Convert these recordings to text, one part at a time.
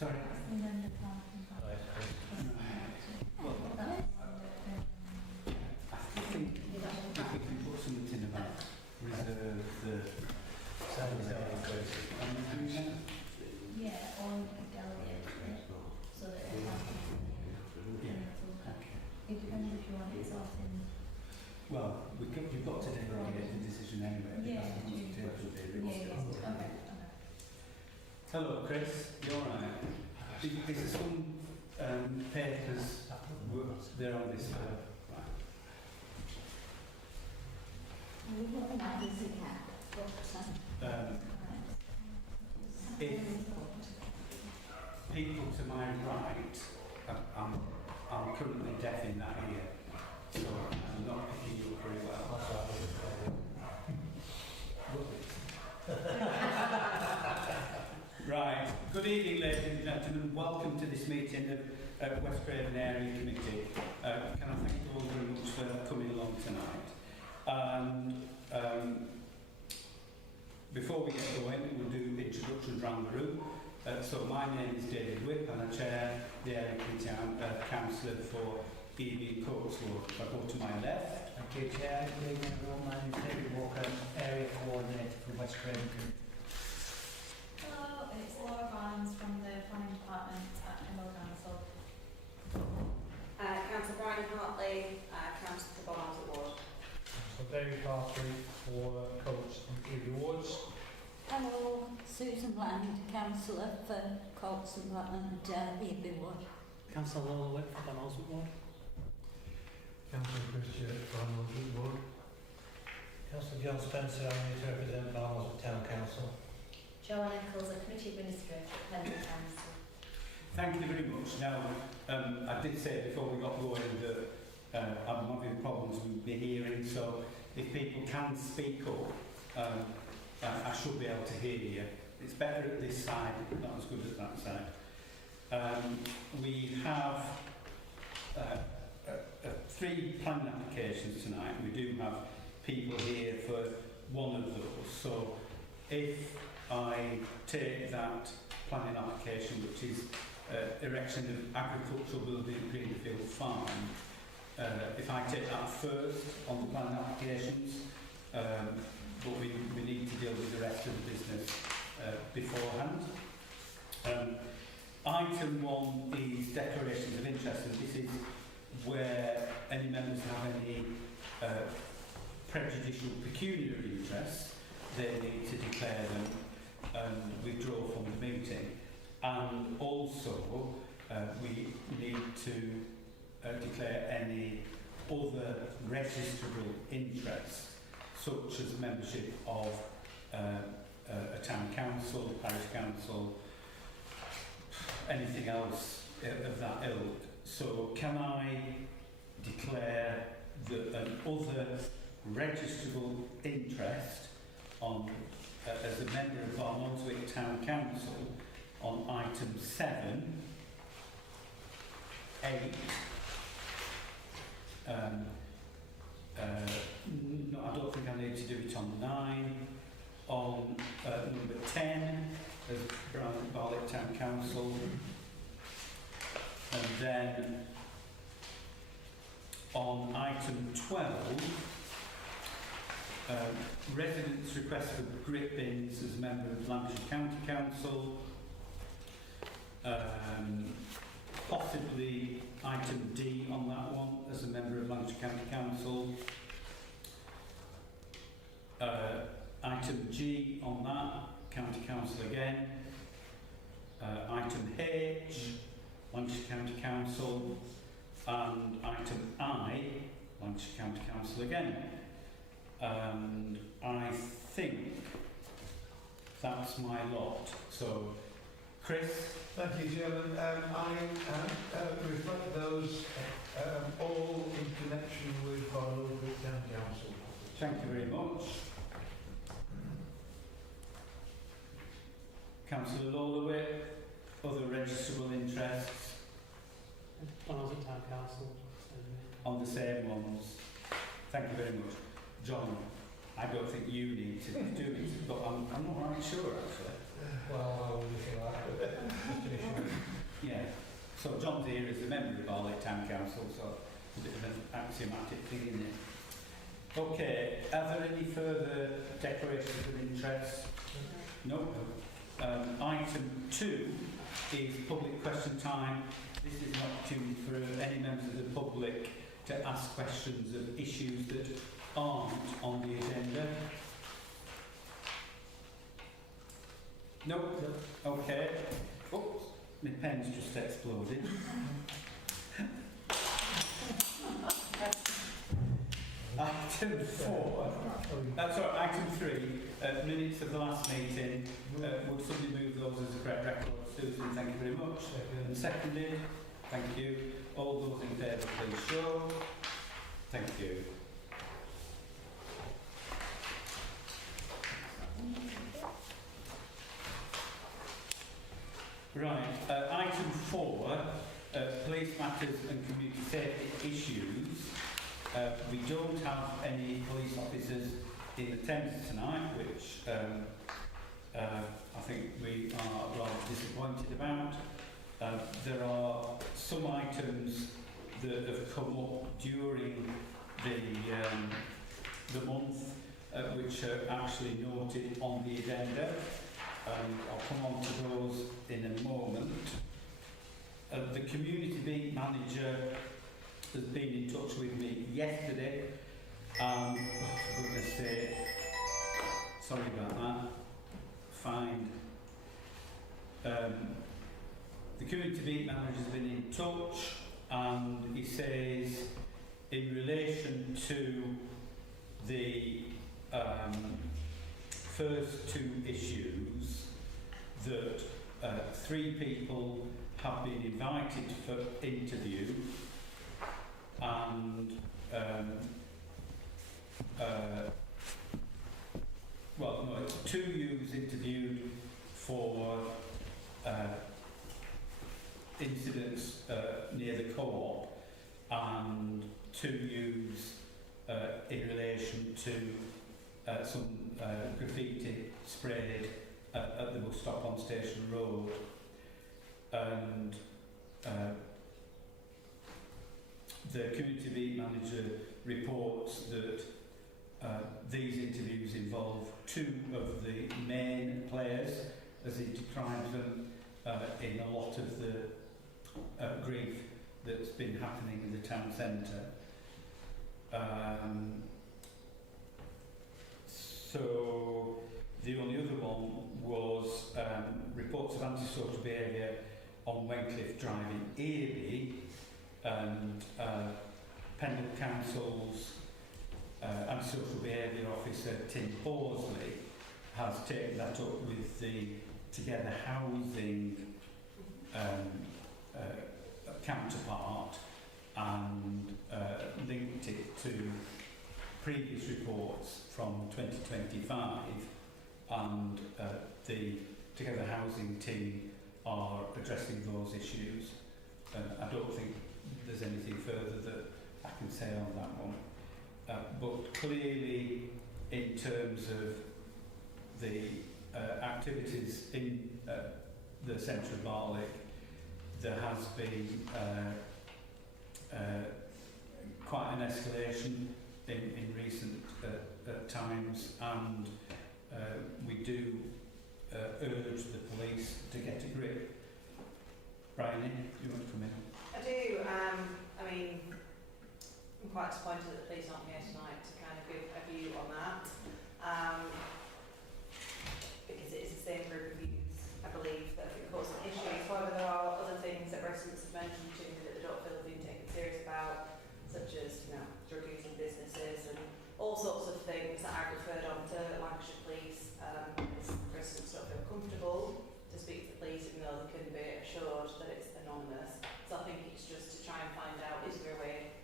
Sorry? And then the parking. Well, I think if we can put something about reserve the Yeah, or you could delegate it so that it's not. It depends if you want it sorted. Well, we've got to delegate the decision anyway. Yeah, okay. Hello, Chris. You all right? Is there some papers there on this? Right. We've got an easy cap. If people to my right, I'm currently deaf in that ear, so I'm not picking you up very well. Right. Good evening, ladies and gentlemen. Welcome to this meeting of West Craven Area Committee. Can I thank you all very much for coming along tonight. And before we get going, we'll do introductions around the room. So my name is David Whip and I chair the Area Committee Councillor for EB Coates Road. If I go to my left. Thank you, Chair. Good evening, everyone. My name is David Walker, Area Coordinator for West Craven Committee. Hello, it's Laura Barnes from the Planning Department at Pendle Council. Councillor Brian Hartley, Councillor for Barnes Award. So David Hartley for Coates and EB Awards. Hello, Susan Bland, Councillor for Coates and EB Ward. Councillor Lola Whip for Donald's Ward. Councillor Chris Church for Donald's Ward. Councillor John Spencer, I'm here to represent Barnes Town Council. Joanne Eccles, a Committee Administrator at Pendle Council. Thank you very much. Now, I did say before we got going that I'm having problems with my hearing, so if people can speak up, I should be able to hear you. It's better at this side, not as good as that side. We have 3 planning applications tonight. We do have people here for one of those. So if I take that planning application, which is erection of agricultural building at Greenfield Farm, if I take that first on the planning applications, but we need to deal with the rest of the business beforehand. Item 1 is declarations of interest, and this is where any members have any prejudicial pecuniary interests, they need to declare them and withdraw from the meeting. And also, we need to declare any other registrable interests, such as membership of a town council, parish council, anything else of that ilk. So can I declare an other registrable interest on as a member of our Monswick Town Council on item 7, 8, no, I don't think I need to do it on 9, on number 10 as Barlett Town Council, and then on item 12, residents' request for grit bins as member of Lancashire County Council, possibly item D on that one as a member of Lancashire County Council, item G on that, County Council again, item H, Lancashire County Council, and item I, Lancashire County Council again. And I think that's my lot. So, Chris? Thank you, Chairman. I reflect those all in connection with our local town council. Thank you very much. Councillor Lawler, other registrable interests Donald's Town Council. on the same ones. Thank you very much. John, I don't think you need to do it, but I'm not right sure actually. Well, I will look at that. So John's here as a member of Barley Town Council, so a bit of an axiomatic thing, isn't it? Okay, are there any further declarations of interest? No. Item 2 is public question time. This is an opportunity for any members of the public to ask questions of issues that aren't on the agenda. No? Okay. Oops, my pen's just exploded. Item 4, sorry, item 3, minutes of the last meeting. Would somebody move those as a correct record? Susan, thank you very much. And seconded, thank you. All those in favour, please show. Thank you. Right, item 4, police matters and community safety issues. We don't have any police officers in attendance tonight, which I think we are rather disappointed about. There are some items that have come up during the month which are actually noted on the agenda. I'll come on to those in a moment. The community beat manager has been in touch with me yesterday, and for goodness sake, sorry about that, the community beat manager has been in touch, and he says in relation to the first 2 issues that 3 people have been invited for interview, and well, no, it's 2 youths interviewed for incidents near the co-op, and 2 youths in relation to some graffiti sprayed at the bus stop on Station Road, and the community beat manager reports that these interviews involve 2 of the main players, as he describes them, in a lot of the grief that's been happening in the town centre. So the only other one was reports of antisocial behaviour on Wencliffe Drive in Earby, and Pendle Council's antisocial behaviour officer Tim Horsley has taken that up with the Together Housing counterpart, and linked it to previous reports from 2025, and the Together Housing team are addressing those issues. I don't think there's anything further that I can say on that one. But clearly, in terms of the activities in the centre of Barlick, there has been quite an escalation in recent times, and we do urge the police to get a grip. Bryony, do you want to come in? I do. I mean, I'm quite disappointed that the police aren't here tonight to kind of give a view on that, because it is the same group of views, I believe, that have been causing issues. However, there are other things that residents have mentioned to me that they don't feel have been taken serious about, such as, you know, drug using businesses and all sorts of things that I've referred on to Lancashire Police. Residents don't feel comfortable to speak to the police, even though they can be assured that it's anonymous. So I think it's just to try and find out, is there a way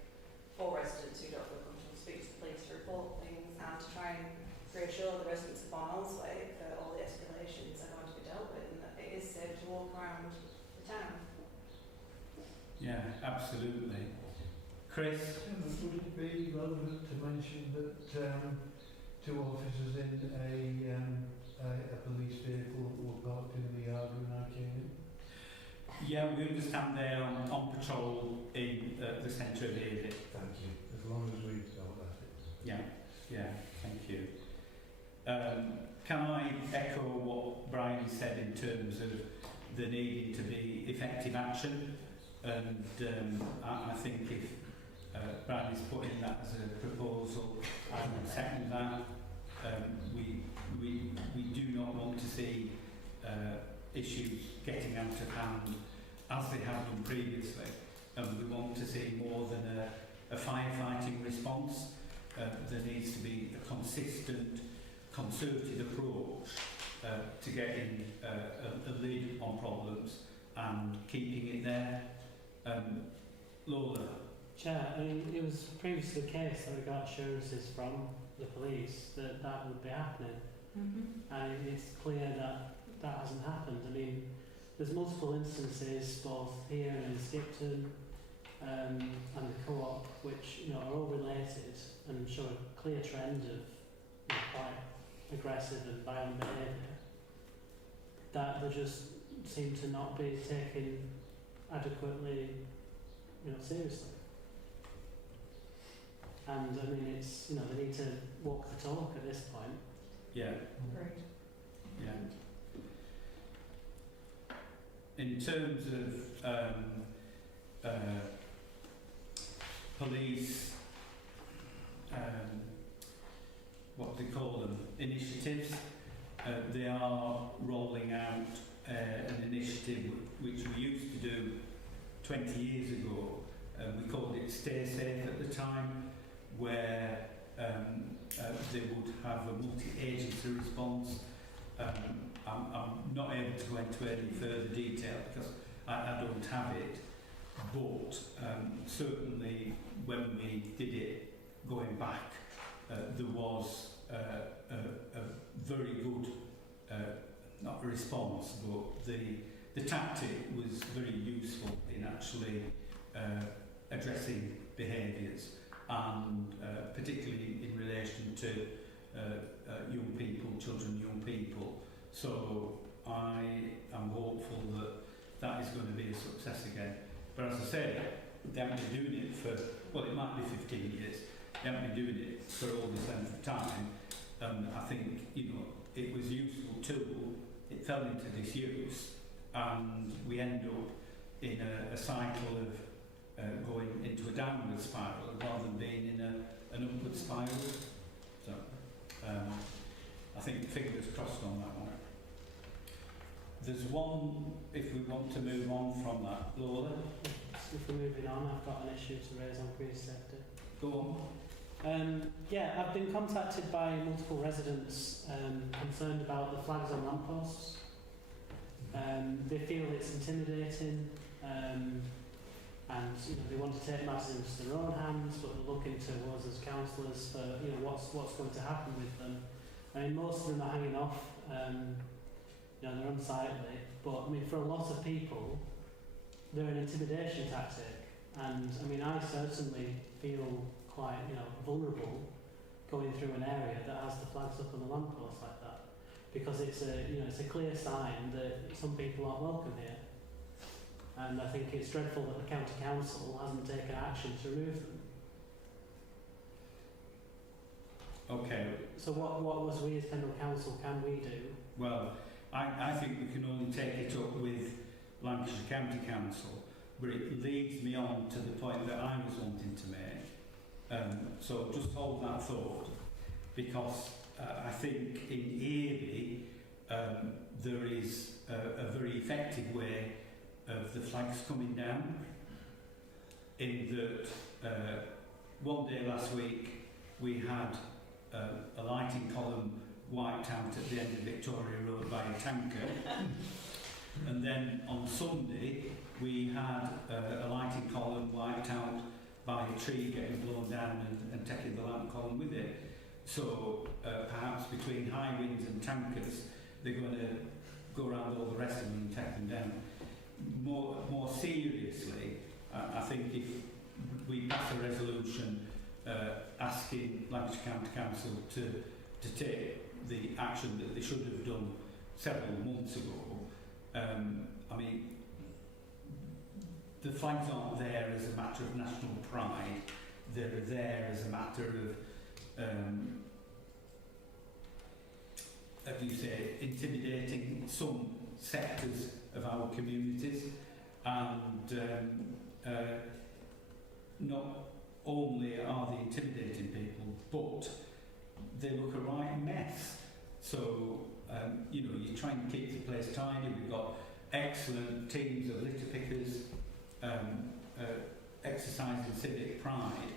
for residents who don't feel comfortable to speak to the police to report things, and to try and reassure the residents of Barnoldsway that all the escalations are going to be dealt with and that it is safe to walk around the town. Yeah, absolutely. Chris? Would it be relevant to mention that 2 officers in a police vehicle were parked in the yard when I came in? Yeah, we understand they're on patrol in the centre of Ely. Thank you. As long as we know that it's... Yeah, yeah, thank you. Can I echo what Brian said in terms of there needing to be effective action? And I think if Brian is putting that as a proposal, I would second that. We do not want to see issues getting out of hand as they have done previously, and we want to see more than a firefighting response. There needs to be a consistent, concerted approach to getting a lid on problems and keeping it there. Lola? Chair, I mean, it was previously the case that we got assurances from the police that that would be happening, and it's clear that that hasn't happened. I mean, there's multiple instances, both here in Skipton and the co-op, which are all related and show a clear trend of quite aggressive and violent behaviour, that they just seem to not be taken adequately, seriously. And I mean, it's they need to walk the talk at this point. Yeah. Agreed. Yeah. In terms of police, what do they call them? Initiatives. They are rolling out an initiative which we used to do 20 years ago. We called it Stay Safe at the time, where they would have a multi-agency response. I'm not able to go into any further detail because I don't have it, but certainly when we did it going back, there was a very good, not a response, but the tactic was very useful in actually addressing behaviours, and particularly in relation to young people, children, young people. So I am hopeful that that is going to be a success again. But as I say, they haven't been doing it for, well, it might be 15 years. They haven't been doing it for all this length of time. And I think, it was a useful tool. It fell into disuse, and we end up in a cycle of going into a downward spiral rather than being in an upward spiral. So I think fingers crossed on that one. There's one, if we want to move on from that, Lola? If we're moving on, I've got an issue to raise on community safety. Go on. I've been contacted by multiple residents concerned about the flags on lampposts. They feel it's intimidating, and they want to take matters into their own hands, but they're looking to us as councillors for what's going to happen with them. I mean, most of them are hanging off. They're unsightly, but I mean, for a lot of people, they're an intimidation tactic. And I mean, I certainly feel quite, vulnerable going through an area that has the flags up on the lamppost like that, because it's a clear sign that some people aren't welcome here. And I think it's dreadful that the county council hasn't taken action to remove them. Okay. So what was we as Pendle Council can we do? Well, I think we can only take it up with Lancashire County Council, but it leads me on to the point that I was wanting to make. So just hold that thought, because I think in Ely there is a very effective way of the flags coming down, in that one day last week we had a lighting column wiped out at the end of Victoria Road by a tanker, and then on Sunday we had a lighting column wiped out by a tree getting blown down and taking the lamp column with it. So perhaps between high winds and tankers they're going to go around all the rest of them and take them down. More seriously, I think if we pass a resolution asking Lancashire County Council to take the action that they should have done several months ago, I mean, the flags aren't there as a matter of national pride. They're there as a matter of you say, intimidating some sectors of our communities, and not only are they intimidating people, but they look a right mess. So, you know, you try and keep the place tidy. We've got excellent teams of litter pickers exercising civic pride,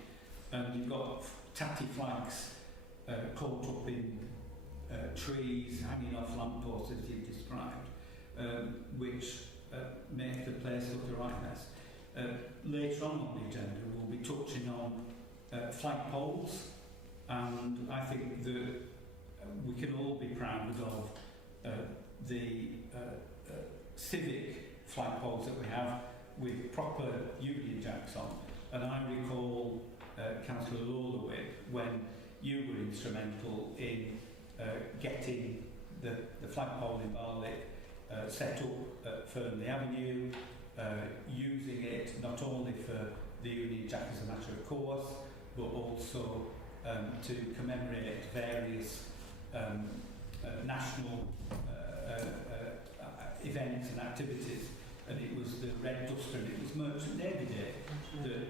and you've got tatty flags caught up in trees, hanging off lampposts, as you've described, which make the place look a right mess. Later on the agenda, we'll be touching on flagpoles, and I think that we can all be proud of the civic flagpoles that we have with proper Union Jacks on. And I recall Councillor Lawlerwhip when you were instrumental in getting the flagpole in Barlick set up at Fernley Avenue, using it not only for the Union Jack as a matter of course, but also to commemorate various national events and activities. And it was the Red Duster, and it was Merchant Navy Day, the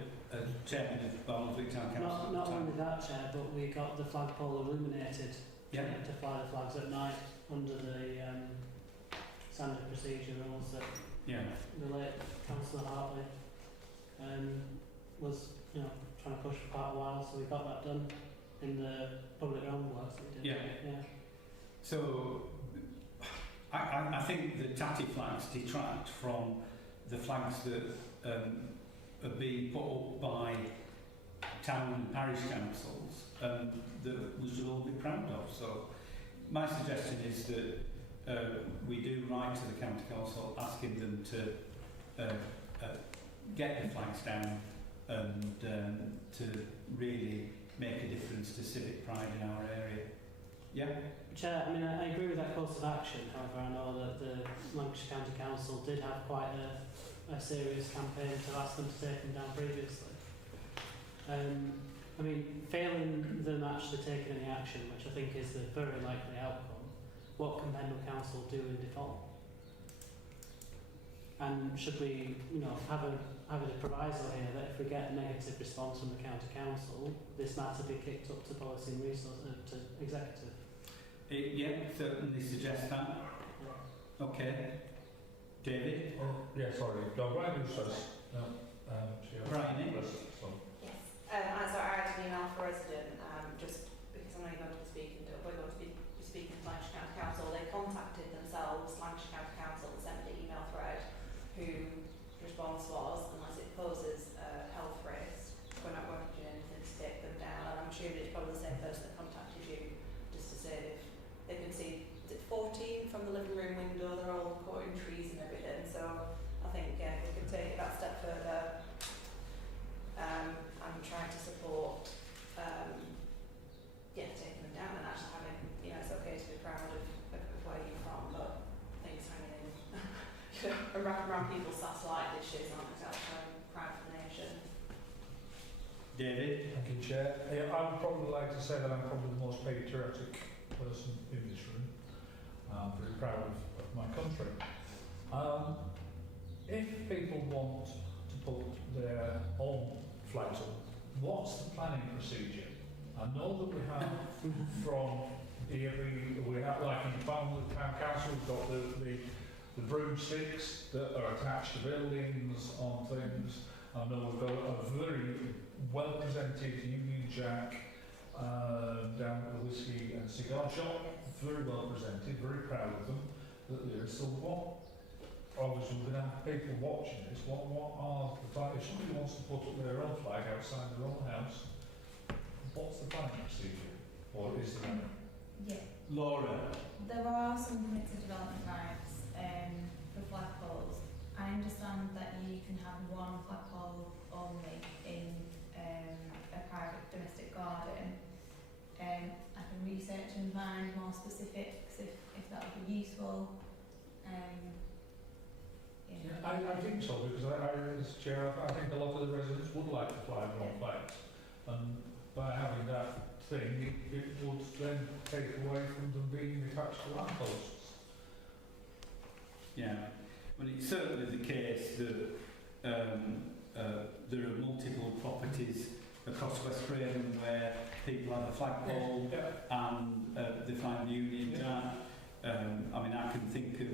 chairman of Barnsley Town Council. Not only that, Chair, but we got the flagpole illuminated to fly the flags at night under the standard procedure rules that the late Councillor Hartley was, you know, trying to push for quite a while, so we got that done in the public realm works that we did. So I think the tatty flags detract from the flags that are being put up by town and parish councils that we should all be proud of. So my suggestion is that we do write to the county council asking them to get the flags down and to really make a difference to civic pride in our area. Yeah? Chair, I mean, I agree with that course of action. However, I know that the Lancashire County Council did have quite a serious campaign to ask them to take them down previously. I mean, failing them actually taking any action, which I think is the very likely outcome, what can Pendle Council do in default? And should we, you know, have a proviso here that if we get a negative response from the county council, this matter be kicked up to policy and resource to executive? Yeah, certainly suggest that. Okay. David? Yeah, sorry. No, Brian was first. No, Brian, Yes. So I had an email for a resident, just because I know you're going to be speaking to, we're going to be speaking to Lancashire County Council. They contacted themselves, Lancashire County Council, and sent me an email thread whose response was, unless it poses a health risk, we're not going to do anything to take them down. And I'm assuming it's probably the same person that contacted you, just to say if they can see, is it 14 from the living room window, they're all caught in trees and everything. So I think, yeah, we could take it that step further. I'm trying to support, taking them down and actually having, you know, it's okay to be proud of where you're from, but things hanging in around people's satellite dishes aren't exactly showing pride for the nation. David? Thank you, Chair. Yeah, I would probably like to say that I'm probably the most patriotic person in this room. I'm very proud of my country. If people want to put their own flags up, what's the planning procedure? I know that we have from we have, like in Pendle Council, we've got the broomsticks that are attached to buildings on things. I know we've got a very well presented Union Jack down at the Whiskey and Cigar Shop, very well presented, very proud of them. So what, obviously we're going to have people watching this, what are the flags, if somebody wants to put up their own flag outside their own house, what's the planning procedure? Or is there any? Yeah. Laura? There are some permitted development rights for flagpoles. I understand that you can have one flagpole only in a private domestic garden. I can research and find more specifics if that would be useful. I think so, because as chair, I think a lot of the residents would like to fly their own flags, and by having that thing, it would then take away from them being attached to lampposts. Yeah, well, it's certainly the case that there are multiple properties across West Craven where people have a flagpole and they find the Union Jack. I mean, I can think of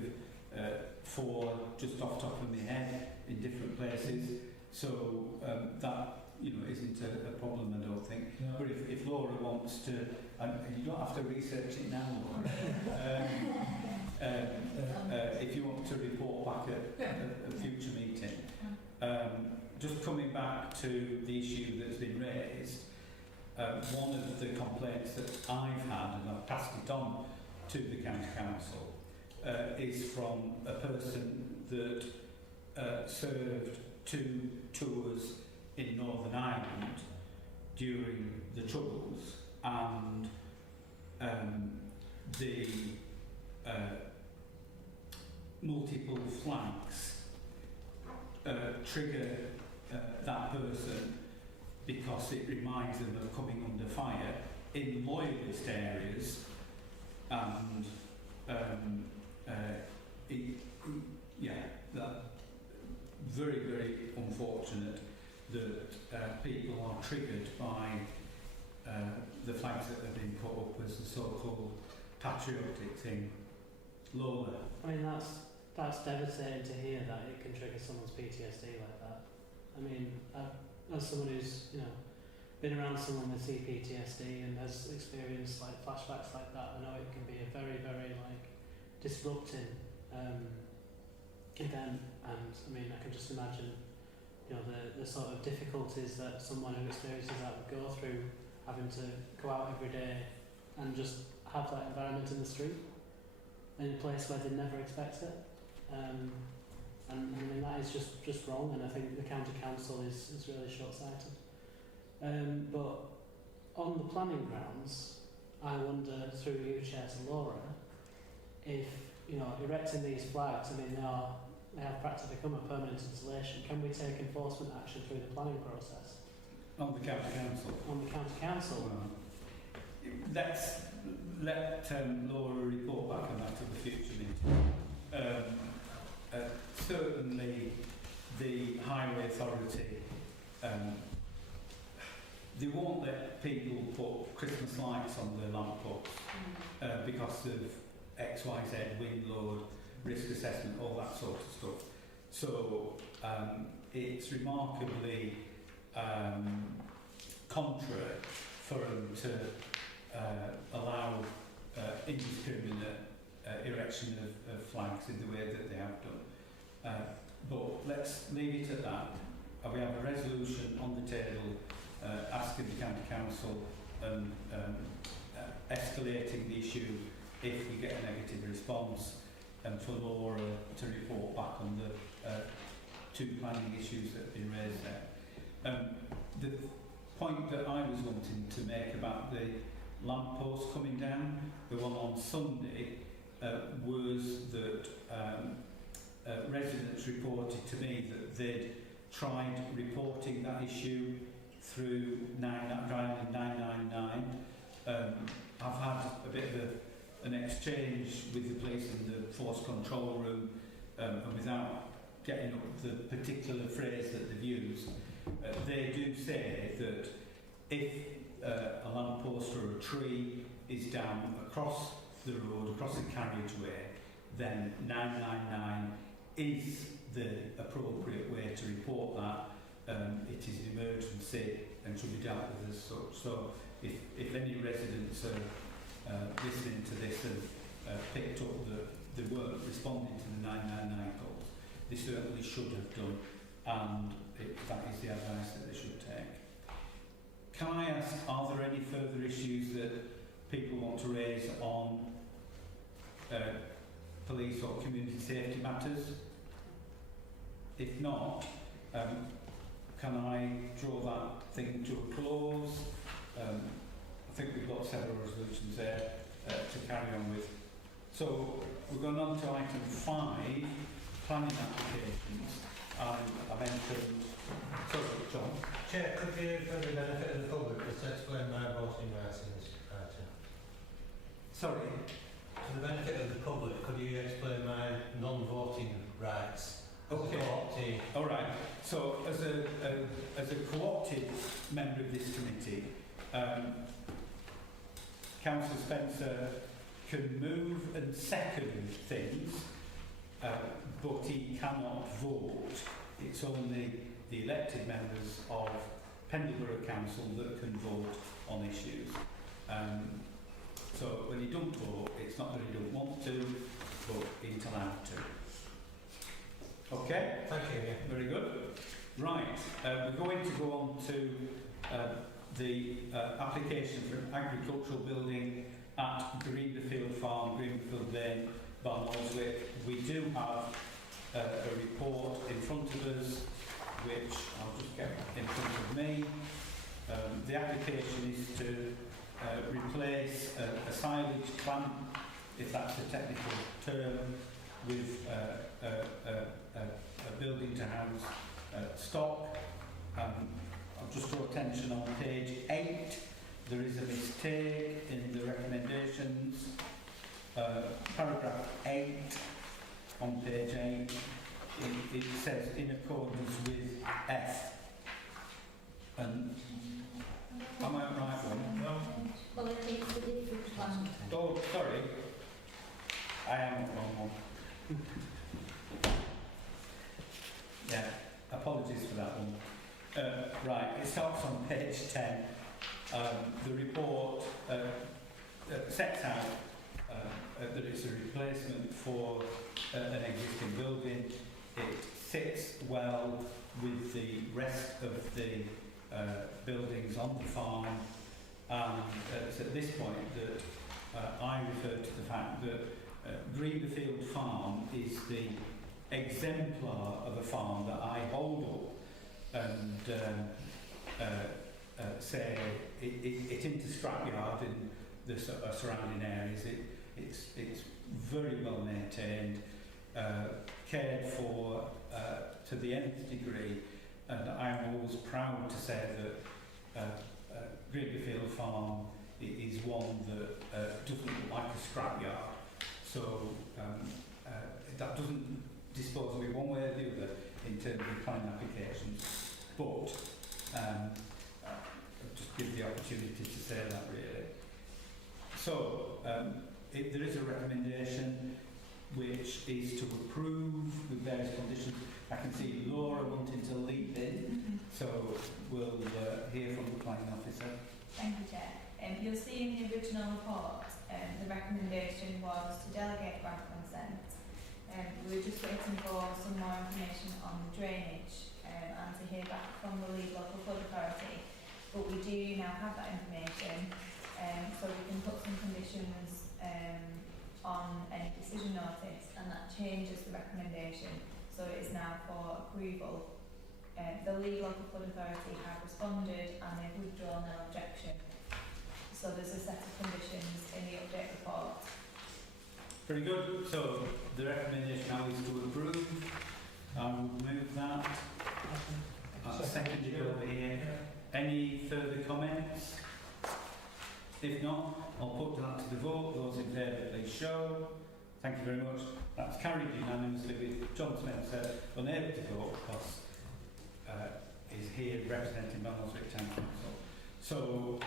4 just off the top of my head in different places, so that isn't a problem, I don't think. No. But if Laura wants to, and you don't have to research it now, Laura. If you want to report back at a future meeting. Just coming back to the issue that's been raised, one of the complaints that I've had, and I've passed it on to the County Council, is from a person that served 2 tours in Northern Ireland during the Troubles, and the multiple flags trigger that person because it reminds them of coming under fire in loyalist areas, and that very, very unfortunate that people are triggered by the flags that have been put up as the so-called patriotic thing. Lola. I mean, that's devastating to hear that it can trigger someone's PTSD like that. I mean, as someone who's been around someone with CPTSD and has experienced like flashbacks like that, I know it can be a very, very disrupting event. And I mean, I can just imagine the sort of difficulties that someone who experiences that would go through, having to go out every day and just have that environment in the street in a place where they never expect it. And I mean, that is just wrong, and I think the County Council is really short-sighted. But on the planning grounds, I wonder, through you, Chair, to Laura, if erecting these flags, I mean, they have practically become a permanent installation. Can we take enforcement action through the planning process? On the County Council. On the County Council. Let's let Laura report back on that at the future meeting. Certainly, the Highway Authority, they won't let people put Christmas lights on their lampposts because of XYZ, wind load, risk assessment, all that sort of stuff. So it's remarkably contrary for them to allow indiscriminate erection of flags in the way that they have done. But let's leave it at that. We have a resolution on the table asking the County Council and escalating the issue if we get a negative response, and for Laura to report back on the 2 planning issues that have been raised there. The point that I was wanting to make about the lamppost coming down, the one on Sunday, was that residents reported to me that they'd tried reporting that issue through dialing 999. I've had a bit of an exchange with the police in the force control room, and without getting up the particular phrase that they've used, they do say that if a lamppost or a tree is down across the road, across the carriageway, then 999 is the appropriate way to report that. It is an emergency and should be dealt with as such. So if any residents are listening to this and picked up that they weren't responding to the 999 calls, they certainly should have done, and that is the advice that they should take. Can I ask, are there any further issues that people want to raise on police or community safety matters? If not, can I draw that thing to a close? I think we've got several resolutions there to carry on with. So we're going on to item 5, planning applications, and I mentioned, sorry, John. Chair, could you, for the benefit of the public, just explain my voting rights in this item? Sorry. For the benefit of the public, could you explain my non-voting rights? Okay. Co-opting. All right. So, as a co-opted member of this committee, Councillor Spencer can move and second things, but he cannot vote. It's only the elected members of Pendle Council that can vote on issues. So when he don't vote, it's not that he don't want to, but he's allowed to. Okay? Thank you. Yeah. Very good. Right, we're going to go on to the application for an agricultural building at Greenfield Farm, Greenfield Lane, Barnoldswick. We do have a report in front of us, which I'll just get in front of me. The application is to replace a silage clamp, if that's a technical term, with a building to house stock. I'll just draw attention on page 8. There is a mistake in the recommendations. Paragraph 8 on page 8, it says in accordance with F. And am I on the right one? No. Well, it's a different one. Oh, sorry. I am on the wrong one. Yeah, apologies for that one. Right, it starts on page 10. The report sets out that it's a replacement for an existing building. It sits well with the rest of the buildings on the farm, and it's at this point that I refer to the fact that Greenfield Farm is the exemplar of a farm that I hold up and say it into scrapyard in the surrounding areas. It's very well maintained, cared for to the nth degree, and I'm always proud to say that Greenfield Farm is one that doesn't look like a scrapyard. So that doesn't dispose of me one way or the other in terms of planning applications, but just give the opportunity to say that really. So there is a recommendation which is to approve with various conditions. I can see Laura wanting to leap in, so we'll hear from the planning officer. Thank you, Chair. You'll see in the original report, the recommendation was to delegate grant consent. We were just waiting for some more information on the drainage and to hear back from the lead local flood authority. But we do now have that information, so we can put some conditions on any decision notice, and that changes the recommendation. So it is now for approval. The lead local flood authority have responded and they've withdrawn their objection. So there's a set of conditions in the update report. Very good. So the recommendation now is to approve. I will move that. Seconded over here. Any further comments? If not, I'll put that to the vote. Those in favour, please show. Thank you very much. That's carried unanimously with John Spencer unable to vote because is here representing Barnoldswick Town Council. So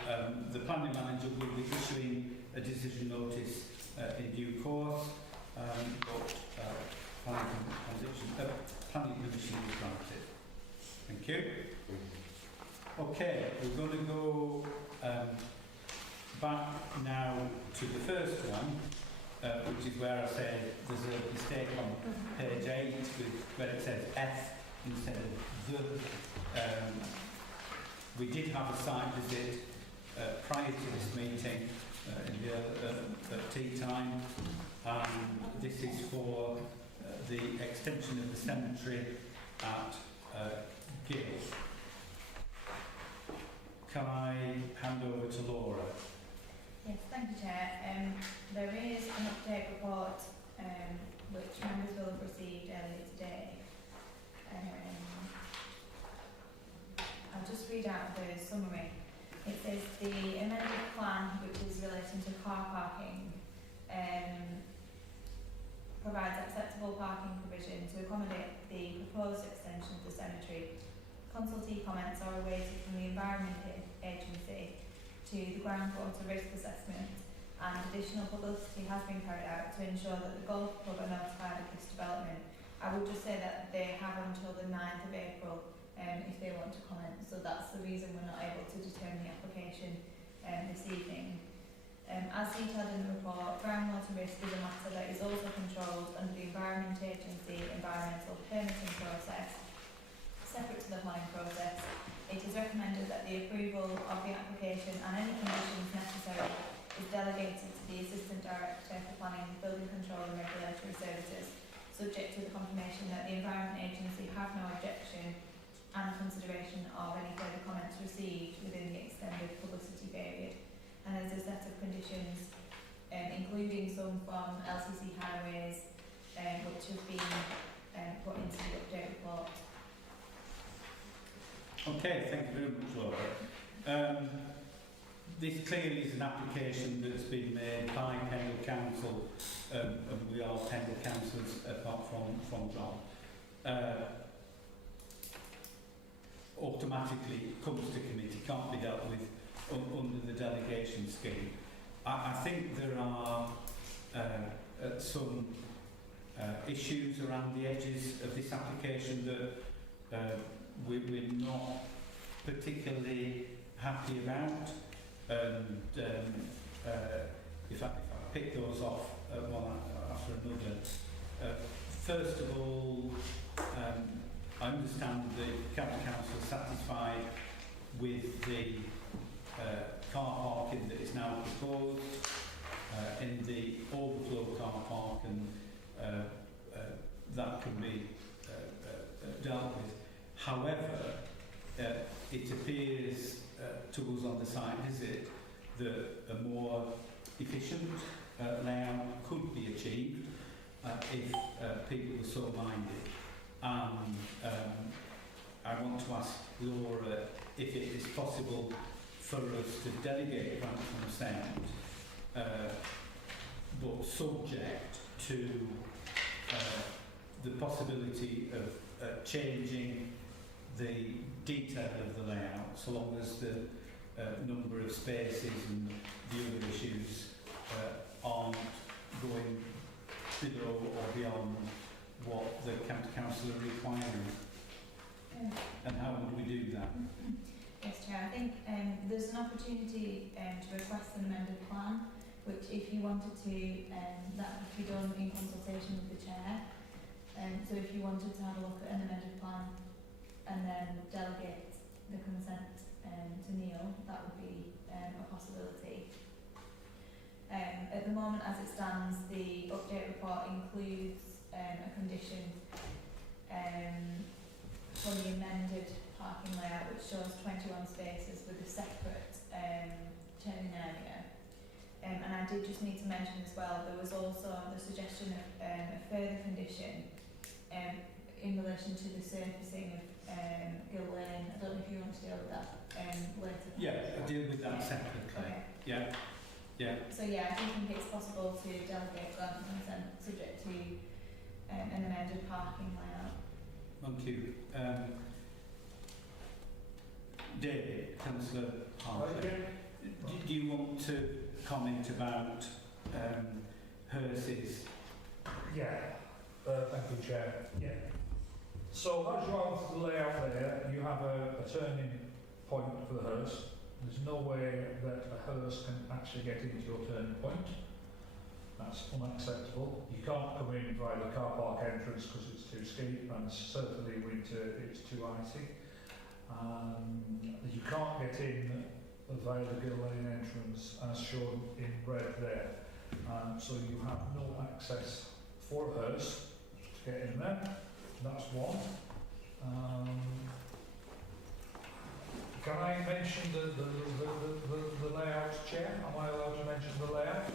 the planning manager will be issuing a decision notice in due course, but planning permission is granted. Thank you. Okay, we're going to go back now to the first one, which is where I said there's a mistake on page 8 where it says F instead of the. We did have a site visit prior to this meeting at tea time, and this is for the extension of the cemetery at Gill. Can I hand over to Laura? Yes, thank you, Chair. There is an update report which members will have received earlier today. I'll just read out the summary. It says the amended plan, which is relating to car parking, provides acceptable parking provision to accommodate the proposed extension of the cemetery. Consultee comments are awaited from the Environment Agency to the groundwater risk assessment, and additional publicity has been carried out to ensure that the golf club are notified of this development. I would just say that they have until the 9th of April if they want to comment, so that's the reason we're not able to determine the application this evening. As detailed in the report, groundwater risk is a matter that is also controlled under the Environment Agency environmental permitting process. Separate to the planning process, it is recommended that the approval of the application and any conditions necessary is delegated to the Assistant Director for Planning, Building Control and Regulatory Services, subject to the confirmation that the Environment Agency have no objection and consideration of any further comments received within the extended publicity period. And there's a set of conditions, including some from LCC Highways, which have been put into the update report. Okay, thank you very much, Laura. This clearly is an application that's been made by Pendle Council, and we are Pendle Councillors apart from John. Automatically comes to committee, can't be dealt with under the delegation scheme. I think there are some issues around the edges of this application that we're not particularly happy about, and if I pick those off one after another. First of all, I understand the County Council is satisfied with the car parking that is now proposed in the overflow car park, and that can be dealt with. However, it appears to us on the site visit that a more efficient layout could be achieved if people were so minded. And I want to ask Laura if it is possible for us to delegate grant consent, but subject to the possibility of changing the detail of the layout, so long as the number of spaces and the other issues aren't going below or beyond what the County Council are requiring. And how would we do that? Yes, Chair. I think there's an opportunity to request an amended plan, which, if you wanted to, that would be done in consultation with the Chair. So if you wanted to have a look at an amended plan and then delegate the consent to Neil, that would be a possibility. At the moment, as it stands, the update report includes a condition for the amended parking layout, which shows 21 spaces with a separate turning area. And I did just need to mention as well, there was also the suggestion of a further condition in relation to the surfacing of Gill Lane. I don't know if you want to deal with that later. Yeah, I'll deal with that separately. Okay. Yeah. Yeah. So yeah, I do think it's possible to delegate grant consent subject to an amended parking layout. Thank you. David, Councillor Hartley, do you want to comment about Hearse's? Yeah, thank you, Chair. Yeah. So as you have the layout there, you have a turning point for the hearse. There's no way that a hearse can actually get into your turning point. That's unacceptable. You can't come in via the car park entrance because it's too steep, and certainly winter it's too icy. You can't get in via the Gill Lane entrance as shown in red there. So you have no access for a hearse to get in there. That's one. Can I mention the layout, Chair? Am I allowed to mention the layout?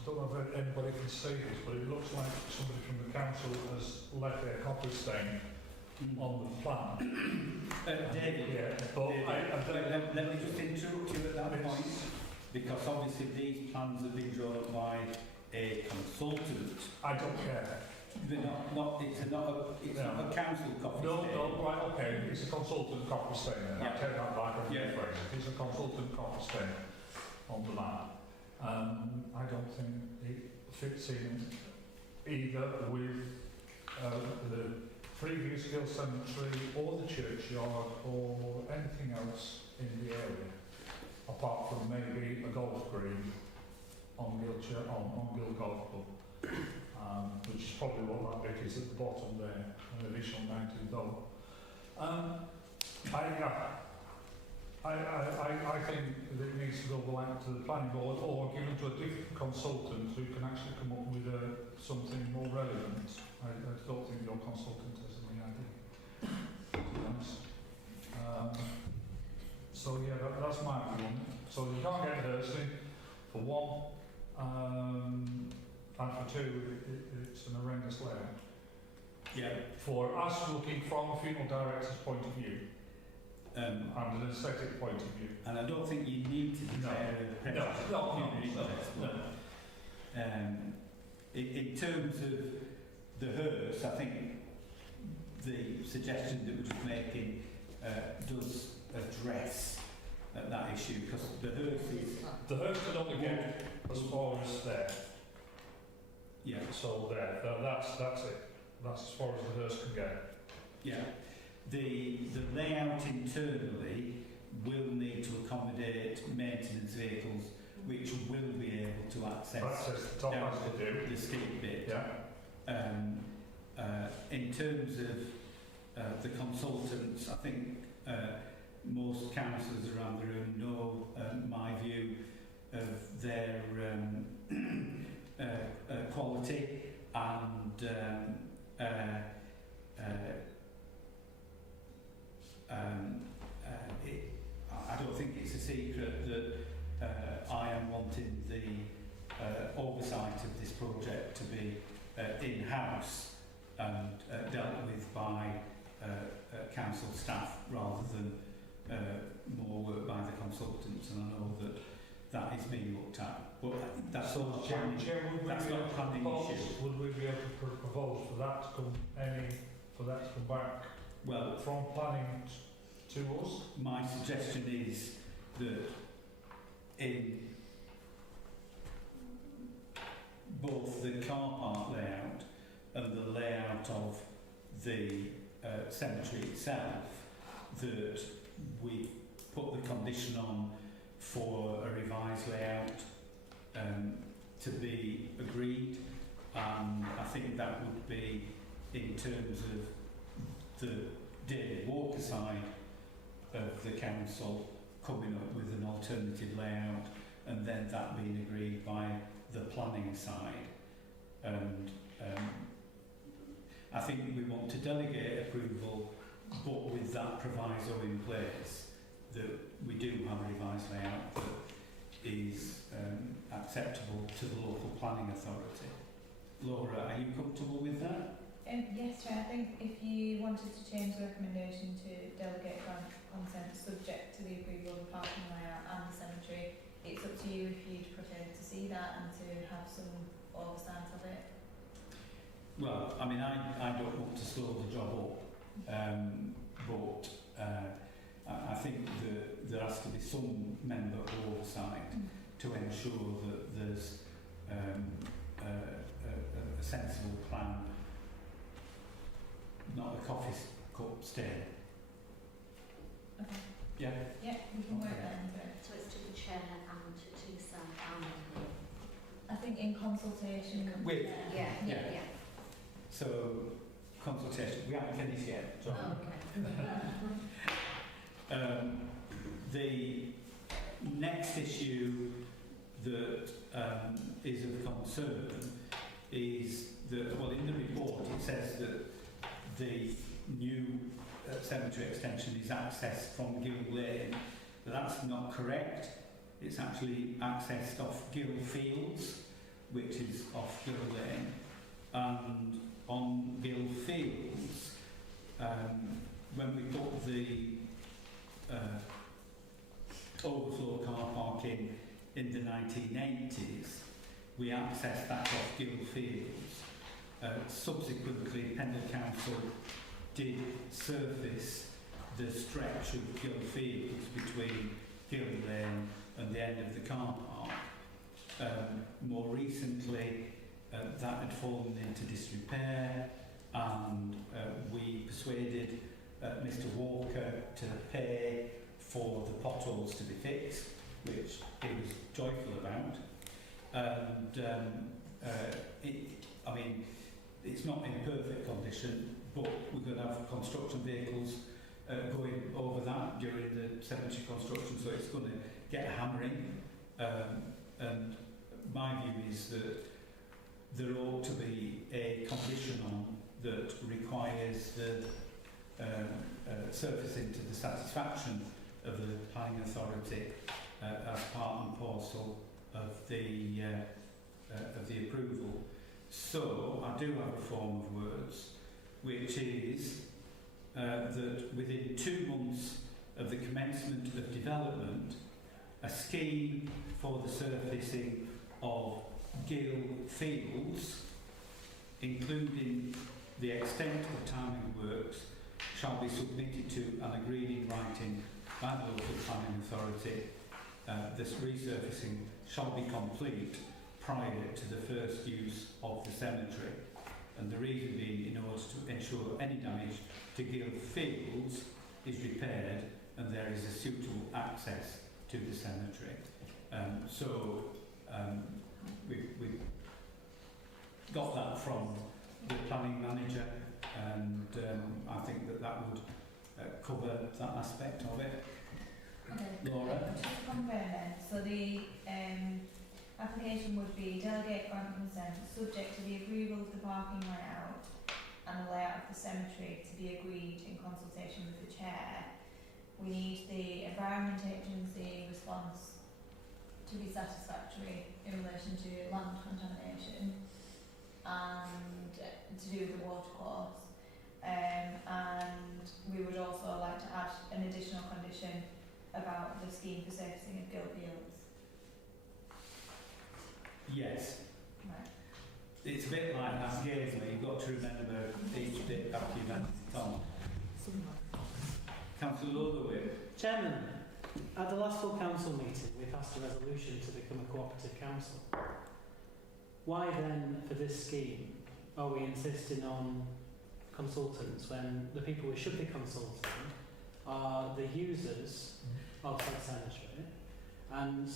I don't know if anybody can see this, but it looks like somebody from the council has left their copper stain on the plan. David, Yeah, but David, let me just interrupt you at that point, because obviously these plans have been drawn up by a consultant. I don't care. They're it's not a council copy. No, stain. no, right, okay, it's a consultant copper stain then. Yeah. I take that back and Yeah. rephrase it. It's a consultant copper stain on the map. I don't think it fits in either with the previous Gill Cemetery or the churchyard or anything else in the area, apart from maybe a golf green on Gill Golf Club, which is probably what that bit is at the bottom there, an additional 19 though. I think that it needs to go back to the planning board or given to a different consultant who can actually come up with something more relevant. I don't think your consultant has any idea, to be honest. So yeah, that's my view on it. So you can't get Hursley for one, and for two, it's an horrendous layout. Yeah. For us looking from a funeral director's point of view, and an aesthetic point of view. And I don't think you need to declare a prejudice. No. In terms of the hearse, I think the suggestion that we're just making does address that issue, because the hearse is... The hearse can only get as far as there. Yeah. So there, that's it. That's as far as the hearse can get. Yeah. The layout internally will need to accommodate maintenance vehicles which will be able to access The top has to do. the steep bit. Yeah. In terms of the consultants, I think most councillors around the room know my view of their quality and I don't think it's a secret that I am wanting the oversight of this project to be in-house and dealt with by council staff rather than more work by the consultants, and I know that that is being looked at. But that's all not planning. That's not a planning issue. Would we be able to propose for that to come back Well, from planning to us? my suggestion is that in both the car park layout and the layout of the cemetery itself, that we put the condition on for a revised layout to be agreed, and I think that would be in terms of the David Walker side of the council coming up with an alternative layout, and then that being agreed by the planning side. And I think we want to delegate approval, but with that proviso in place that we do have a revised layout that is acceptable to the local planning authority. Laura, are you comfortable with that? Yes, Chair. I think if you wanted to change the recommendation to delegate grant consent subject to the approval of the parking layout and the cemetery, it's up to you if you'd prefer to see that and to have some oversight of it. Well, I mean, I don't want to slow the job up, but I think that there has to be some member oversight to ensure that there's a sensible plan, not a coffee cup stay. Okay. Yeah? Yeah, we can work Okay. that into it. So it's to the chair and to yourself and... I think in consultation With- Yeah. Yeah. So, consultation, we haven't finished yet. Oh, okay. The next issue that is of concern is that, well, in the report it says that the new cemetery extension is accessed from Gill Lane, but that's not correct. It's actually accessed off Gill Fields, which is off Gill Lane, and on Gill Fields, when we put the overflow car parking in the 1980s, we accessed that off Gill Fields. Subsequently, Pendle Council did surface the stretch of Gill Fields between Gill Lane and the end of the car park. More recently, that had fallen into disrepair, and we persuaded Mr Walker to pay for the potholes to be fixed, which he was joyful about. And I mean, it's not in perfect condition, but we're going to have construction vehicles going over that during the cemetery construction, so it's going to get a hammering. And my view is that there ought to be a condition on that requires the surfacing to the satisfaction of the planning authority as part and parcel of the approval. So I do have a form of words, which is that within 2 months of the commencement of development, a scheme for the surfacing of Gill Fields, including the extent of timing works, shall be submitted to and agreed in writing by the local planning authority. This resurfacing shall be complete prior to the first use of the cemetery, and the reason being in order to ensure any damage to Gill Fields is repaired and there is a suitable access to the cemetery. We've got that from the planning manager, and I think that would cover that aspect of it. Okay. Laura? Just to confirm then, so the application would be delegate grant consent subject to the approval of the parking layout and the layout of the cemetery to be agreed in consultation with the chair. We need the Environment Agency response to be satisfactory in relation to land contamination and to do with the water course. And we would also like to add an additional condition about the scheme for surfacing of Gill Fields. Yes. Right. It's a bit like that Gaisley, you've got to remember each bit after you've had it on. Councillor Lutherwip. Chairman, at the last full council meeting we passed a resolution to become a cooperative council. Why then, for this scheme, are we insisting on consultants when the people we should be consulting are the users of that cemetery, and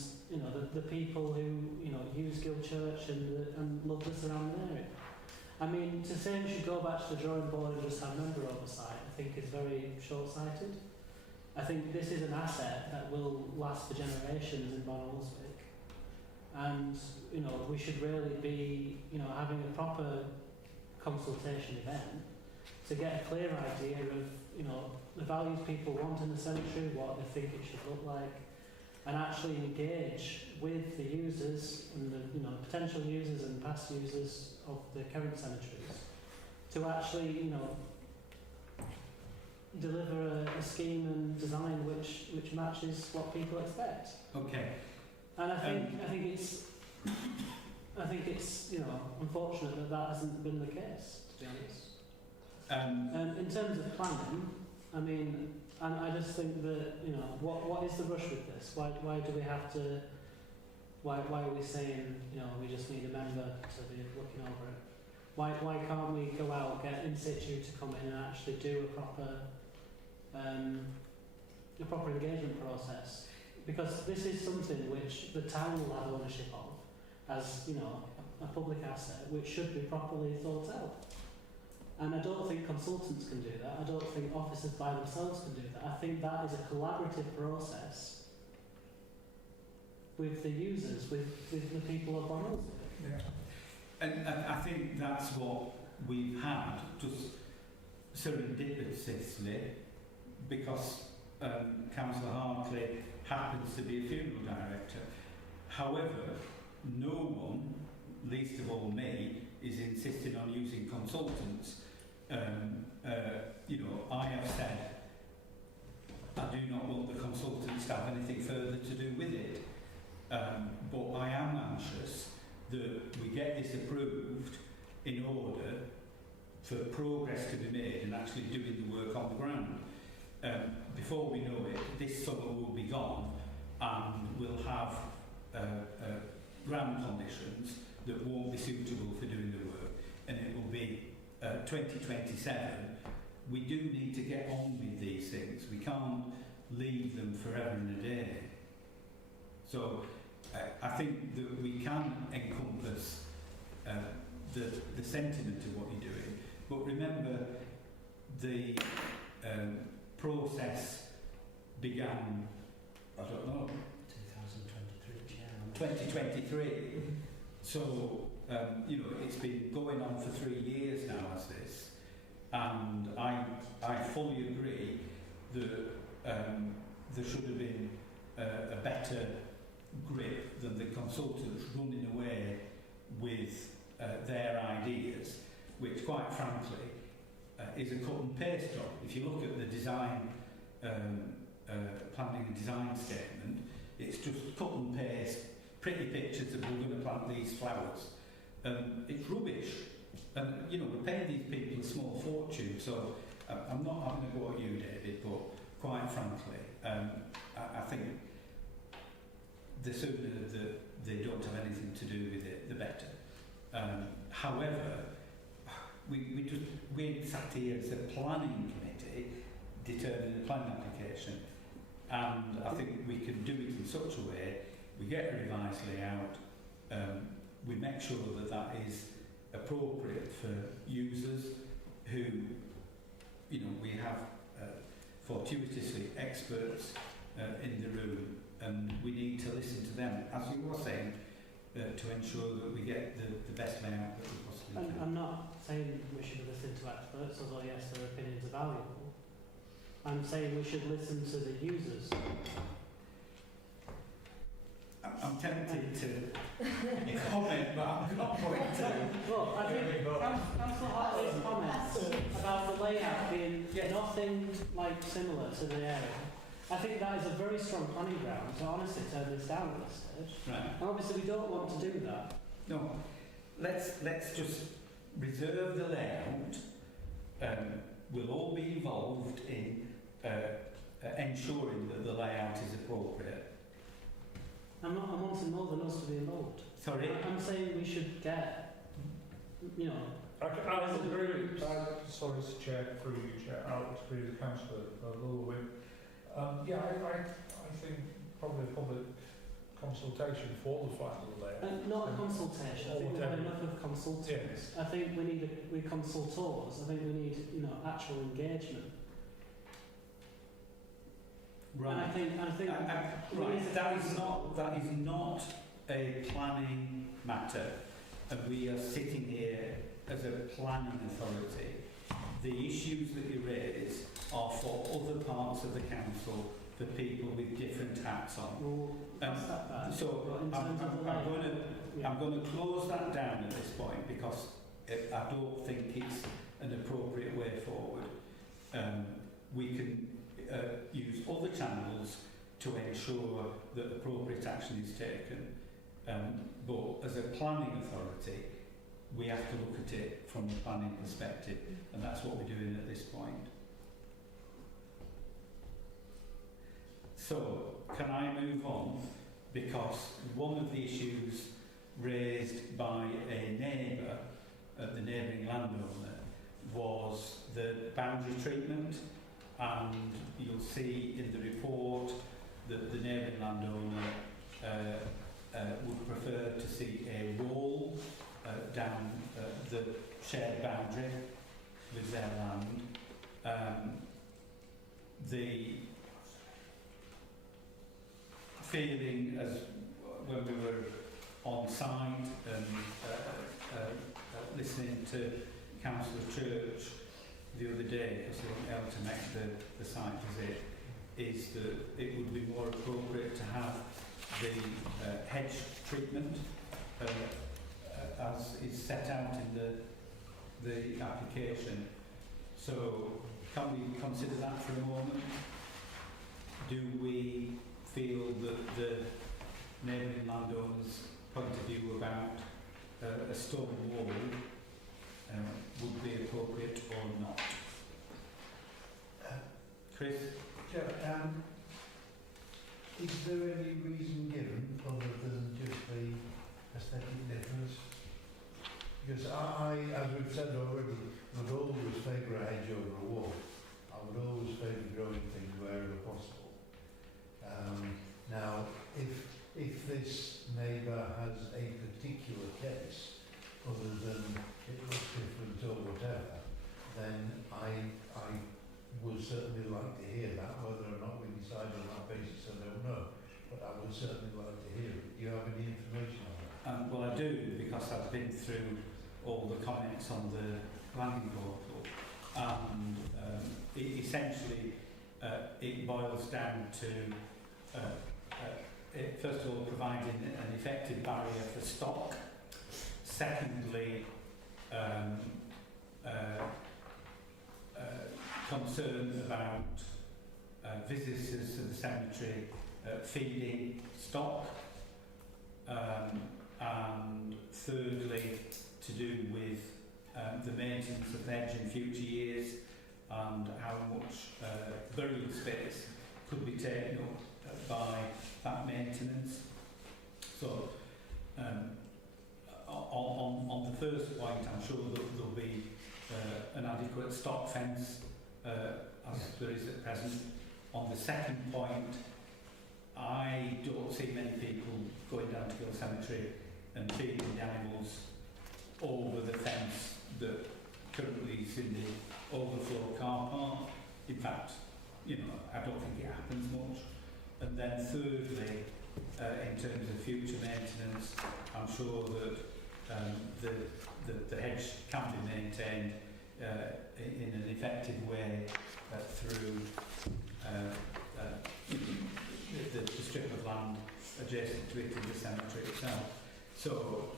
the people who use Gill Church and love the surrounding area? I mean, to say we should go back to the drawing board and just have member oversight, I think is very short-sighted. I think this is an asset that will last for generations in Bonalswick, and we should really be having a proper consultation event to get a clear idea of the values people want in the cemetery, what they think it should look like, and actually engage with the users and the potential users and past users of the current cemeteries to actually deliver a scheme and design which matches what people expect. Okay. And I think it's unfortunate that hasn't been the case, to be honest. In terms of planning, I mean, and I just think that what is the rush with this? Why do we have to? Why are we saying we just need a member to be looking over it? Why can't we go out, get in situ to come in and actually do a proper engagement process? Because this is something which the town will have ownership of as a public asset, which should be properly thought out. And I don't think consultants can do that. I don't think officers by themselves can do that. I think that is a collaborative process with the users, with the people of Bonalswick. Yeah. And I think that's what we've had, just serendipitously, because Councillor Hartley happens to be a funeral director. However, no one least of all me, is insisting on using consultants. You know, I have said I do not want the consultants to have anything further to do with it. But I am anxious that we get this approved in order for progress to be made and actually doing the work on the ground. Before we know it, this summer will be gone and we'll have ground conditions that won't be suitable for doing the work, and it will be 2027. We do need to get on with these things. We can't leave them forever and a day. So I think that we can encompass the sentiment of what you're doing, but remember the process began, I don't know, 2023. So, you know, it's been going on for 3 years now as this, and I fully agree that there should have been a better grip than the consultants running away with their ideas, which quite frankly is a cut and paste job. If you look at the design, planning and design statement, it's just cut and paste, pretty pictures that we're going to plant these flowers. It's rubbish. And, you know, we're paying these people a small fortune, so I'm not having a go at you, David, but quite frankly, I think the sooner that they don't have anything to do with it, the better. However, we sat here as a planning committee determining the planning application, and I think we can do it in such a way, we get a revised layout, we make sure that that is appropriate for users who, you know, we have fortuitously experts in the room, and we need to listen to them, as you were saying, to ensure that we get the best layout that we possibly can. I'm not saying we should listen to experts, although yes, their opinions are valuable. I'm saying we should listen to the users. I'm tempted to comment, but I'm not going to. Well, I think Councillor Hartley's comments about the layout being nothing like similar to the area, I think that is a very strong planning ground to honestly turn this down at this stage. Right. And obviously we don't want to do that. No, let's just reserve the layout. We'll all be involved in ensuring that the layout is appropriate. I'm wanting more than us to be involved. Sorry? I'm saying we should get, you know... I would agree, sorry, Chair, through you, Chair, I would agree with the Councillor Lulwin. Yeah, I think probably a public consultation for the final layout. Not a consultation, I think we've had enough of consultants. Yes. I think we need consultors, I think we need, you know, actual engagement. Right. And I think right. That is not a planning matter, and we are sitting here as a planning authority. The issues that you raise are for other parts of the council, for people with different hats on. Well, that's that bad. So I'm going to close that down at this point, because I don't think it's an appropriate way forward. We can use other channels to ensure that appropriate action is taken, but as a planning authority we have to look at it from a planning perspective, and that's what we're doing at this point. So can I move on, because one of the issues raised by a neighbour, the neighbouring landowner, was the boundary treatment. And you'll see in the report that the neighbouring landowner would prefer to see a wall down the shared boundary with their land. The feeling, as when we were on site and listening to Councillor Church the other day, because they weren't able to make the site visit, is that it would be more appropriate to have the hedge treatment as is set out in the application. So can we consider that for a moment? Do we feel that the neighbouring landowners' point of view about a stone wall would be appropriate or not? Chris? Chair, is there any reason given other than just the aesthetic difference? Because I, as we've said already, would always favour a hedge over a wall. I would always favour growing things wherever possible. Now, if this neighbour has a particular case, other than it looks different or whatever, then I would certainly like to hear that. Whether or not we decide on that basis, I don't know. But I would certainly like to hear it. Do you have any information on that? Well, I do, because I've been through all the comments on the planning portal, and essentially it boils down to first of all providing an effective barrier for stock. Secondly, concern about visitors to the cemetery feeding stock, and thirdly to do with the maintenance of the hedge in future years and how much burial space could be taken up by that maintenance. So on the first point, I'm sure that there'll be an adequate stock fence as there is at present. On the second point, I don't see many people going down to Gill Cemetery and feeding the animals over the fence that currently is in the overflow car park. In fact, you know, I don't think it happens much. And then thirdly, in terms of future maintenance, I'm sure that the hedge can be maintained in an effective way through the strip of land adjacent to it in the cemetery itself. So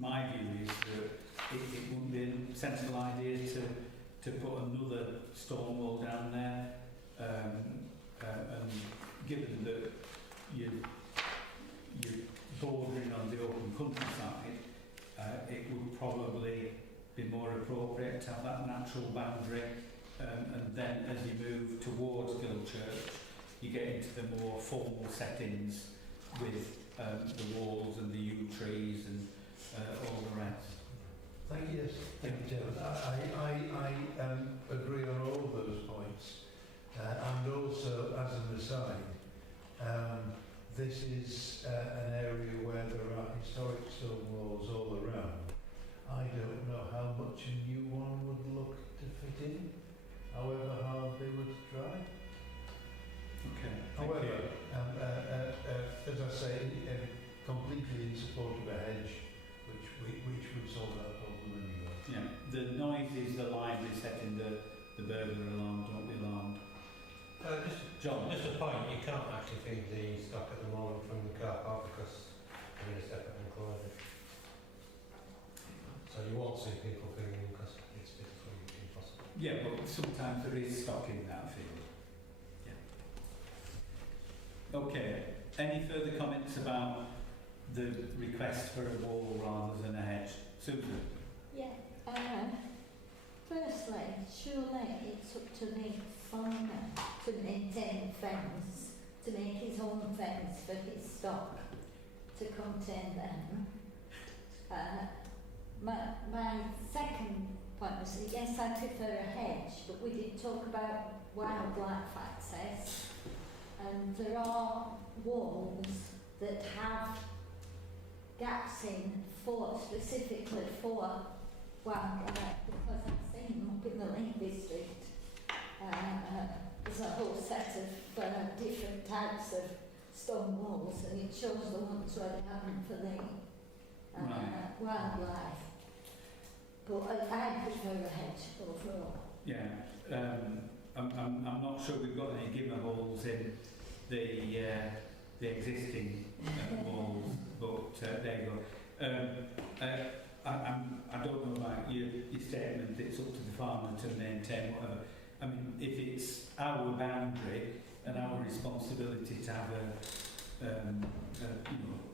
my view is that it wouldn't be a sensible idea to put another stone wall down there, and given that you're bordering on the open countryside, it would probably be more appropriate to have that natural boundary, and then as you move towards Gill Church, you get into the more formal settings with the walls and the yew trees and all the rest. Thank you. Thank you, Chairman. I agree on all of those points. And also, as an aside, this is an area where there are historic stone walls all around. I don't know how much a new one would look to fit in, however hard they would try. Okay. However, as I say, completely in support of a hedge, which would solve that problem anyway. Yeah, the noises, the lively setting the burglar alarm, don't be alarmed. John, just a point, you can't actually feed the stock at the moment from the car park because they're in a separate enclosure. So you won't see people feeding because it's physically impossible. Yeah, but sometimes there is stock in that field. Yeah. Okay, any further comments about the request for a wall rather than a hedge? Susan? Yeah. Firstly, surely it's up to the farmer to maintain a fence, to make his own fence for his stock to contain them. My second point was, yes, I prefer a hedge, but we did talk about wildlife access, and there are walls that have gaps in specifically for wildlife, because I've seen them up in the Lake District. There's a whole set of different types of stone walls, and it shows the ones where they haven't for the wildlife. But I prefer a hedge overall. Yeah, I'm not sure we've got any gimmer holes in the existing walls, but there you go. I don't know about your statement, it's up to the farmer to maintain whatever. I mean, if it's our boundary and our responsibility to have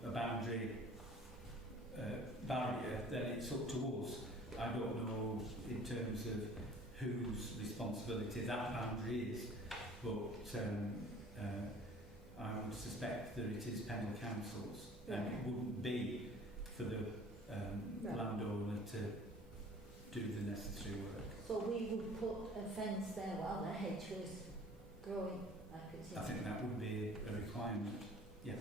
a boundary barrier, then it's up to us. I don't know in terms of whose responsibility that boundary is, but I would suspect that it is Pendle Council's, and it wouldn't be for the landowner to do the necessary work. So we would put a fence there while the hedge was growing, I presume? I think that would be a requirement, yeah.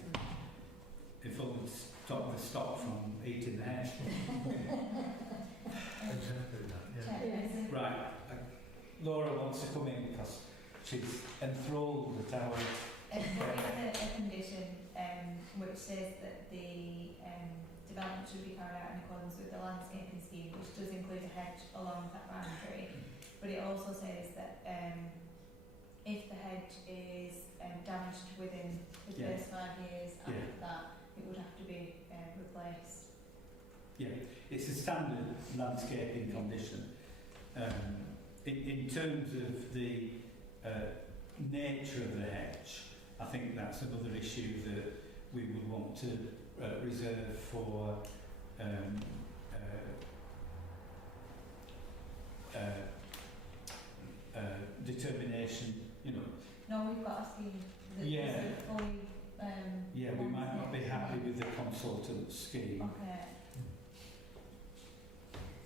If it would stop the stock from eating the hedge. Exactly that, yeah. Right, Laura wants to come in because she's enthralled with our... There is a condition which says that the development should be carried out in accordance with the landscaping scheme, which does include a hedge along that boundary. But it also says that if the hedge is damaged within the first 5 years after that, it would have to be replaced. Yeah, it's a standard landscaping condition. In terms of the nature of the hedge, I think that's another issue that we would want to reserve for determination, you know. No, we've got a scheme that Yeah. is fully... Yeah, we might not be happy with the consultant scheme. Okay.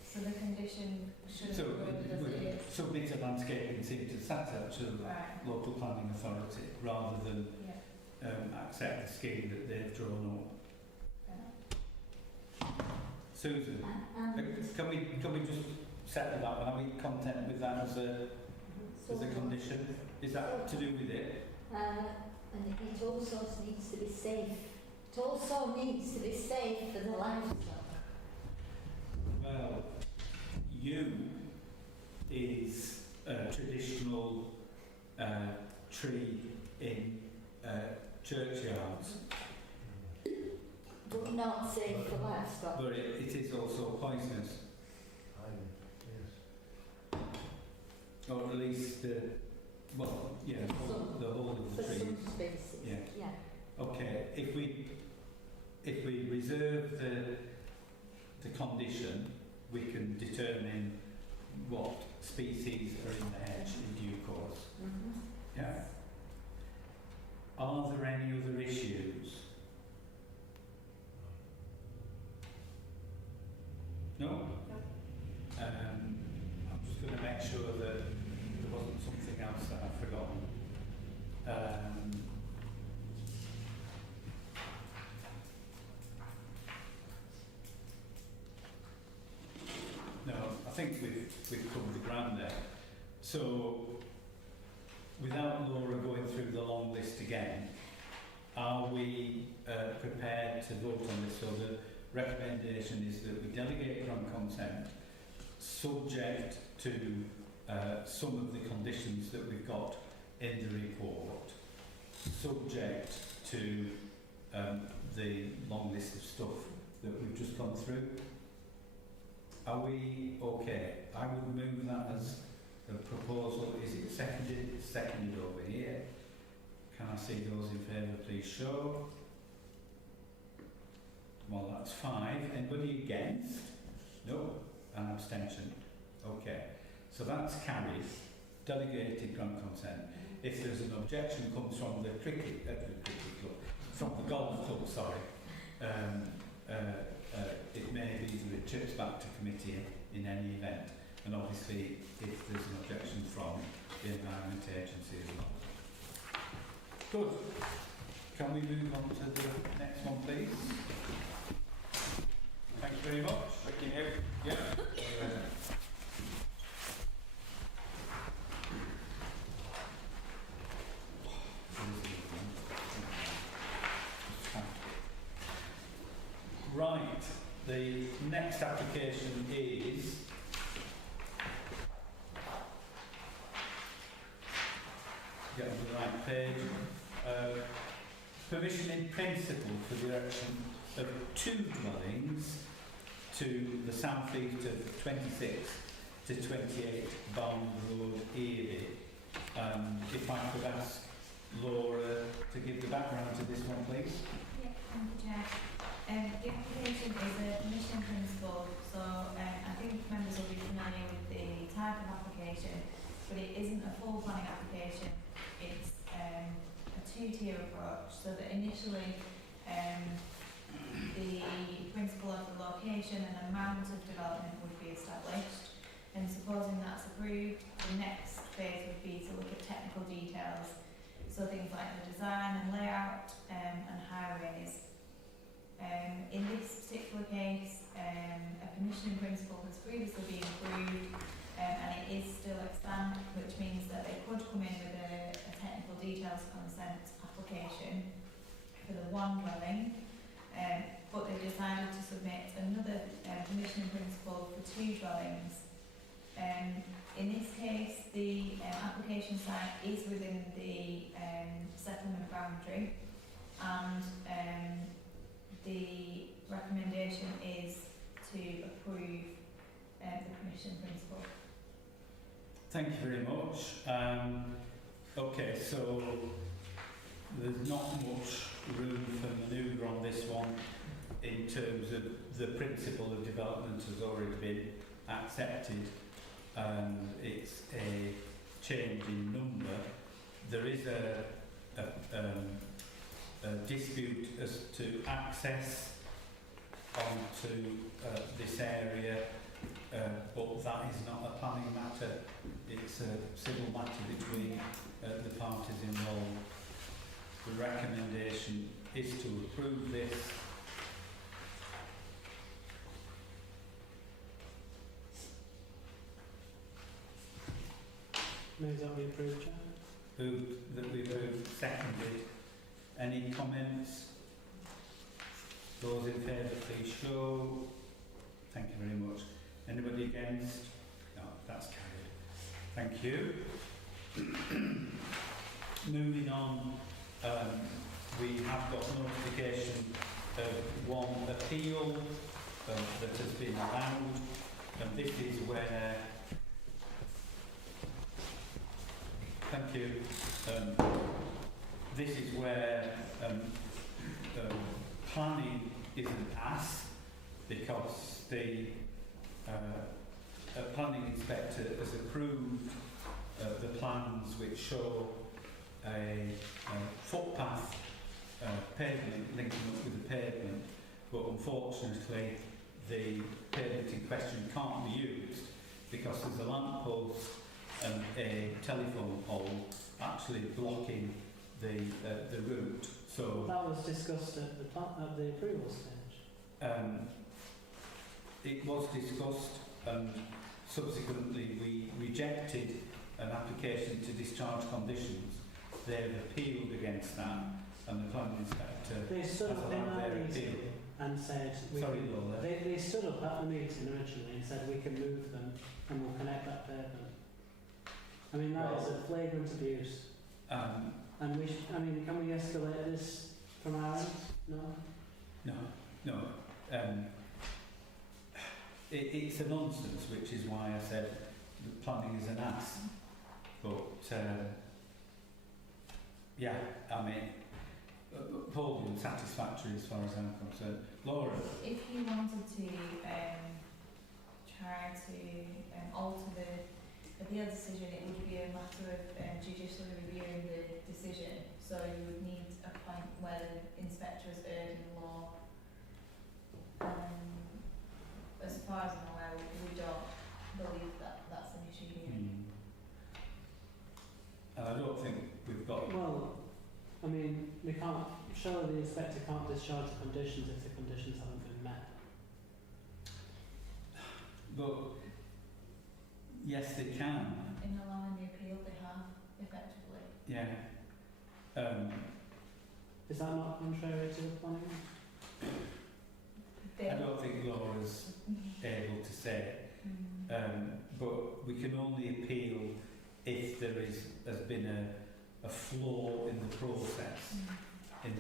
So the condition should So have been as it is. submit a landscaping scheme to SATA, to the Right. local planning authority, rather than Yeah. accept the scheme that they've drawn up. Fair enough. Susan, And can we just settle that one? Are we content with that as a condition? Is that to do with it? and it also needs to be safe. It also needs to be safe for the livestock. Well, yew is a traditional tree in churchyards, But not safe for livestock. but it is also poisonous, Yes. or at least the whole of For the tree. some species. Yeah. Okay, if we reserve the condition, we can determine what species are in the hedge in due course. Mhm. Yeah. Are there any other issues? No? I'm just going to make sure that there wasn't something else that I've forgotten. No, I think we've covered the ground there. So, without Laura going through the long list again, are we prepared to vote on this? So the recommendation is that we delegate grant consent subject to some of the conditions that we've got in the report, subject to the long list of stuff that we've just gone through. Are we okay? I would move that as a proposal. Is it seconded? It's seconded over here. Can I see those in favour, please show? Well, that's 5. Anybody against? No. An abstention. Okay. So that's carried. Delegated grant consent. If there's an objection comes from the cricket club, from the golf club, sorry, it may be that it chips back to committee in any event. And obviously, if there's an objection from the Environment Agency as well. Good. Can we move on to the next one, please? Thank you very much. Thank you. Yeah. Right. The next application is get on the right page. Permission in principle for the erection of 2 dwellings to the southeast of 26 to 28 Barn Road, Earby. If I could ask Laura to give the background to this one, please. Yeah, thank you, Chair. The application is a permission principle, so I think members will be familiar with the type of application, but it isn't a full planning application. It's a two-tier approach, so that initially the principle of the location and amount of development would be established, and supposing that's approved, the next phase would be to look at technical details, so things like the design and layout and highways. In this particular case, a permission principle has previously been approved and it is still extant, which means that they could come in with a technical details consent application for the one dwelling, but they decided to submit another permission principle for two dwellings. In this case, the application site is within the settlement boundary, and the recommendation is to approve the permission principle. Thank you very much. Okay, so there's not much room for manoeuvre on this one in terms of the principle of development has already been accepted. It's a change in number. There is a dispute as to access onto this area, but that is not a planning matter. It's a civil matter between the parties involved. The recommendation is to approve this. Move that we approve, Chair. Moved that we move, seconded. Any comments? Those in favour, please show. Thank you very much. Anybody against? No, that's carried. Thank you. Moving on, we have got notification of one appeal that has been allowed, and this is where, thank you, this is where planning isn't asked, because the planning inspector has approved the plans which show a footpath pavement linking up with the pavement, but unfortunately the pavement in question can't be used because there's a lamp post and a telephone pole actually blocking the route. So that was discussed at the approval stage. It was discussed, and subsequently we rejected an application to discharge conditions. They've appealed against that, and the planning inspector They stood has up in allowed our their meeting appeal. and said Sorry, Lola. they stood up at the meeting originally and said we can move them and we'll connect that pavement. I mean, that is a flagrant abuse. And we can we escalate this from our end? No? No. It's a nonsense, which is why I said the planning is an ass. But, yeah, I mean, wholly unsatisfactory as far as I'm concerned. Laura? If you wanted to try to alter the appeal decision, it would be a matter of judicially reviewing the decision. So you would need a point where the inspector has erred in the law. As far as I'm aware, we don't believe that that's an issue here. And I don't think we've got... Well, I mean, we can't, surely the inspector can't discharge the conditions if the conditions haven't been met. But, yes, they can. In allowing the appeal, they have, effectively. Yeah. Is that not contrary to the planning? I don't think Laura's able to say. But we can only appeal if there has been a flaw in the process. In,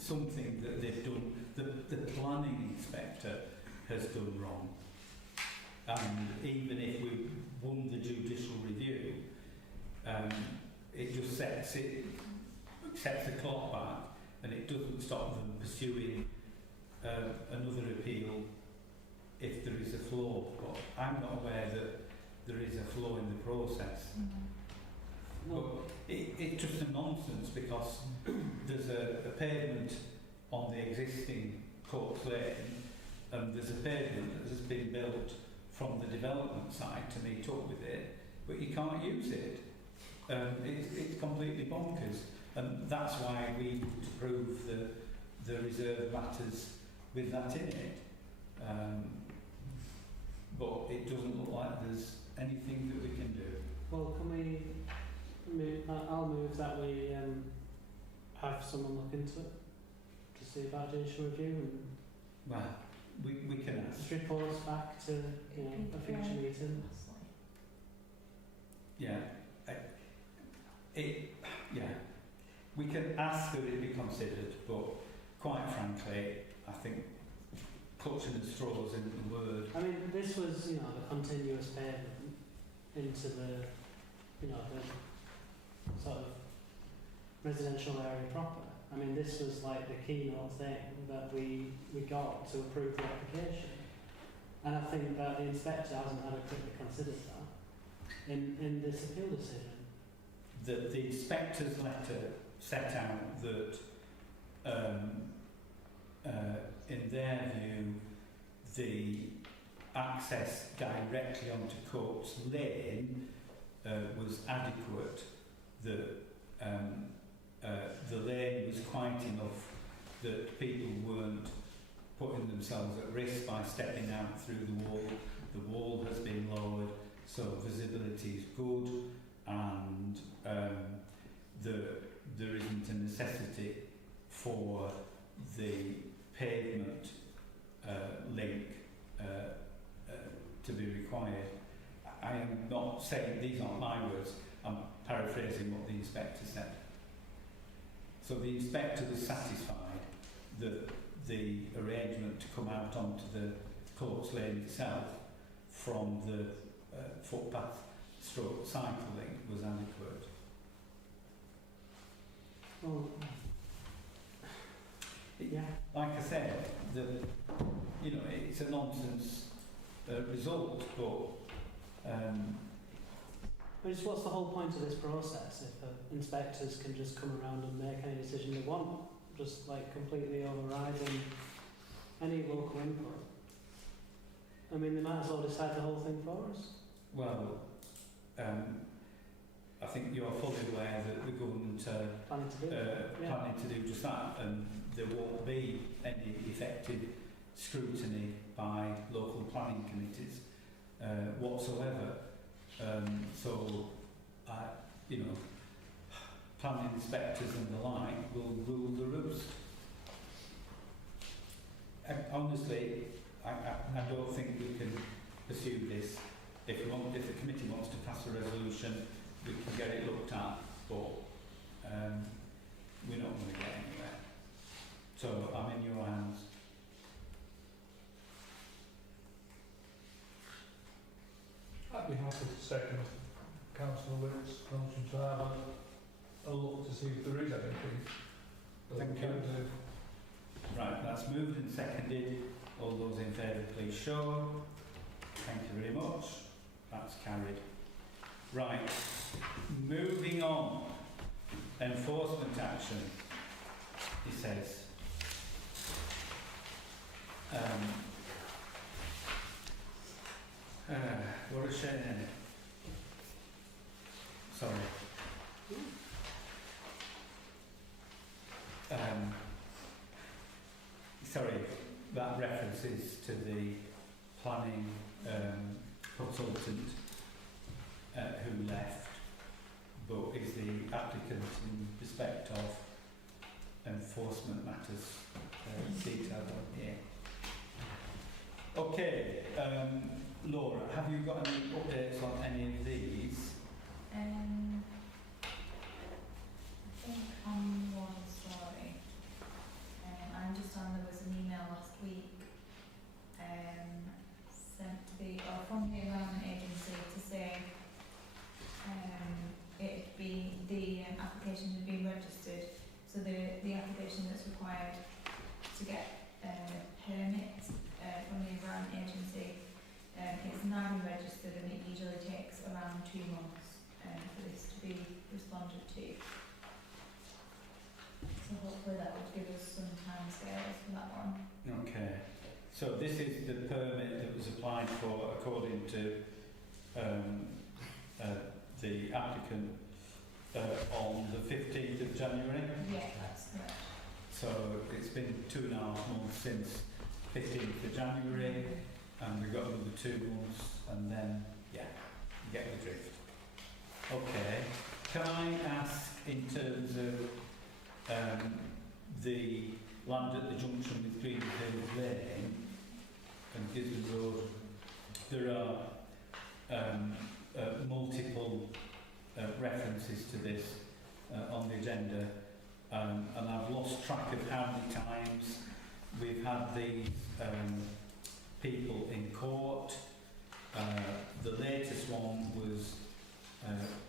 something that they've done, the planning inspector has done wrong. And even if we won the judicial review, it just sets the clock back, and it doesn't stop them pursuing another appeal if there is a flaw. But I'm not aware that there is a flaw in the process. But it's just a nonsense, because there's a pavement on the existing Courts Lane, and there's a pavement that has been built from the development side to meet up with it, but you can't use it. It's completely bonkers, and that's why we need to prove the reserve matters with that in it. But it doesn't look like there's anything that we can do. Well, can we move, I'll move that we have someone look into it to see about judicial review, and Well, we can ask. just report us back to, you know, a future meeting. Yeah. We can ask that it be considered, but quite frankly, I think clutching the straws in the word. I mean, this was, you know, the continuous pavement into the, you know, the sort of residential area proper. I mean, this was like the keynote thing that we got to approve the application. And I think that the inspector hasn't adequately considered that in this appeal decision. The inspector's letter set out that in their view, the access directly onto Courts Lane was adequate. The lane was quite enough that people weren't putting themselves at risk by stepping out through the wall. The wall has been lowered, so visibility is good, and there isn't a necessity for the pavement link to be required. I am not saying, these aren't my words, I'm paraphrasing what the inspector said. So the inspector was satisfied that the arrangement to come out onto the Courts Lane itself from the footpath stroke cycling was adequate. Well, yeah. Like I said, you know, it's a nonsense result, but Just what's the whole point of this process if inspectors can just come around and make any decision they want, just like completely overriding any local input? I mean, they might as well decide the whole thing for us. well, I think you're fully aware that the government Planning to do it. planning to do just that, and there won't be any effective scrutiny by local planning committees whatsoever. So, you know, planning inspectors and the like will rule the roost. Honestly, I don't think we can pursue this. If the committee wants to pass a resolution, we can get it looked at, but we're not going to get anywhere. So I'm in your hands. I'd be happy to second Councillor Witt's motion to have a look to see if there is anything that Thank we can you. do. Right, that's moved and seconded. All those in favour, please show. Thank you very much. That's carried. Right, moving on. Enforcement action, he says. What a shame. Sorry. Sorry, that reference is to the planning consultant who left, but is the applicant in respect of enforcement matters detailed on here. Okay, Laura, have you got any updates on any of these? I think on one story. required to get a permit from the Environment Agency. It's now been registered and it usually takes around 2 months for this to be responded to. So hopefully that would give us some time scales for that one. Okay. So this is the permit that was applied for according to the applicant on the 15th of January. Yeah, that's correct. So it's been 2.5 months since 15th of January, and we've got another 2 months, and then, yeah, you get the drift. Okay. Can I ask, in terms of the land at the junction with Green Hills Lane and Gisborne Road, there are multiple references to this on the agenda, and I've lost track of how many times we've had these people in court. The latest one was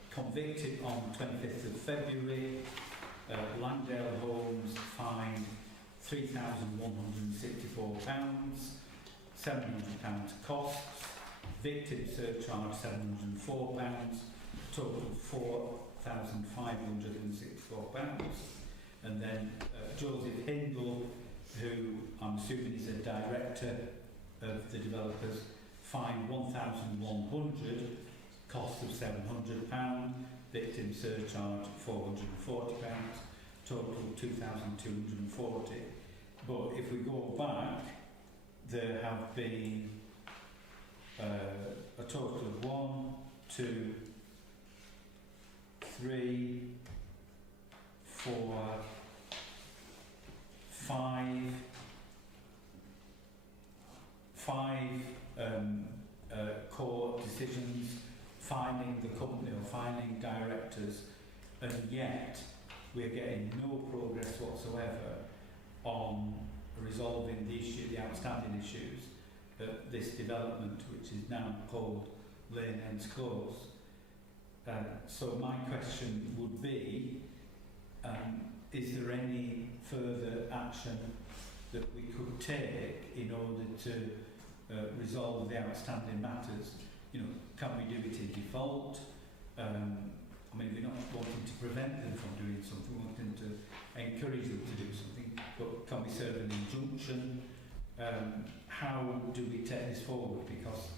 convicted on 25th of February. Langdale Homes fined £3,164, £700 costs, victim surcharge £704, total £4,564. And then Joseph Hindle, who I'm assuming is a director of the developers, fined £1,100, cost of £700, victim surcharge £440, total £2,240. But if we go back, there have been a total of 1, 2, 3, 4, 5 court decisions fining the company or fining directors, and yet we're getting no progress whatsoever on resolving the outstanding issues at this development, which is now called Lane Ends Close. So my question would be, is there any further action that we could take in order to resolve the outstanding matters? You know, can we do it in default? I mean, we're not wanting to prevent them from doing something, we're wanting to encourage them to do something, but can we serve an injunction? How do we take this forward? Because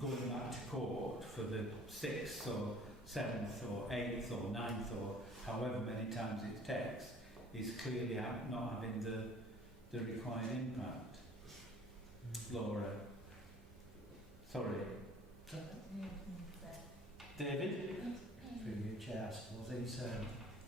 going back to court for the 6th or 7th or 8th or 9th or however many times it takes is clearly not having the required impact. Laura? Sorry. David? Through you, Chair, I suppose. It's,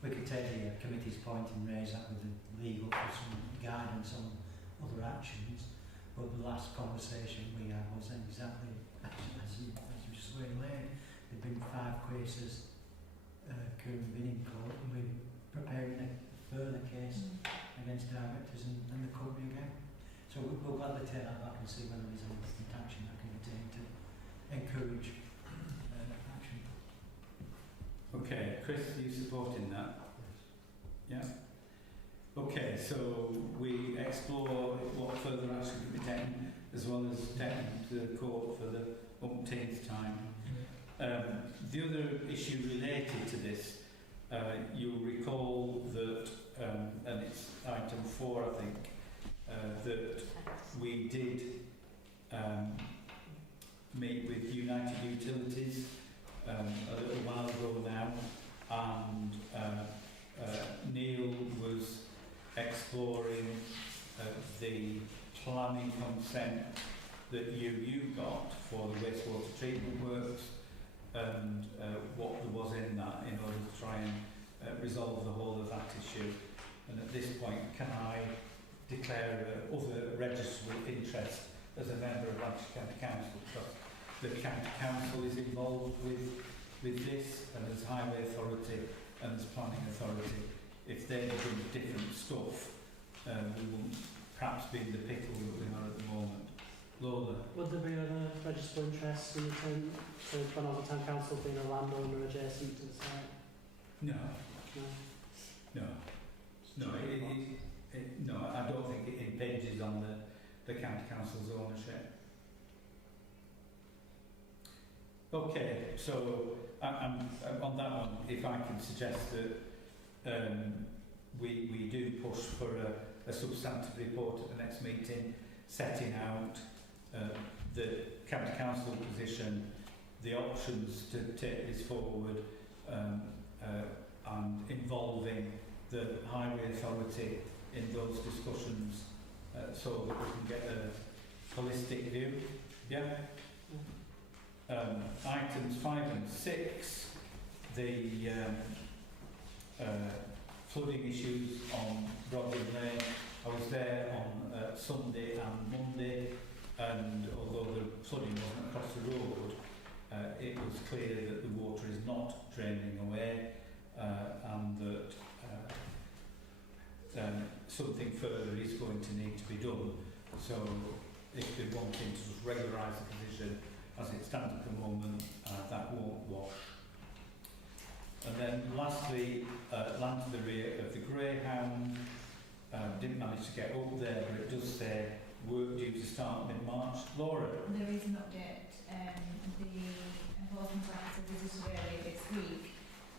we could take the committee's point and raise that with the legal for some guidance on other actions. But the last conversation we had was exactly as you just were laying. There've been 5 cases currently been in court, and we're preparing a further case against directors and the company again. So we'll gladly take that back and see whether there's any different action that can be taken to encourage action. Okay, Chris, are you supporting that? Yeah? Okay, so we explore what further action can be taken, as well as taking to the court for the umpteenth time. The other issue related to this, you'll recall that, and it's item 4, I think, that we did meet with United Utilities a little while ago now, and Neil was exploring the planning consent that you got for the wastewater treatment works, and what there was in that in order to try and resolve the whole of that issue. And at this point, can I declare other registrable interest as a member of Lancashire County Council, because the County Council is involved with this, and as Highway Authority and as Planning Authority. If they're doing different stuff, we won't perhaps be in the pickle that we are at the moment. Lola? Would there be other registered interests in return to Glenelg Town Council being a landowner adjacent to the site? No. No. No. No. no, I don't think it impinges on the county council's ownership. Okay, so I'm on that one, if I can suggest that we do push for a substantive report at the next meeting, setting out the county council position, the options to take this forward, and involving the highway authority in those discussions, so that we can get a holistic view. Yeah. Items 5 and 6, the flooding issues on Broadway Lane. I was there on Sunday and Monday, and although the flooding wasn't across the road, it was clear that the water is not draining away, and that something further is going to need to be done. So if they're wanting to just regularise the position as it stands at the moment, that won't wash. And then lastly, land to the rear of the Greyhound. Didn't manage to get up there, but it does say work due to start mid-March. Laura? There is an update. The enforcement officer visited earlier this week,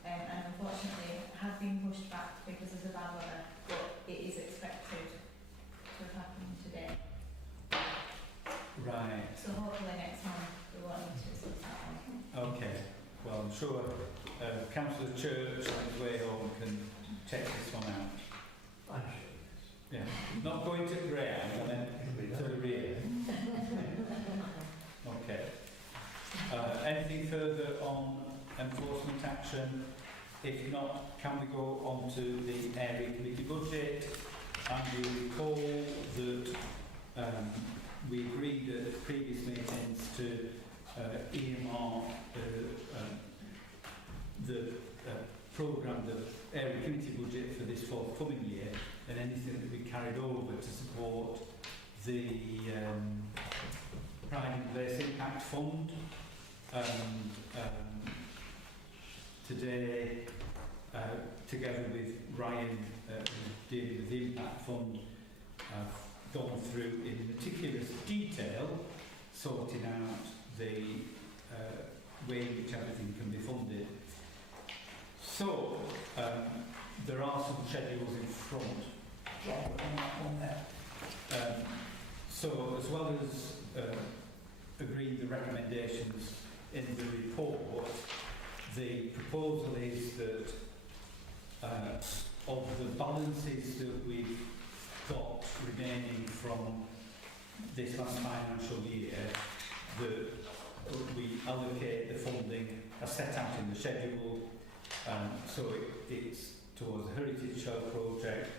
and unfortunately it has been pushed back because of the bad weather, but it is expected to have happened today. Right. So hopefully next month we won't need to discuss that one. Okay. Well, I'm sure Councillor Church on his way home can check this one out. Yeah. Not going to Graham and then to the rear. Okay. Anything further on enforcement action? If not, can we go on to the area committee budget? And you recall that we agreed at previous meetings to earmark the programme, the area committee budget for this forthcoming year, and anything that we carried over to support the Pride in Place Impact Fund. Today, together with Ryan, dealing with the Impact Fund, I've gone through in meticulous detail, sorting out the way in which everything can be funded. So, there are some schedules in front. On that one there. So, as well as agreeing the recommendations in the report, the proposal is that of the balances that we've got remaining from this last financial year, that we allocate the funding as set out in the schedule. So it's towards the Heritage Trail project,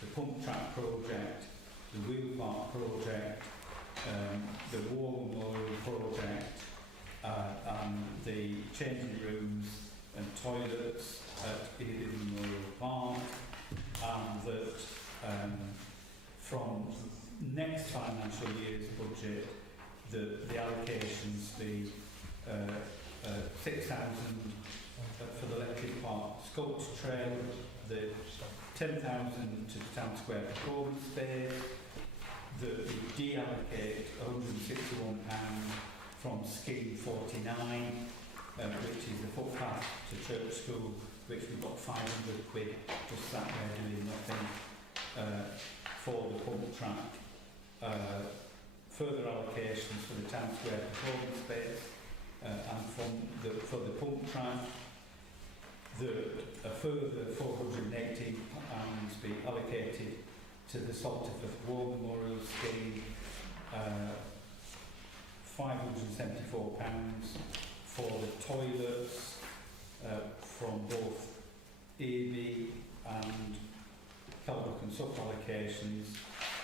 the pump track project, the wheel park project, the war memorial project, and the changing rooms and toilets at Ely Memorial Park, and that from next financial year's budget, the allocations, the 6,000 for the Electric Park Sculpture Trail, the 10,000 to the Town Square Performance Space, that we de-allocate £161 from Scheme 49, which is the footpath to Church School, which we've got 500 quid just sat there doing nothing, for the pump track. Further allocations for the Town Square Performance Space, and for the pump track, a further £418 be allocated to the Salterford War Memorial Scheme, £574 for the toilets from both AB and Calbrook and Suffolk allocations,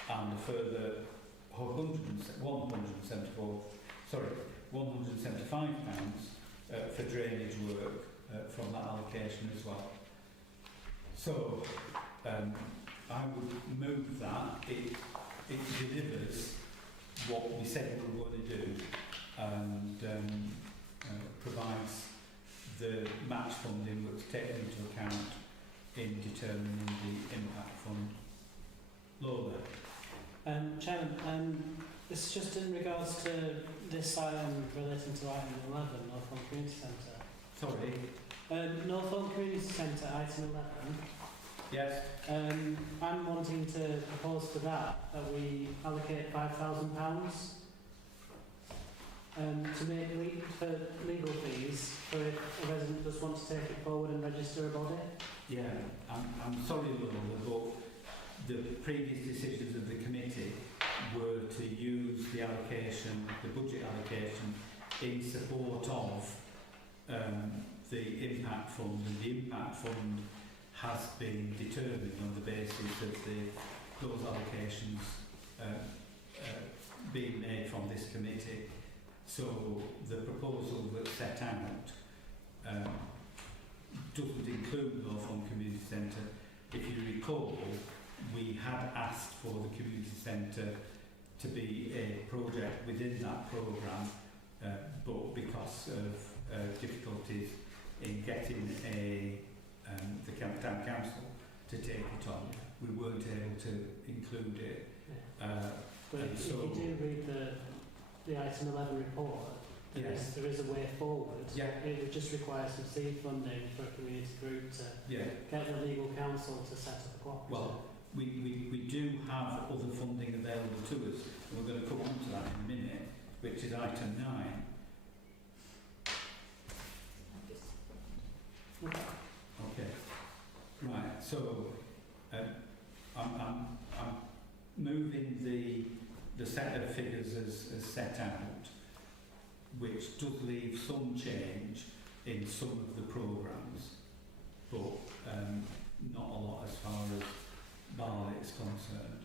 and a further £175 for drainage work from that allocation as well. So I would move that. It delivers what we said we were going to do, and provides the match funding that's taken into account in determining the impact fund. Lola. Chairman, this is just in regards to this item relating to item 11, Northbourne Community Centre. Sorry. Northbourne Community Centre, item 11. Yes. I'm wanting to propose for that we allocate £5,000 to make for legal fees for if a resident just wants to take it forward and register a body. Yeah, I'm sorry, Lola, but the previous decisions of the committee were to use the allocation, the budget allocation, in support of the impact fund, and the impact fund has been determined on the basis of those allocations being made from this committee. So the proposal that's set out doesn't include Northbourne Community Centre. If you recall, we had asked for the community centre to be a project within that programme, but because of difficulties in getting the town council to take it on, we weren't able to include it. But and if so, you do read the item 11 report, yes, there is a way forward. Yeah. It would just require some seed funding for a community group to yeah. get the legal counsel to set up a cooperative. Well, we do have other funding available to us, and we're going to come on to that in a minute, which is item 9. Okay. Right. So I'm moving the set of figures as set out, which does leave some change in some of the programmes, but not a lot as far as Barley is concerned.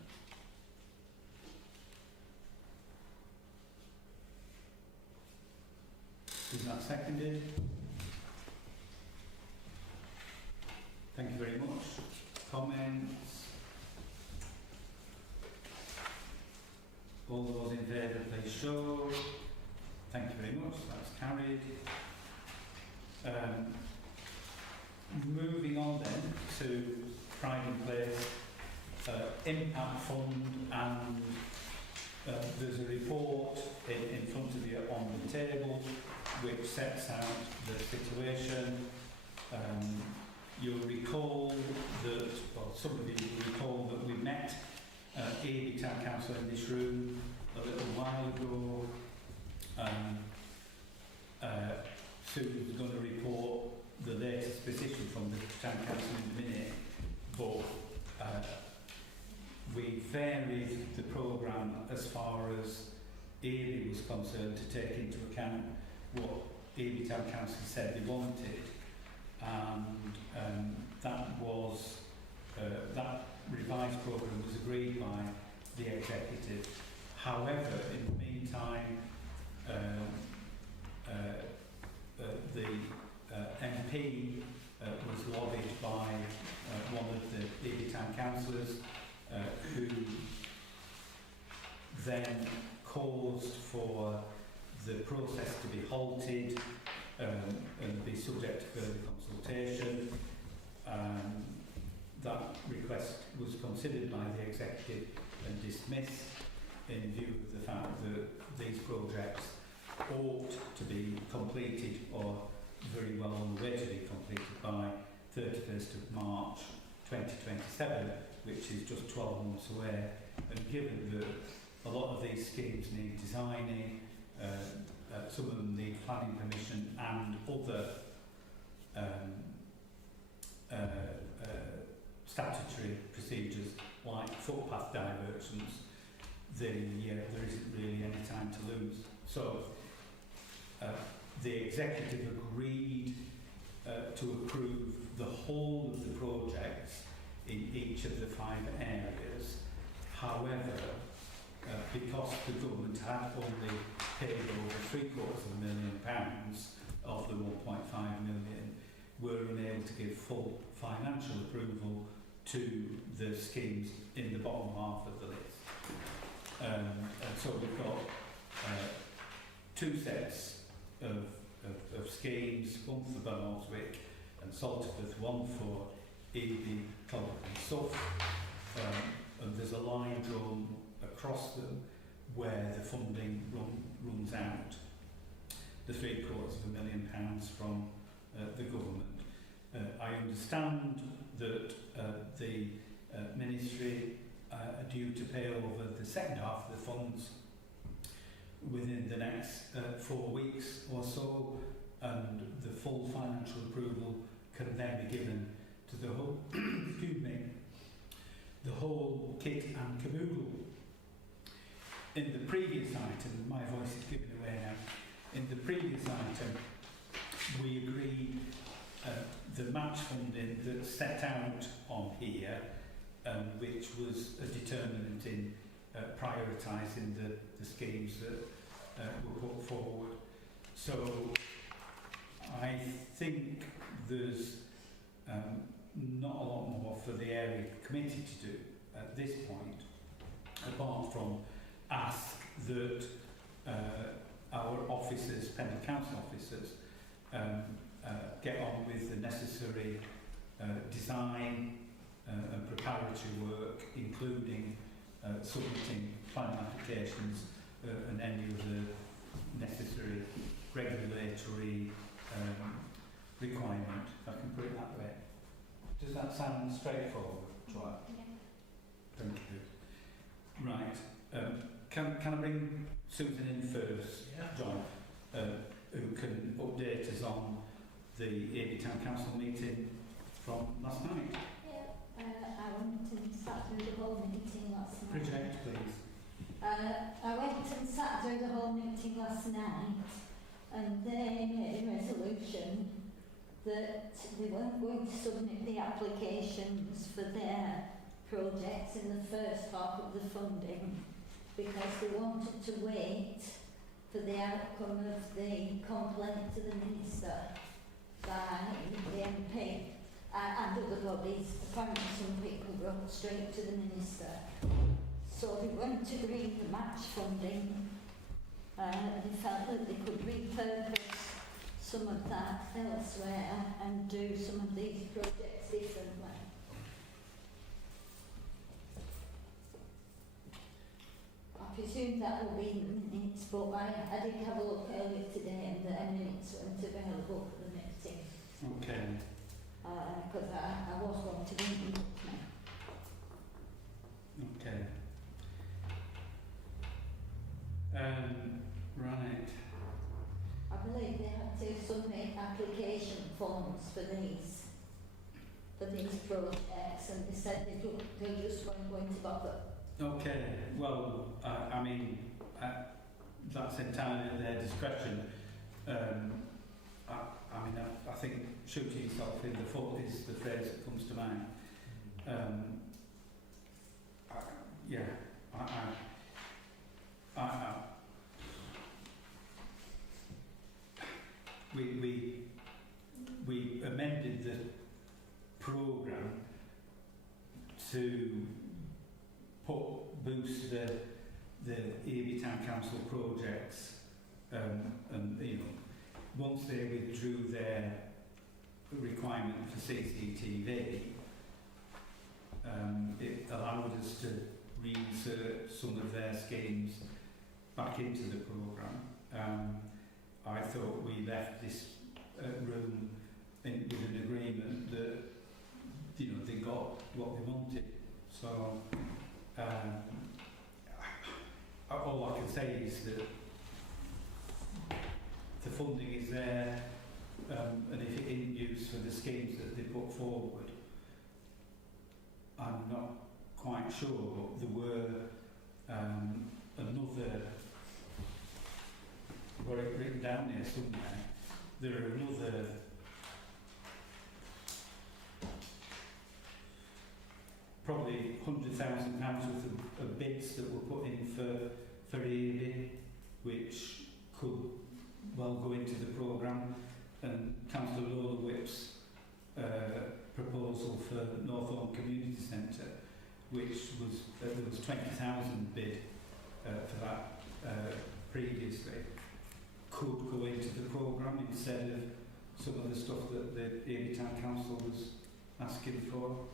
Is that seconded? Thank you very much. Comments? All those in favour, please show. Thank you very much. That's carried. Moving on then to Pride in Place Impact Fund, and there's a report in front of you on the table which sets out the situation. You'll recall that, well, some of you will recall that we met Ely Town Council in this room a little while ago. Susan's going to report the latest position from the Town Council in a minute, but we varied the programme as far as Ely was concerned to take into account what Ely Town Council said they wanted, and that revised programme was agreed by the executive. However, in the meantime, the MP was lobbied by one of the Ely Town councillors, who then caused for the process to be halted and be subject to further consultation. That request was considered by the executive and dismissed in view of the fact that these projects ought to be completed, or very well on the way to be completed, by 31st of March 2027, which is just 12 months away. And given that a lot of these schemes need designing, some of them need planning permission and other statutory procedures like footpath diversions, there isn't really any time to lose. So the executive agreed to approve the whole of the projects in each of the 5 areas. However, because the government had only paid over £750,000 of the 1.5 million, were unable to give full financial approval to the schemes in the bottom half of the list. And so we've got 2 sets of schemes, one for Burnholswick and Salterford, one for Eby, Culloch and Suffolk, and there's a line drawn across them where the funding runs out, the £750,000 from the government. I understand that the Ministry are due to pay over the second half of the funds within the next 4 weeks or so, and the full financial approval can then be given to the whole, excuse me, the whole kit and caboodle. In the previous item, my voice is giving away now, in the previous item we agreed the match funding that's set out on here, which was a determinant in prioritising the schemes that were put forward. So I think there's not a lot more for the area committee to do at this point, apart from ask that our officers, Pendle Council officers, get on with the necessary design and preparatory work, including submitting planning applications and any of the necessary regulatory requirement, if I can put it that way. Does that sound straightforward, Joanne? Thank you. Right. Can I bring Susan in first, John, who can update us on the AB Town Council meeting from last night? I went and sat through the whole meeting last night. Project, please. I went and sat through the whole meeting last night, and they made a resolution that they weren't going to submit the applications for their projects in the first half of the funding because they wanted to wait for the outcome of the complaint to the Minister by the MP and other bodies. Apparently some people wrote straight to the Minister. So they weren't agreeing the match funding. They felt that they could repurpose some of that elsewhere and do some of these projects differently. I presume that will be in the minutes, but I did have a look earlier today and the minutes weren't available for the meeting. Okay. Because I was going to bring them up now. Okay. Right. I believe they had to submit application forms for these projects, and they said they just weren't going to bother. Okay. Well, I mean, that's entirely at their discretion. I think shooting yourself in the foot is the phrase that comes to mind. We amended the programme to boost the EB Town Council projects, and once they withdrew their requirement for CCTV, it allowed us to reinsert some of their schemes back into the programme. I thought we left this room with an agreement that they got what they wanted. So all I can say is that the funding is there, and if it isn't used for the schemes that they put forward, I'm not quite sure, but there were another, got it written down here somewhere, there are another probably £100,000 worth of bids that were put in for EAB, which could well go into the programme, and Councillor Lola Whip's proposal for Northorn Community Centre, which was there was 20,000 bid for that previously, could go into the programme instead of some of the stuff that the EAB Town Council was asking for.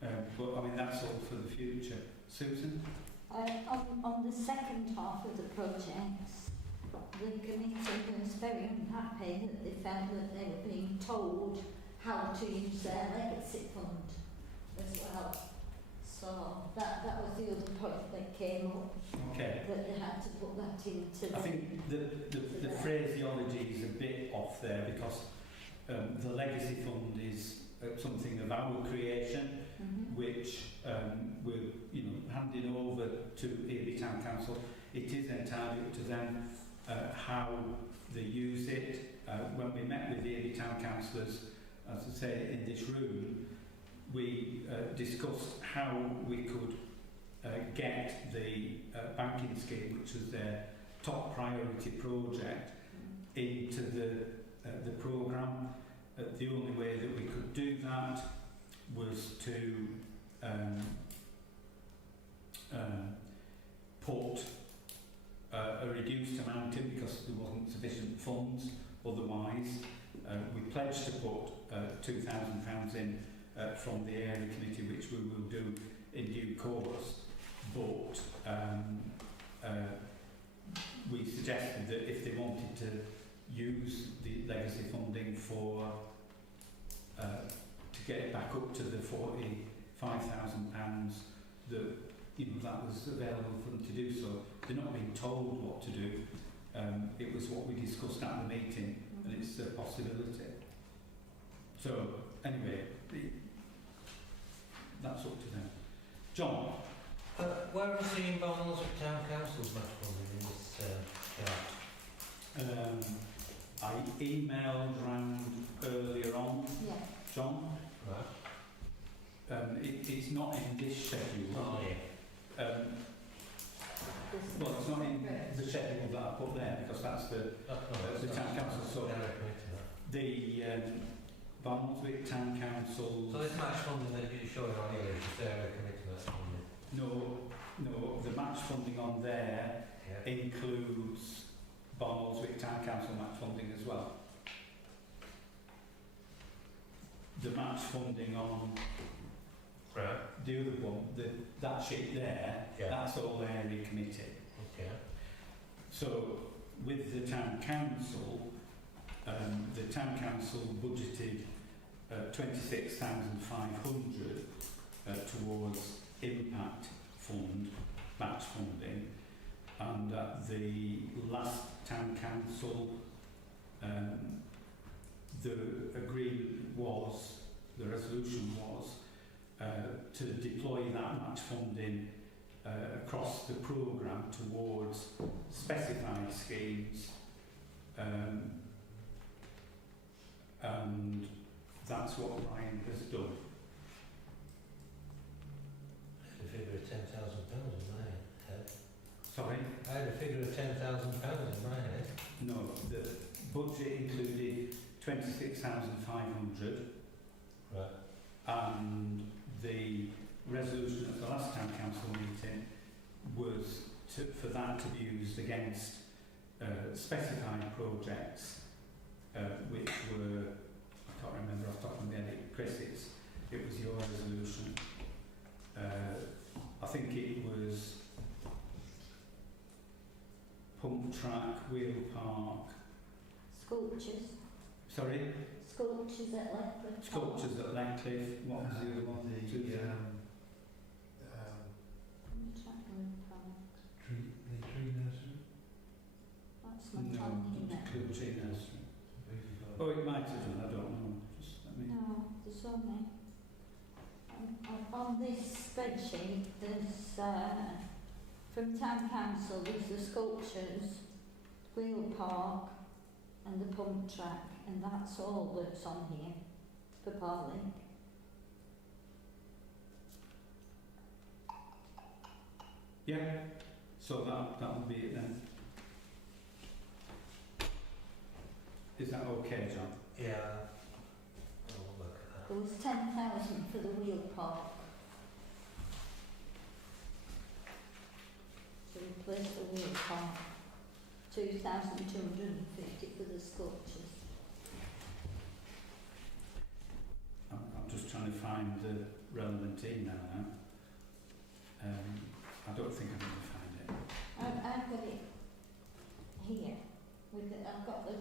But I mean, that's all for the future. Susan? On the second half of the projects, the committee was very unhappy that they felt that they were being told how to use their legacy fund as well. So that was the other point that came up, Okay. that they had to put that into I think the phraseology is a bit off there because the legacy fund is something of our creation, which we're handing over to Ely Town Council. It is entirely up to them how they use it. When we met with the Ely Town Councillors, as I say, in this room, we discussed how we could get the banking scheme, which was their top priority project, into the programme. The only way that we could do that was to put a reduced amount in because there wasn't sufficient funds otherwise. We pledged to put £2,000 in from the area committee, which we will do in due course, but we suggested that if they wanted to use the legacy funding for to get it back up to the £45,000, that was available for them to do so. They're not being told what to do. It was what we discussed at the meeting, and it's a possibility. So anyway, that's up to them. John? Where are the involvement of Town Council's match funding in this chart? I emailed round earlier on, Yeah. John. Right. It's not in this schedule. Oh, yeah. Well, it's not in the schedule that I put there because that's the Town Council. So the Barnsley Town Council. So this match funding that you're showing on here is just area committee match funding? No, the match funding on there includes Barnsley Town Council match funding as well. The match funding on the other one, that sheet there, that's all area committee. Okay. So with the Town Council budgeted 26,500 towards impact fund match funding, and at the last Town Council the agreement was, the resolution was to deploy that match funding across the programme towards specified schemes, and that's what Ryan has done. I had a figure of £10,000 in my head. Sorry? I had a figure of £10,000 in my head. No, the budget included 26,500. Right. And the resolution at the last Town Council meeting was for that to be used against specified projects, which were, I can't remember off the top of my head, Chris's, it was your resolution. I think it was pump track, wheel park. Sculptures. Sorry? Sculptures at Leckliffe. Sculptures at Leckliffe. What was the other one? The tree nursery. That's not No, on here. tree nursery. Oh, it might have done, I don't know. Just let me... No, there's only on this spreadsheet. There's from Town Council. There's the sculptures, wheel park, and the pump track, and that's all that's on here for Parley. Yeah, so that will be it then. Is that okay, John? Yeah. I'll look at that. There was 10,000 for the wheel park to replace the wheel park. 2,250 for the sculptures. I'm just trying to find the relevant email now. I don't think I'm going to find it. I've got it here. I've got the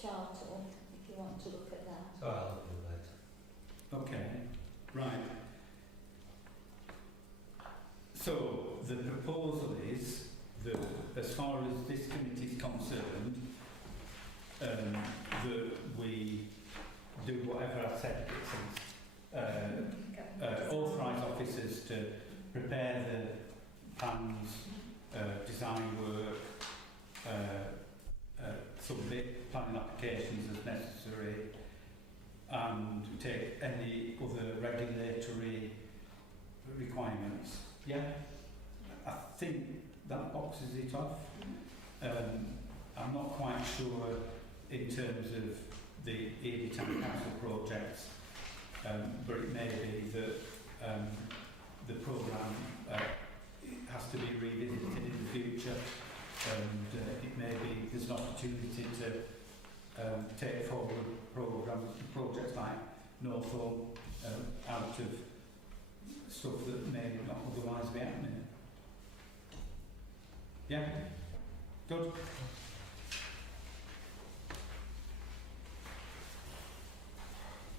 chart up, if you want to look at that. So I'll look at it later. Okay, right. So the proposal is that, as far as this committee is concerned, that we do whatever I said. Authorise officers to prepare the plans, design work, submit planning applications as necessary, and take any other regulatory requirements. Yeah, I think that boxes it off. I'm not quite sure in terms of the Ely Town Council projects, but it may be that the programme has to be revisited in the future, and it may be there's an opportunity to take forward projects like Northall out of stuff that may not otherwise be happening. Yeah? Good.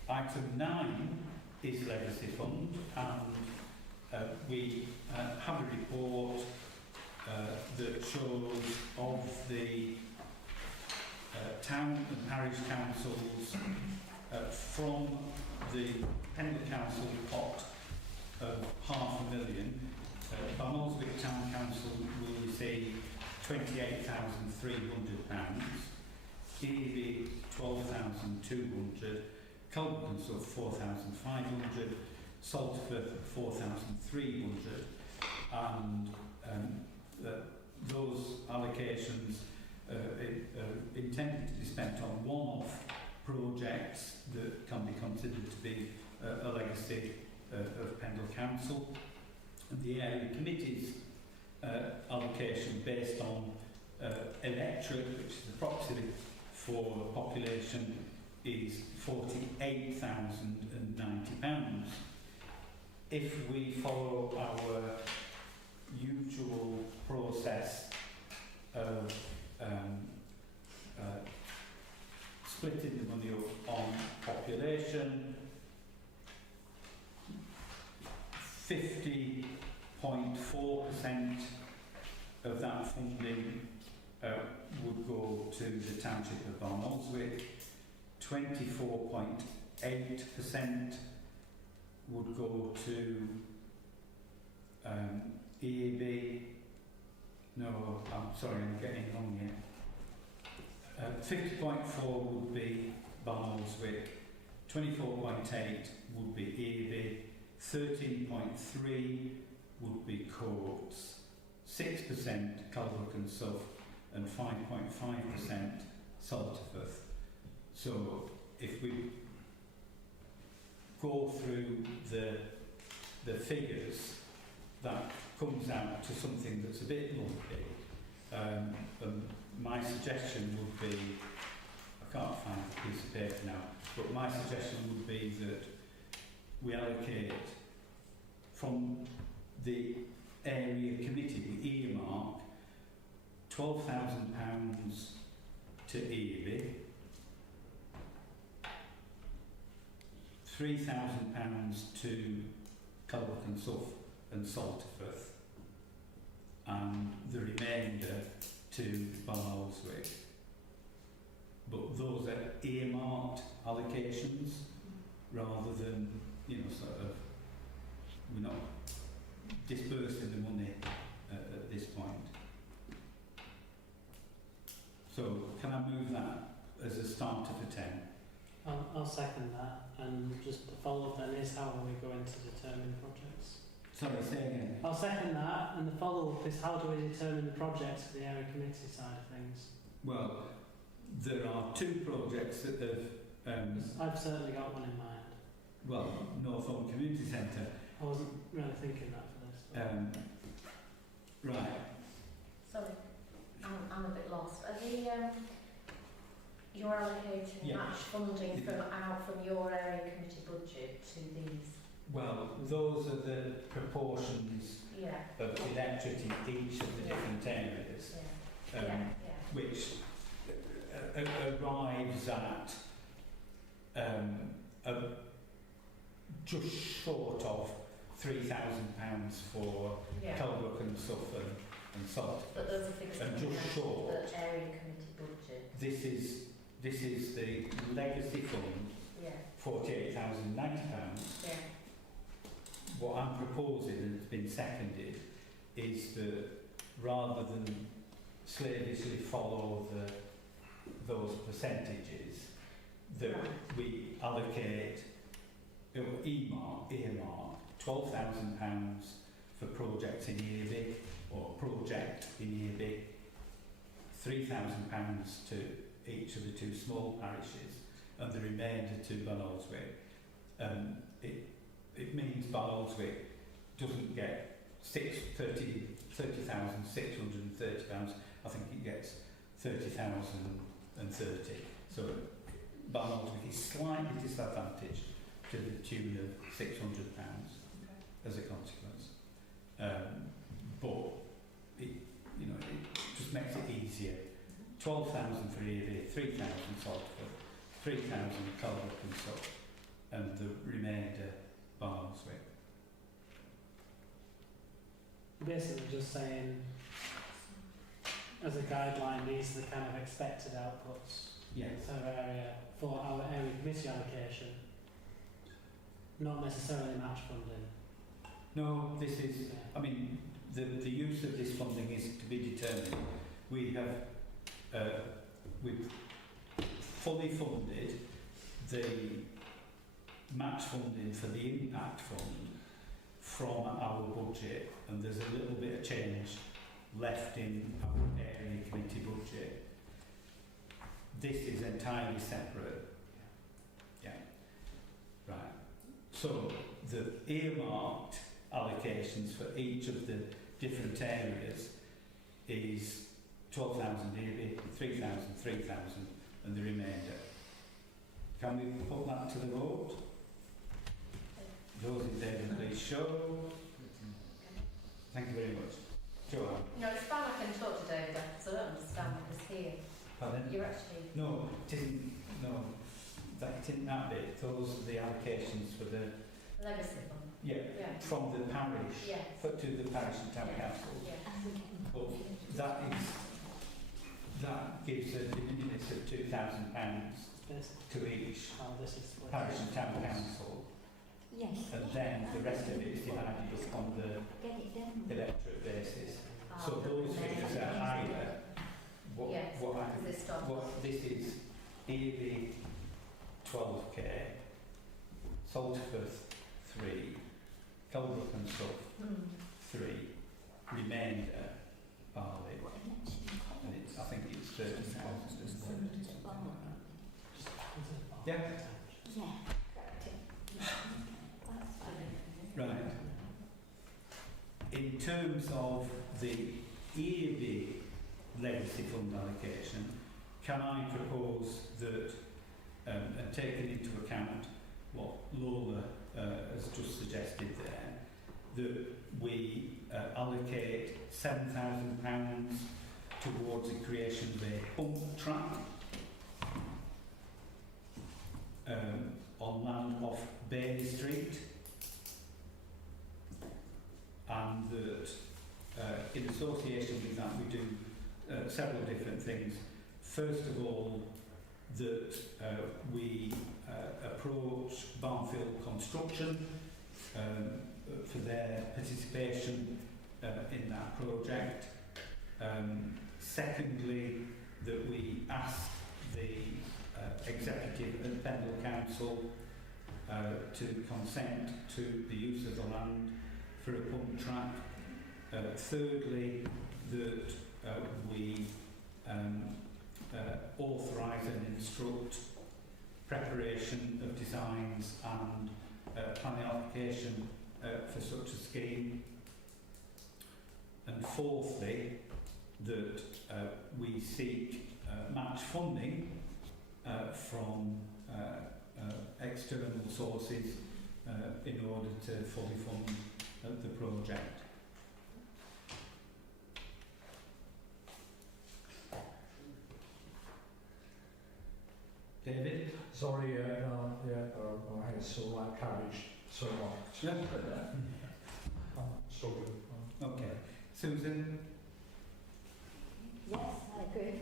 Item 9 is legacy fund, and we have a report that shows of the town and parish councils from the Pendle Council pot of £500,000. Balmoswick Town Council will receive £28,300, Ely £12,200, Culbeconsult 4,500, Salterford 4,300, and those allocations are intended to be spent on one-off projects that can be considered to be a legacy of Pendle Council. And the area committee's allocation based on electorate, which is the proxy for population, is £48,090. If we follow our usual process of splitting the money up on population, 50.4% of that funding would go to the township of Balmoswick, 24.8% would go to EAB. No, I'm sorry, I'm getting wrong here. 50.4 would be Balmoswick, 24.8 would be EAB, 13.3 would be Courts, 6% Culbeconsult, and 5.5% Salterford. So if we go through the figures, that comes out to something that's a bit lumpy. My suggestion would be, I can't find the piece of paper now, but my suggestion would be that we allocate from the area committee, we earmark £12,000 to EAB, £3,000 to Culbeconsult and Salterford, and the remainder to Balmoswick. But those are earmarked allocations rather than, sort of, we're not dispersing the money at this point. So can I move that as a starter for 10? I'll second that, and just the follow-up then is how are we going to determine projects? Sorry, say again. I'll second that, and the follow-up is how do we determine the projects for the area committee side of things? Well, there are two projects that have... I've certainly got one in mind. Well, Northall Community Centre. I wasn't really thinking that for this. Right. Sorry, I'm a bit lost. Are you're allocating match funding from your area committee budget to these Well, those are the proportions Yeah. of electricity in each of the different areas, Yeah. um, Yeah. which arrives at just short of £3,000 for Yeah. Culbrook and Suffolk and Salt. But those are figures And coming just out short. of the area committee budget. This is the legacy fund, Yeah. £48,090. Yeah. What I'm proposing, and it's been seconded, is that rather than slavishly follow those percentages, that we allocate or earmark £12,000 for projects in year big, or project in year big, £3,000 to each of the two small parishes, and the remainder to Ballorswick. It means Ballorswick doesn't get £30,630. I think it gets 30,030. So Ballorswick is slightly disadvantaged to the tune of £600 as a consequence. But it just makes it easier. 12,000 for EV, 3,000 Salford, 3,000 Culbrook and Suffolk, and the remainder Ballorswick. Basically just saying, as a guideline, these are the kind of expected outputs Yes. per area for our area committee allocation, not necessarily match funding. No, this is, I mean, the use of this funding is to be determined. We've fully funded the match funding for the impact fund from our budget, and there's a little bit of change left in our area committee budget. This is entirely separate. Yeah. Right. So the earmarked allocations for each of the different areas is 12,000 EB, 3,000, 3,000, and the remainder. Can we put that to the vote? Those in favour, please show. Thank you very much. Joanne? No, it's fine, I can talk to David because I don't understand what was here. Pardon? You're actually... No, it isn't, no, that isn't that bit. Those are the allocations for the, Legacy fund. yeah, Yeah. from the parish, Yes. to the parish and town Yeah. council. Yeah. But that gives a diminution of £2,000 Basically, to each how this is split. parish and town council, Yes. and then the rest of it is divided up on the Get it done. electorate basis. Ah, So those the figures are higher. Yes, because this starts... This is EV 12k, Salterford 3, Culbrook and Suffolk 3, remainder Barley, and it's, I think it's 30,000. Yeah. Yeah, correct. That's fine. Right. In terms of the EAB legacy fund allocation, can I propose that, and taking into account what Lola has just suggested there, that we allocate £7,000 towards the creation of a pump track on land off Bailey Street, and that in association with that we do several different things. First of all, that we approach Barnfield Construction for their participation in that project. Secondly, that we ask the executive and Pendle Council to consent to the use of the land for a pump track. Thirdly, that we authorise and instruct preparation of designs and planning application for such a scheme. And fourthly, that we seek match funding from external sources in order to fully fund the project. David? Sorry, my head's so like cabbage, so much. Yeah. I'm struggling. Okay. Susan? Yes, I agree.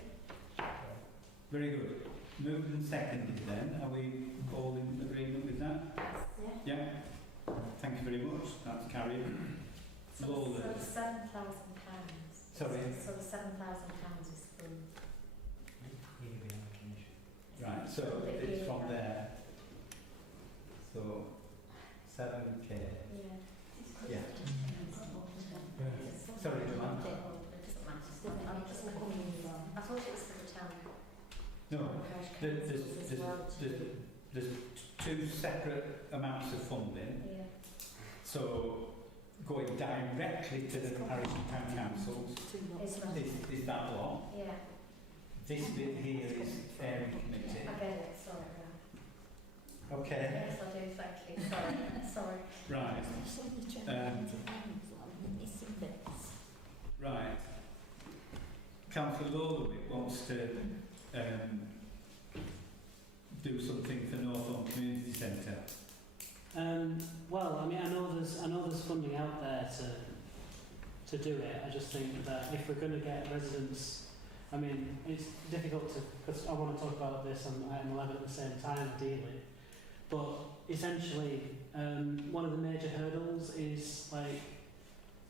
Very good. Moved and seconded then. Are we all in agreement with that? Yeah. Yeah. Thank you very much. That's carried. So Lola. the £7,000. Sorry? So the £7,000 is from... Area allocation. Right, so it's from there. So 7k. Yeah. Yeah. Yeah. Sorry, Joanne. It doesn't matter. I'm just I thought it was for the town. No, Parish there's, councils as well. there's two separate amounts of funding. Yeah. So going directly to the parish and town councils It's not. is that lot. Yeah. This bit here is area committee. I get it. Sorry. Yeah. Okay. Yes, I do. Thank you. Sorry. Sorry. Right. Right. Councillor Lowlwick wants to do something for Northorn Community Centre. Well, I mean, I know there's funding out there to do it. I just think that if we're going to get residents, I mean, it's difficult to, because I want to talk about this on item 11 at the same time, ideally. But essentially, one of the major hurdles is like,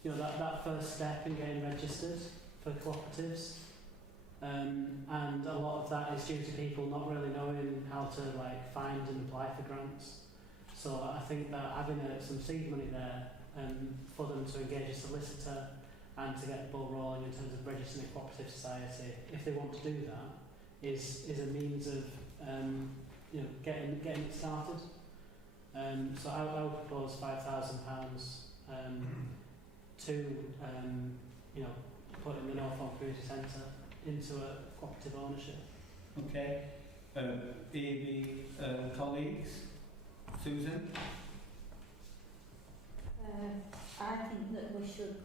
you know, that first step in getting registered for cooperatives. And a lot of that is due to people not really knowing how to like find and apply for grants. So I think that having some seed money there for them to engage a solicitor and to get the ball rolling in terms of registering a cooperative society, if they want to do that, is a means of you know, getting it started. So I would propose £5,000 to you know, put in the Northorn Community Centre into a cooperative ownership. Okay. EB colleagues? Susan? I think that we should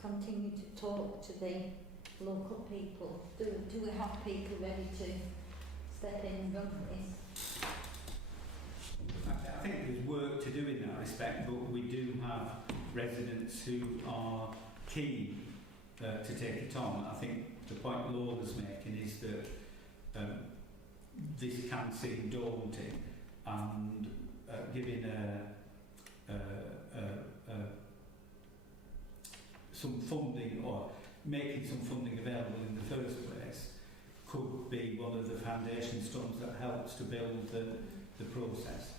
continue to talk to the local people. Do we have people ready to step in and run this? I think there's work to do in that respect, but we do have residents who are keen to take it on. I think the point Lola's making is that this can seem daunting, and giving some funding or making some funding available in the first place could be one of the foundation stones that helps to build the process.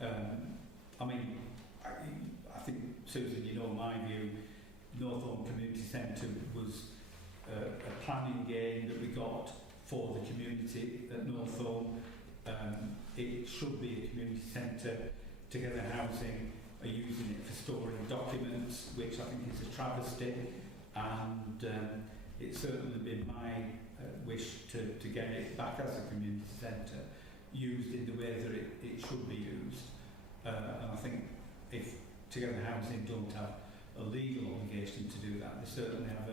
I mean, I think, Susan, you know my view. Northorn Community Centre was a planning gain that we got for the community at Northorn. It should be a community centre. Together Housing are using it for storing documents, which I think is a travesty, and it's certainly been my wish to get it back as a community centre, used in the way that it should be used. And I think if Together Housing don't have a legal obligation to do that, they certainly have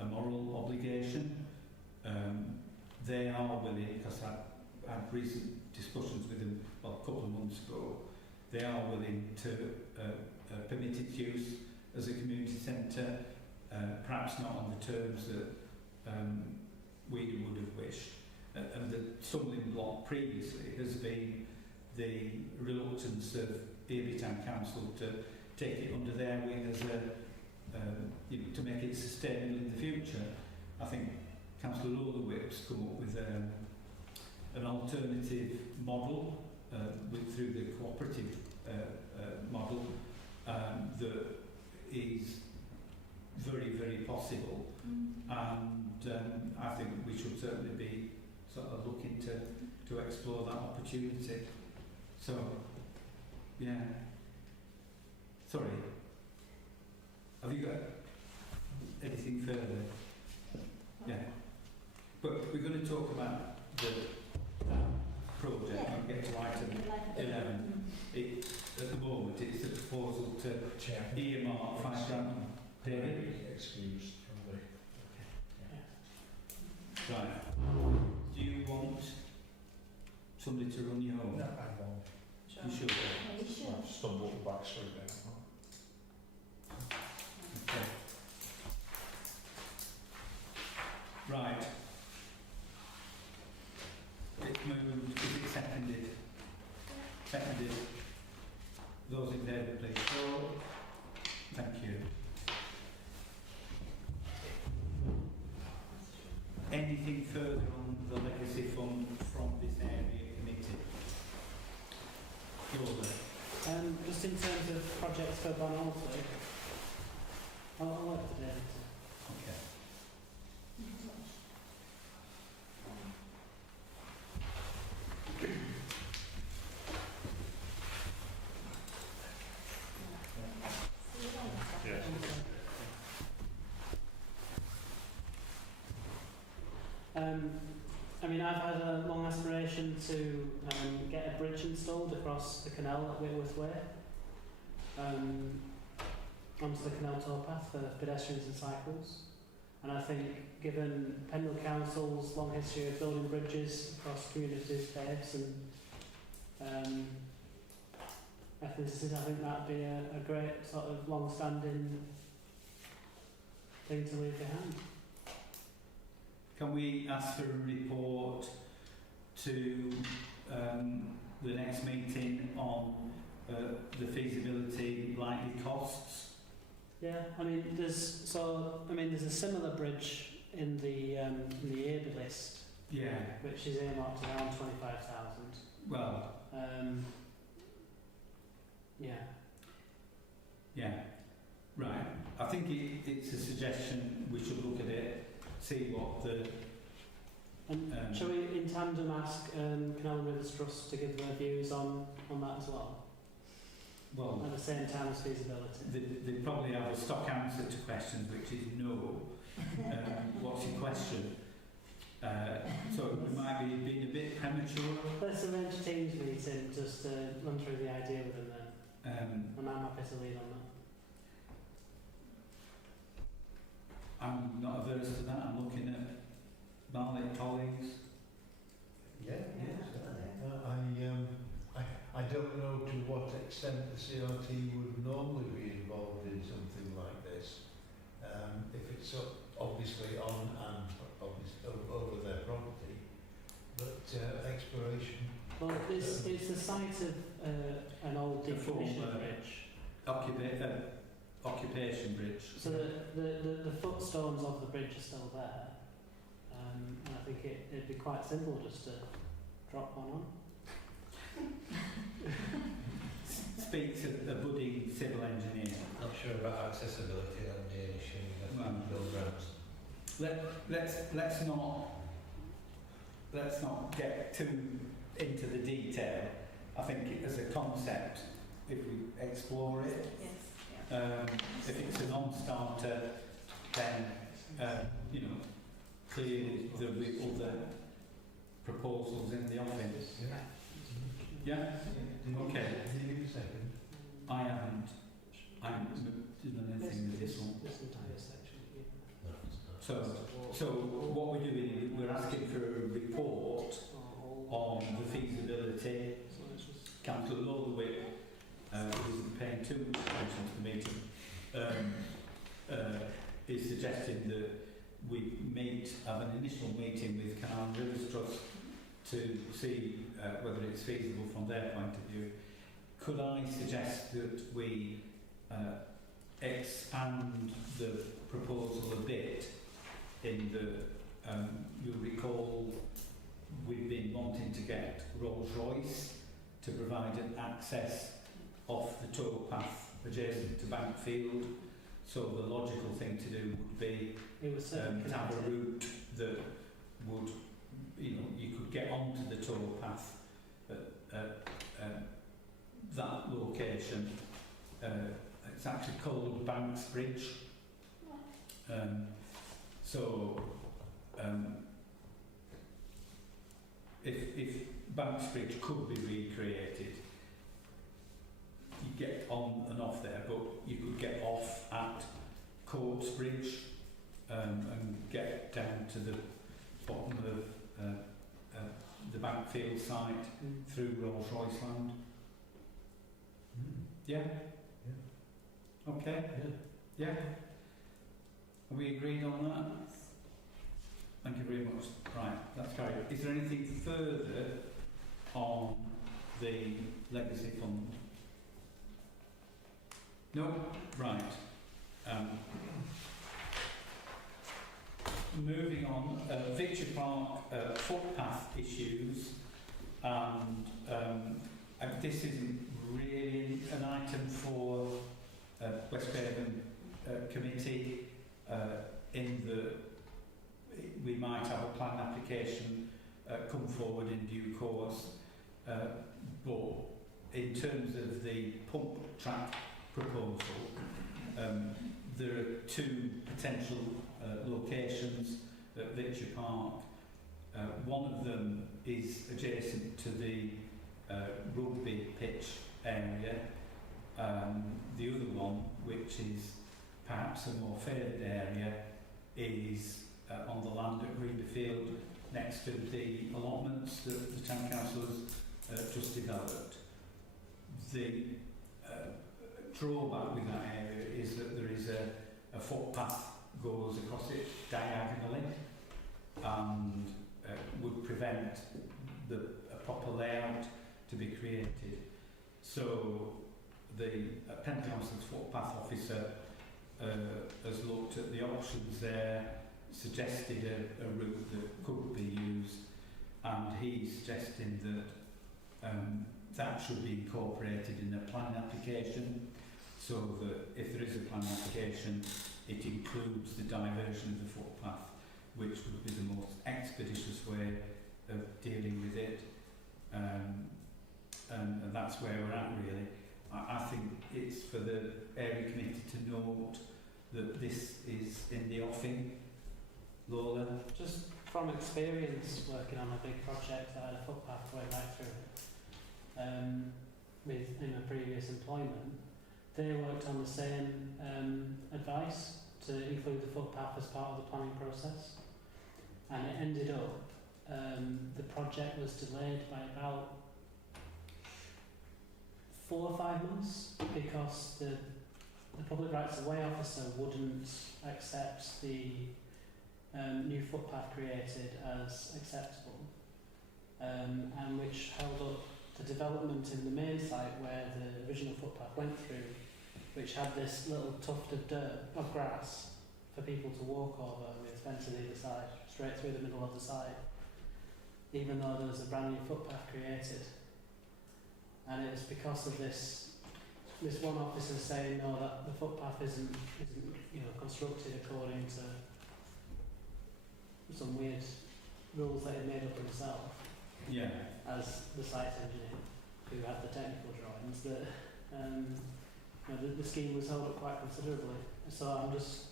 a moral obligation. They are willing, because I had recent discussions with them, well, a couple of months ago, they are willing to permit its use as a community centre, perhaps not on the terms that we would have wished. And the stumbling block previously has been the reluctance of Early Town Council to take it under their wing as you know, to make it sustainable in the future. I think Councillor Lowlwick's come up with an alternative model through the cooperative model that is very, very possible, and I think we should certainly be sort of looking to explore that opportunity. So, yeah. Sorry. Have you got anything further? Yeah. But we're going to talk about the project and get to item 11. At the moment, it's a proposal to earmark £5,000. David? Excused from the... Right. Do you want somebody to run you home? No, I won't. You should. Are you sure? I've stumbled back straight down. Okay. Right. It's moved. Is it seconded? Seconded. Those in favour, please. Thank you. Anything further on the legacy fund from this area committee? Yola. Just in terms of projects for Bonalty, I'll work today. Okay. Yes. I mean, I've had a long aspiration to get a bridge installed across the canal at Whitworth Way, onto the canal towpath for pedestrians and cycles. And I think, given Pendle Council's long history of building bridges across community space and ethnicities, I think that'd be a great sort of long-standing thing to leave behind. Can we ask for a report to the next meeting on the feasibility, likely costs? Yeah, I mean, there's a similar bridge in the ABE list, Yeah. which is earmarked around 25,000. Well, Yeah. yeah. Right. I think it's a suggestion. We should look at it, see what the... And shall we, in tandem, ask Canal and Rivers Trust to give their views on that as well? Well, at the same time as feasibility. they probably have a stock answer to questions, which is no. What's your question? So it might be being a bit premature. Let's arrange a Teams meeting just to run through the idea with them then. And I'm happy to lead on that. I'm not averse to that. I'm looking at my colleagues. I don't know to what extent the CRT would normally be involved in something like this. If it's obviously on and obviously over their property, but exploration. Well, it's the site of an old decommissioned bridge. Occupation bridge. So the footstones of the bridge are still there. And I think it'd be quite simple just to drop one on. Speak to a budding civil engineer. Not sure about accessibility on Danish and build ramps. Let's not get too into the detail. I think as a concept, if we explore it, if it's a non-starter, then clearly there'll be other proposals in the office. Yeah? Okay. Did you give a second? I haven't done anything with this one. This entire section here. So what we're doing is we're asking for a report on the feasibility. Councillor Lowtherwick, who isn't paying too much attention to the meeting, is suggesting that we have an initial meeting with Canal and Rivers Trust to see whether it's feasible from their point of view. Could I suggest that we expand the proposal a bit in the, you'll recall we've been wanting to get Rolls-Royce to provide an access off the towpath adjacent to Bankfield. So the logical thing to do would be to have a route that would, you could get onto the towpath at that location. It's actually called Banks Bridge. If Banks Bridge could be recreated, Courts Bridge and get down to the bottom of the Bankfield site through Rolls Royce land. Yeah? Okay? Yeah? Are we agreed on that? Thank you very much. Right, that's carried. Is there anything further on the legacy fund? No? Right. Moving on, Victor Park footpath issues, and this isn't really an item for West Craven committee, in the we might have a plan application come forward in due course, but in terms of the pump track proposal, there are two potential locations at Victor Park. One of them is adjacent to the rugby pitch area. The other one, which is perhaps a more favoured area, is on the land at Greenfield next to the allotments that the Town Council has just developed. The drawback with that area is that there is a footpath goes across it diagonally and would prevent a proper layout to be created. So the Pendle Council's footpath officer has looked at the options there, suggested a route that could be used, and he's suggesting that that should be incorporated in a planning application, so that if there is a planning application, it includes the diversion of the footpath, which would be the most expeditious way of dealing with it. And that's where we're at, really. I think it's for the area committee to note that this is in the offing. Lola? Just from experience working on a big project that had a footpath going right through it, with in a previous employment, they worked on the same advice to include the footpath as part of the planning process, and it ended up the project was delayed by about 4 or 5 months because the public rights of way officer wouldn't accept the new footpath created as acceptable, and which held up the development in the main site where the original footpath went through, which had this little tuft of grass for people to walk over with fence on either side, straight through the middle of the site, even though there was a brand new footpath created. And it was because of this one officer saying no, that the footpath isn't constructed according to some weird rules that he made up himself. Yeah. As the site engineer, who had the technical drawings, that the scheme was held up quite considerably. So I'm just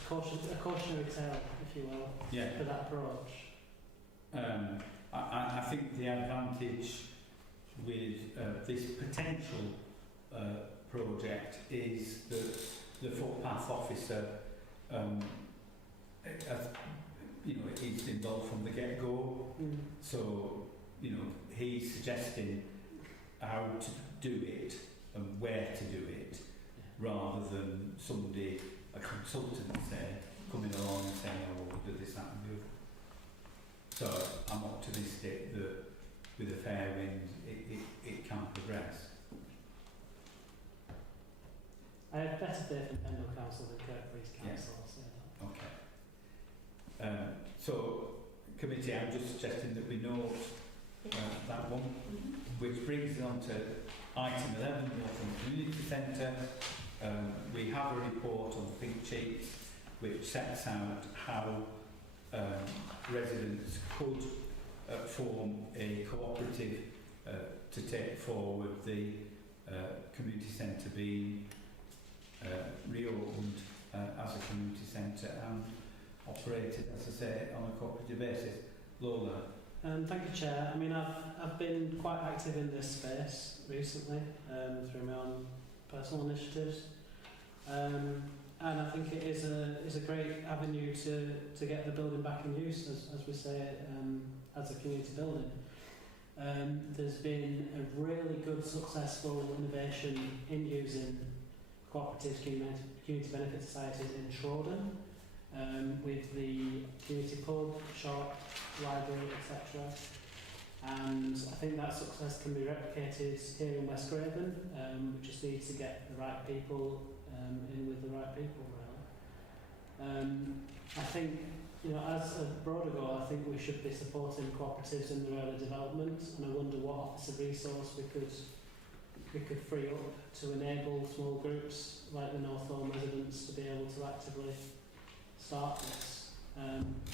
a cautionary tale, if you will, for that approach. I think the advantage with this potential project is that the footpath officer he's involved from the get-go. So, he's suggesting how to do it and where to do it, rather than somebody, a consultant, say, coming along and saying, oh, we'll do this, that and the other. So I'm optimistic that with a fair wind it can progress. I have better faith in Pendle Council than Kirklees Council, I'll say that. Okay. So, committee, I'm just suggesting that we note that one, which brings us on to item 11, Northern Community Centre. We have a report on the pink sheets which sets out how residents could form a cooperative to take forward the community centre being reopened as a community centre and operated, as I say, on a cooperative basis. Lola? Thank you, Chair. I mean, I've been quite active in this space recently through my own personal initiatives, And I think it is a great avenue to get the building back in use, as we say, as a community building. There's been a really good, successful innovation in using cooperatives, community benefit societies in Trawden, with the community pub, shop, library, etc. And I think that success can be replicated here in West Craven. We just need to get the right people in with the right people, really. I think, as a broader goal, I think we should be supporting cooperatives in their early development, and I wonder what officer resource we could free up to enable small groups like the North Home residents to be able to actively start this.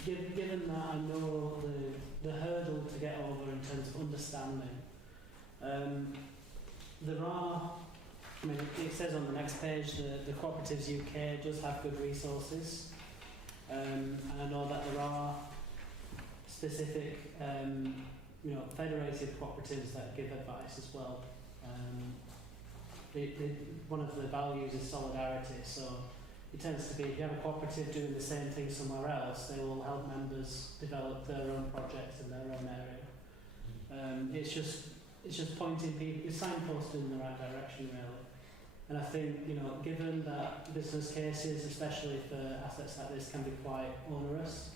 Given that I know the hurdle to get over in terms of understanding, there are, it says on the next page that the Cooperatives UK does have good resources, and I know that there are specific, federated cooperatives that give advice as well. One of the values is solidarity, so it tends to be, if you have a cooperative doing the same thing somewhere else, they will help members develop their own projects in their own area. It's just pointing people, it's signposting in the right direction, really. And I think, given that business cases, especially for assets like this, can be quite onerous,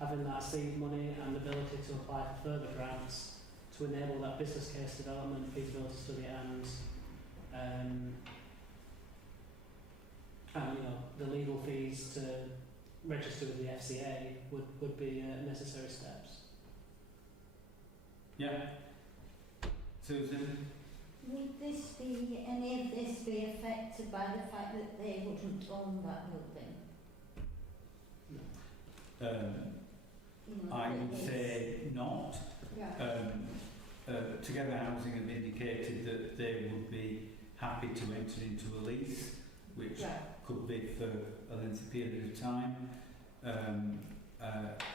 having that seed money and the ability to apply for further grants to enable that business case development, feasibility study, and the legal fees to register with the FCA would be necessary steps. Yeah. Susan? Would any of this be affected by the fact that they wouldn't own that building? I would say not. Yeah. Together Housing have indicated that they would be happy to enter into a lease, which could be for a lengthy period of time.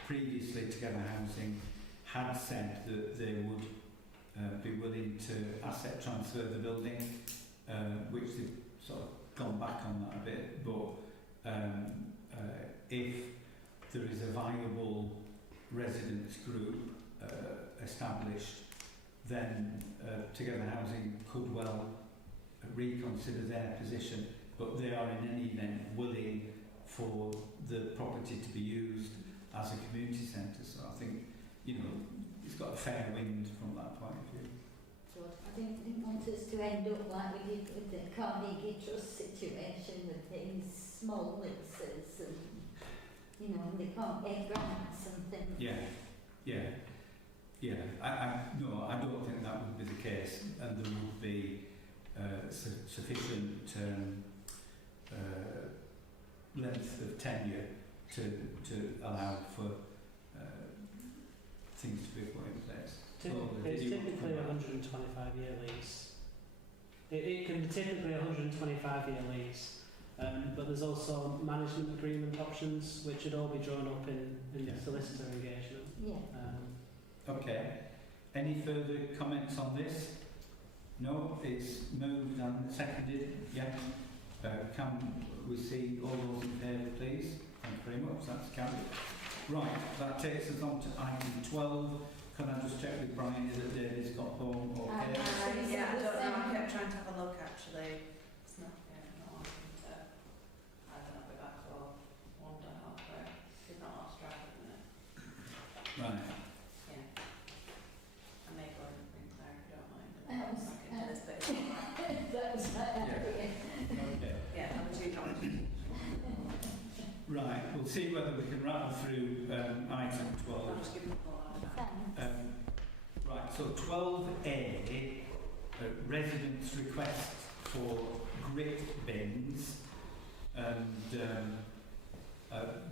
Previously, Together Housing had said that they would be willing to asset transfer the building, which they've sort of gone back on that a bit, but if there is a viable residents group established, then Together Housing could well reconsider their position, but they are in any event willing for the property to be used as a community centre. So I think, it's got a fair wind from that point of view. So I didn't want us to end up like we did with the Carnegie Trust situation with these small leases and, they can't get grants and things. Yeah. No, I don't think that would be the case, and there would be sufficient length of tenure to allow for things to be put in place. It's typically a 125-year lease. It can be typically a 125-year lease, but there's also management agreement options, which would all be drawn up in the solicitor engagement. Yeah. Okay. Any further comments on this? No, it's moved and seconded. Yeah. Can we see all those in favour, please? Thank you very much. That's carried. Right, that takes us on to item 12. Can I just check with Brian that David's got home okay? Yeah, I don't know. I kept trying to have a look actually. It's not, not wanting to. I don't know, be back or wander halfway. He's not lost track of it. Right. Yeah. I may go and bring Claire if you don't mind. That was- Back into this bit. That was my idea. Okay. Yeah, I'm too drunk. Right, we'll see whether we can rattle through item 12. I'll just give him a call out of that. Thanks. Right, so 12A, residents' request for grit bins, and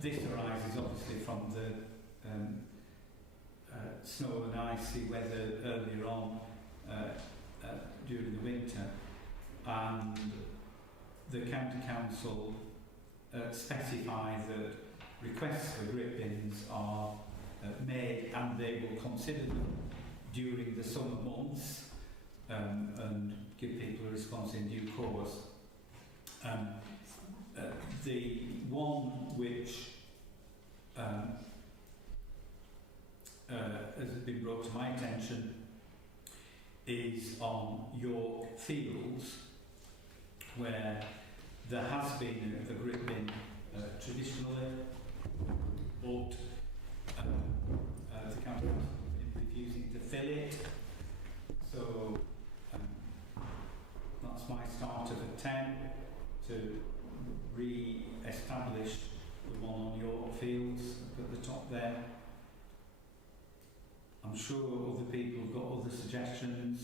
this arises obviously from the snow and icy weather earlier on during the winter, and the County Council specify that requests for grit bins are made, and they will consider them during the summer months and give people a response in due course. the one which has been brought to my attention is on York Fields, where there has been a grip bin traditionally, but the council has been refusing to fill it. So that's my start of a 10 to re-establish the one on York Fields up at the top there. I'm sure other people have got other suggestions.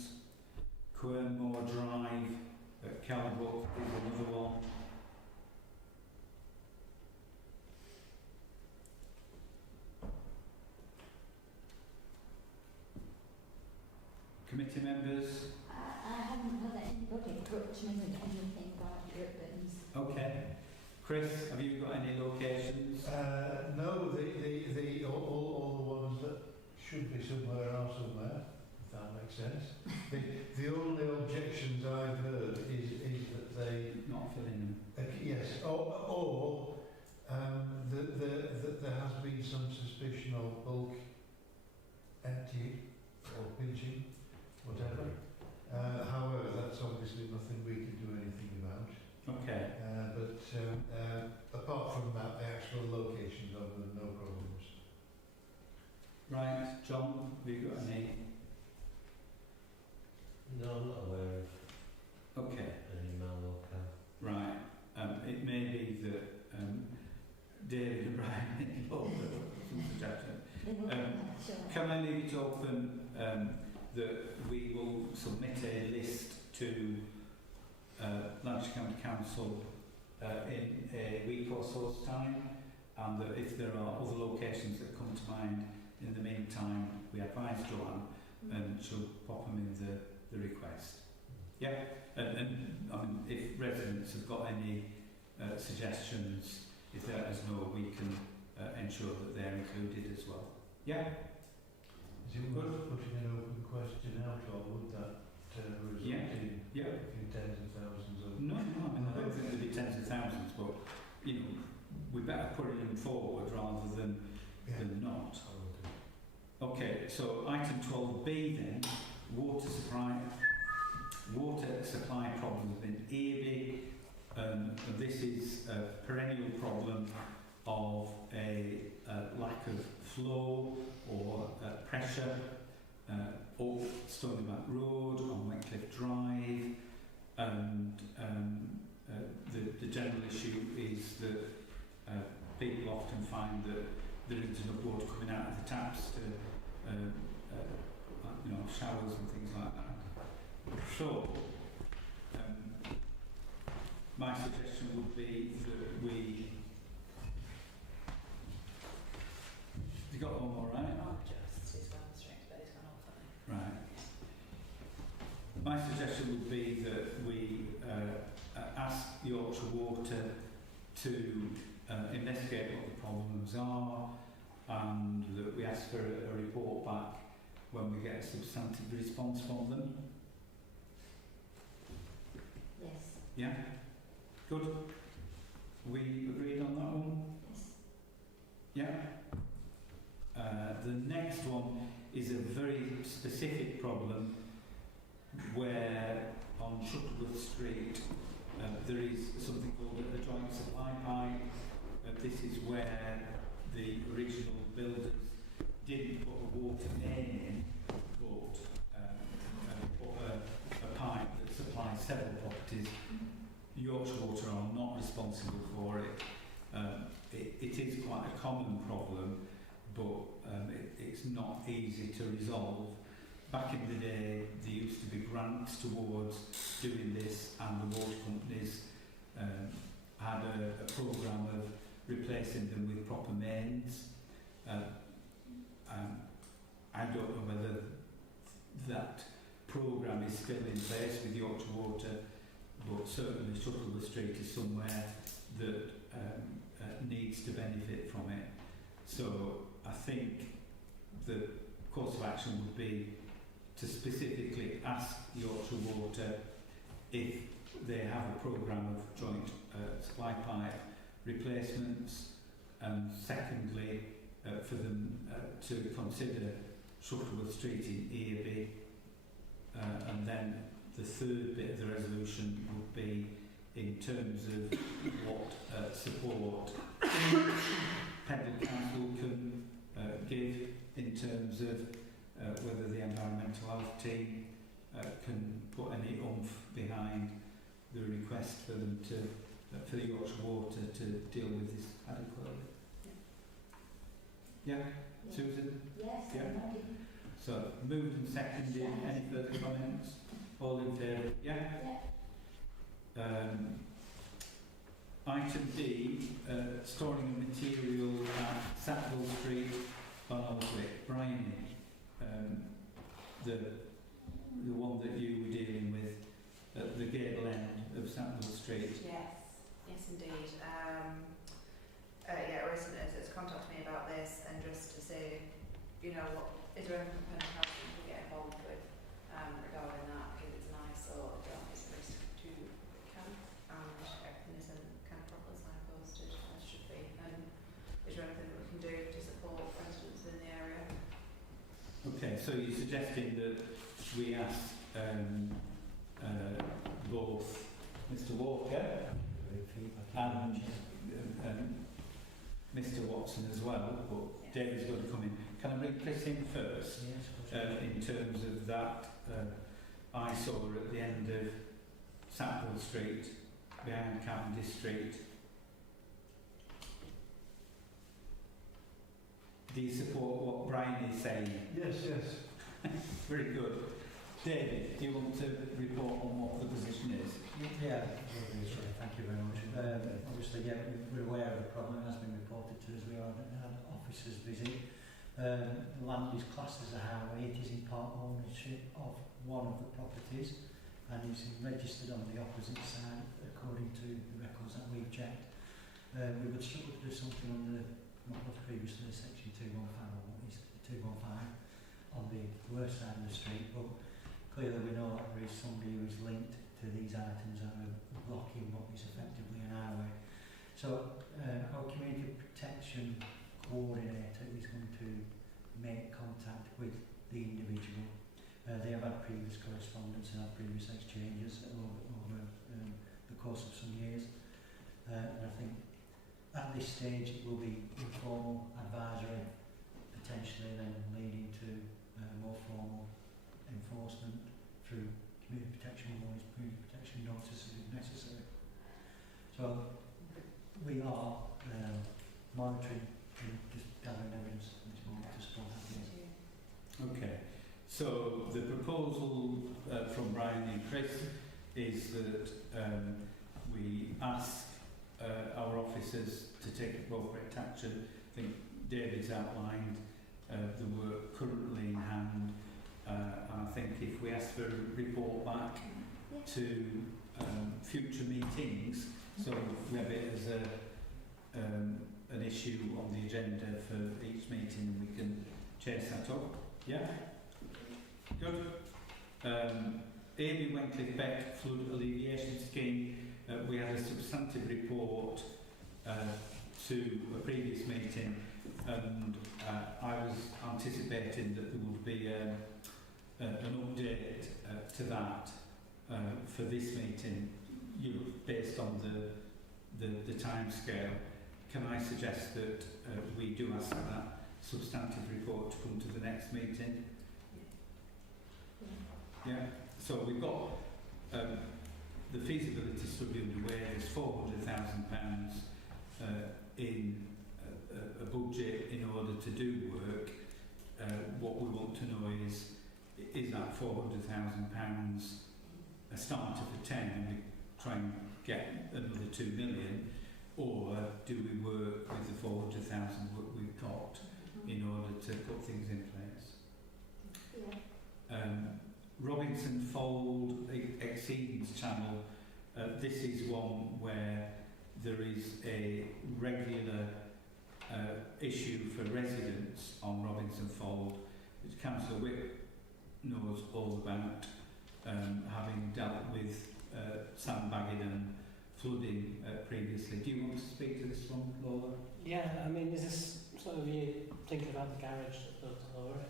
Quernmore Drive at Calbuck is another one. Committee members? I haven't had anybody approach me with anything about ribbons. Okay. Chris, have you got any locations? No, all the ones that should be somewhere are somewhere, if that makes sense. The only objections I've heard is that they... Not filling them. Yes, or that there has been some suspicion of bulk emptying or pinching, whatever. However, that's obviously nothing we can do anything about. Okay. But apart from that, the actual locations of them, no problems. Right, John, have you got any? No, I'm not aware of Okay. any mal-locale. Right. It may be that David and Brian involved some suggestion. Can I leave it open that we will submit a list to Lancashire County Council in a week or so's time, and that if there are other locations that come to mind in the meantime, we advise Joanne and she'll pop them in the request. Yeah, and I mean, if residents have got any suggestions, if they let us know, we can ensure that they're included as well. Yeah. Is it worth putting an open question out, or would that result in a few tens of thousands of... No, I mean, I don't think there'll be tens of thousands, but, you know, we better put them forward rather than not. Okay, so item 12B then, water supply problems in Earby. This is a perennial problem of a lack of flow or pressure up Stoneyback Road, on Wentcliffe Drive, and the general issue is that people often find that there isn't enough water coming out of the taps to you know, showers and things like that. So my suggestion would be that we... You got one more, right? It's gone straight to bed, it's gone off, hasn't it? Right. My suggestion would be that we ask Yorkshire Water to investigate what the problems are, and that we ask for a report back when we get a substantive response from them. Yes. Yeah? Good. We agreed on that one? Yes. Yeah? The next one is a very specific problem where on Shuttleworth Street there is something called a joint supply pipe. This is where the original builders didn't put a water main in, but put a pipe that supplies several properties. Yorkshire Water are not responsible for it. It is quite a common problem, but it's not easy to resolve. Back in the day, there used to be grants towards doing this, and the water companies had a programme of replacing them with proper mains. I don't know whether that programme is still in place with Yorkshire Water, but certainly Shuttleworth Street is somewhere that needs to benefit from it. So I think the course of action would be to specifically ask Yorkshire Water if they have a programme of joint supply pipe replacements, and secondly, for them to consider Shuttleworth Street in Earby, and then the third bit of the resolution would be in terms of what support Pendle Council can give in terms of whether the environmental health team can put any oomph behind the request for them to for the Yorkshire Water to deal with this adequately. Yeah, Susan? Yes, Yeah. I'm ready. So, moved and seconded. Any further comments? All in favour? Yeah? Yeah. Item D, storing of material at Sackville Street, Barnsley, Bryony. The one that you were dealing with at the gable end of Sackville Street. Yes, indeed. A resident has contacted me about this, and just to say, you know, what is there anything Pendle Council can get involved with regarding that, because it's nice, or it's risk to the camp, and everything isn't kind of properly signposted as should be. And is there anything that we can do to support residents in the area? Okay, so you're suggesting that we ask both Mr Walker and Mr Watson as well, but David's going to come in. Can I bring Chris in first? Yes, In terms of that eyesore at the end of Sackville Street, behind Cavendish Street. Do you support what Brian is saying? Yes, yes. Very good. David, do you want to report on what the position is? Yeah, thank you very much. Obviously, yeah, we're aware of the problem. It has been reported to us. We are at an officer's visit. The land is classed as a highway. It is in part ownership of one of the properties, and it's registered on the opposite side according to the records that we've checked. We would struggle to do something under what was previously section 215, or what is 215, on the worst side of the street, but clearly we know that there is somebody who is linked to these items that are blocking what is effectively an highway. So our community protection coordinator is going to make contact with the individual. They have had previous correspondence and had previous exchanges over the course of some years. And I think at this stage it will be informal, advisory, potentially then leading to more formal enforcement through community protection laws, community protection notices if necessary. So we are monitoring and just gathering evidence at this moment to support that case. Okay, so the proposal from Brian and Chris is that we ask our officers to take appropriate action. I think David's outlined the work currently in hand, and I think if we ask for a report back to future meetings, so we have it as an issue on the agenda for each meeting, and we can chase that up. Yeah? Good. Amy Wencliffe Beck Flood Alleviation Scheme, we had a substantive report to a previous meeting, and I was anticipating that there would be an update to that for this meeting, based on the time scale. Can I suggest that we do ask that substantive report to come to the next meeting? Yeah. So we've got the feasibility study underway. There's £400,000 in a budget in order to do work. What we want to know is that £400,000 a starter for 10 and we try and get another 2 million, or do we work with the 400,000 that we've got in order to put things in place? Yeah. Robinson Fold Exceedance Channel, this is one where there is a regular issue for residents on Robinson Fold, which Councillor Whip knows all about, having dealt with sandbagging and flooding previously. Do you want to speak to this one, Lola? Yeah, I mean, is this sort of you thinking about the garage that built over it?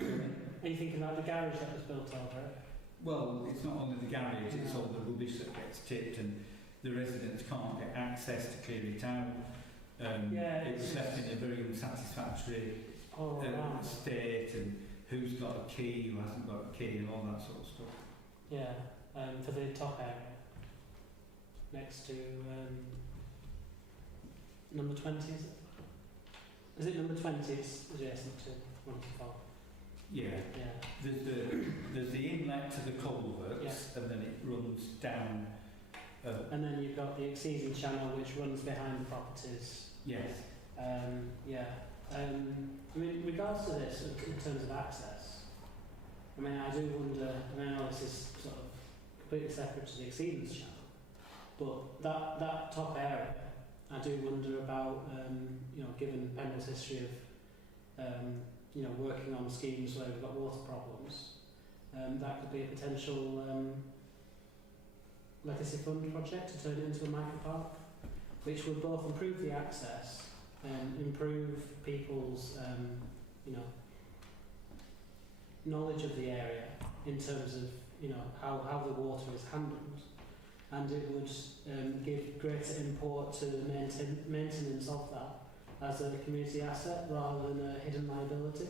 Or are you thinking about the garage that was built over it? Well, it's not only the garage, it's all the rubbish that gets tipped and the residents can't get access to clear it out. It was left in a very unsatisfactory state, and who's got a key, who hasn't got a key, and all that sort of stuff. Yeah, for the top area, next to number 20, is it? Is it number 20? It's adjacent to 1-4. Yeah. Yeah. There's the inlet to the culverts, and then it runs down. And then you've got the exceeding channel which runs behind the properties. Yes. I mean, in regards to this, in terms of access, I mean, I do wonder, I mean, I know this is sort of completely separate to the exceedance channel, but that top area, I do wonder about, you know, given Pendle's history of, you know, working on schemes where we've got water problems, that could be a potential legacy fund project to turn it into a micro park, which would both improve the access and improve people's, you know, knowledge of the area in terms of, you know, how the water is handled, and it would give greater import to the maintenance of that as a community asset rather than a hidden liability.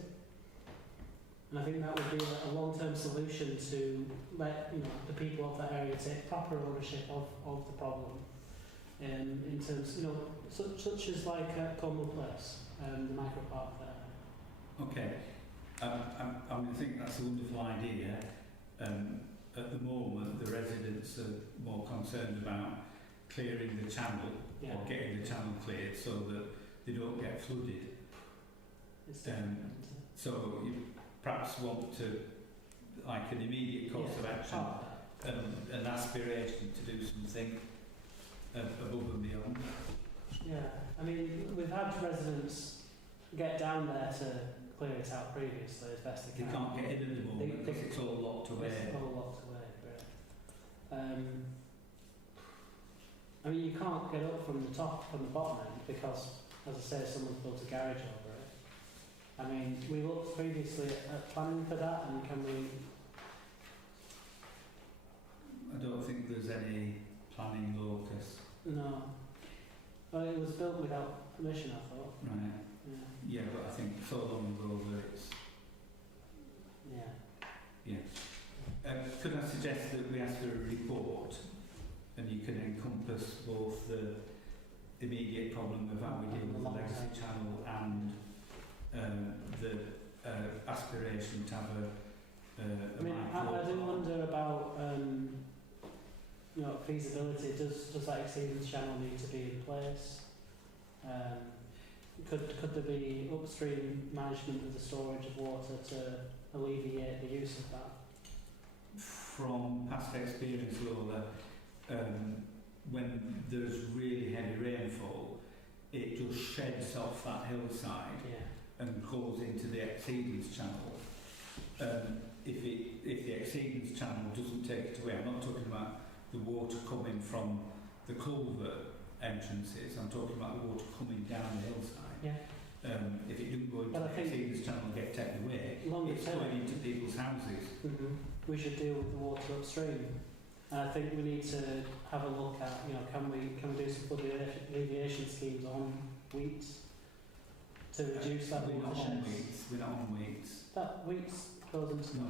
And I think that would be a long-term solution to let, you know, the people of that area take proper ownership of the problem. In terms, you know, such as like Cornwall Place, the micro park there. Okay. I think that's a wonderful idea. At the moment, the residents are more concerned about clearing the channel or getting the channel cleared so that they don't get flooded. So you perhaps want to, like an immediate course of action, an aspiration to do something above and beyond. Yeah, I mean, we've had residents get down there to clear it out previously as best they can. They can't get in at the moment because it's all locked away. It's all locked away, great. I mean, you can't get up from the top, from the bottom end, because, as I say, someone's built a garage over it. I mean, we looked previously at planning for that, and can we... I don't think there's any planning locus. No. Well, it was built without permission, I thought. Right. Yeah, but I think so long ago that it's... Yeah. Could I suggest that we ask for a report, and you can encompass both the immediate problem of how we deal with the legacy channel and the aspiration to have a I mean, I do wonder about you know, feasibility. Does that exceedance channel need to be in place? Could there be upstream management of the storage of water to alleviate the use of that? From past experience, Lola, when there's really heavy rainfall, it just sheds off that hillside and goes into the exceedance channel. If the exceedance channel doesn't take it away, I'm not talking about the water coming from the culvert entrances, I'm talking about the water coming down the hillside. If it didn't go into the exceedance channel and get taken away, it's going into people's houses. We should deal with the water upstream. And I think we need to have a look at, you know, can we do some flood alleviation schemes on Wheats to reduce that water shed? We're not on Wheats. That Wheats goes into... No,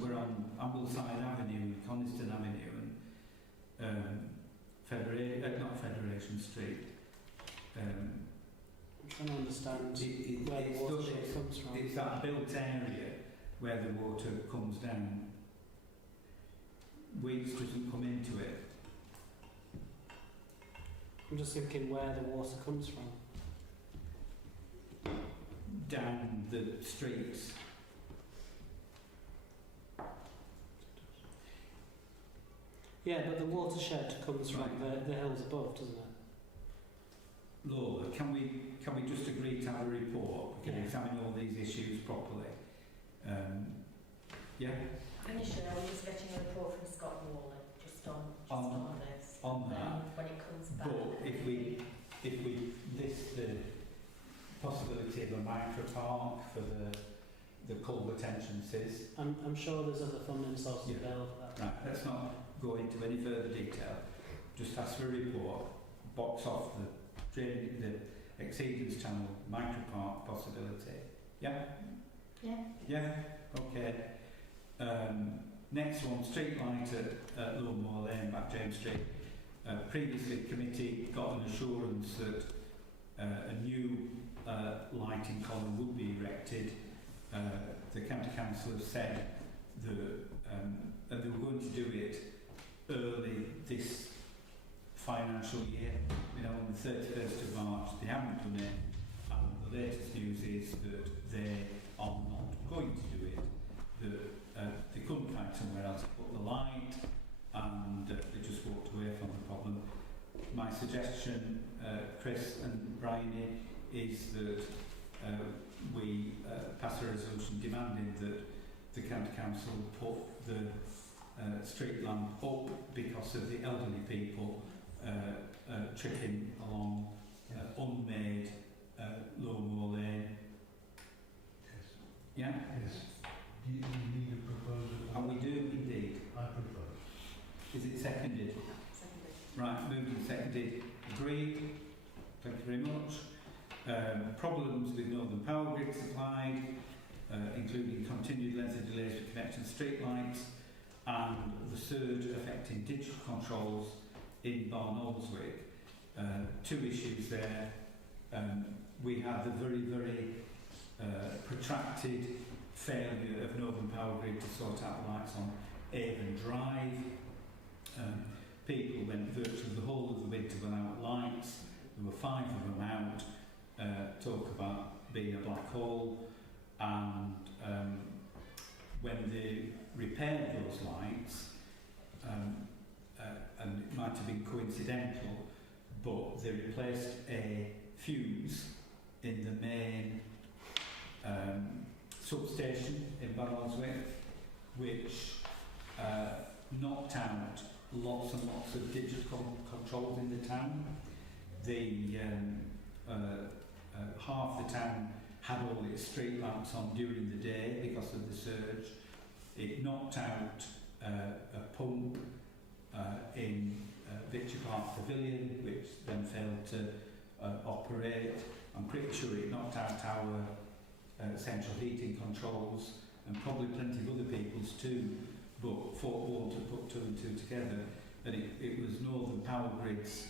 we're on Ambleside Avenue, Coniston Avenue, and not Federation Street. I'm trying to understand where the water comes from. It's that built area where the water comes down. Weeds doesn't come into it. I'm just thinking where the water comes from. Down the streets. Yeah, but the watershed comes from the hills above, doesn't it? Lola, can we just agree to have a report? We can examine all these issues properly. Yeah? initially I was just getting a report from Scott Morley, just on this. On that, When it comes back. but if we list the possibility of a micro park for the culvert entrances, I'm sure there's other funding sources Yeah. available for that. right, let's not go into any further detail. Just ask for a report, box off the exceedance channel micro park possibility. Yeah? Yeah. Yeah? Okay. Next one, street light at Lowmore Lane, back James Street. Previously, committee got an assurance that a new lighting column would be erected. The county council have said that they were going to do it early this financial year, on the 31st of March. They haven't done it, and the latest news is that they are not going to do it. They couldn't find somewhere else to put the light, and they just walked away from the problem. My suggestion, Chris and Bryony, is that we pass a resolution demanding that the county council put the street lamp up because of the elderly people tripping along unmade Lowmore Lane. Yes. Yeah? Yes. You need a proposal. And we do indeed. I propose. Is it seconded? Seconded. Right, moved and seconded. Agreed. Thank you very much. Problems with Northern Power Grid supplied, including continued lengthy delays for connecting street lights and the surge affecting digital controls in Barnoldswick. Two issues there. We had the very, very protracted failure of Northern Power Grid to sort out the lights on Avon Drive. People went virtually the whole of the winter without lights. There were 5 of them out. Talk about being a black hole. And when they repaired those lights, and it might have been coincidental, but they replaced a fuse in the main substation in Barnoldswick, which knocked out lots and lots of digital controls in the town. The half the town had all its street lamps on during the day because of the surge. It knocked out a pump in Victory Park Pavilion, which then failed to operate. I'm pretty sure it knocked out our central heating controls and probably plenty of other people's too, but Fort Warren to put 2 and 2 together, and it was Northern Power Grid's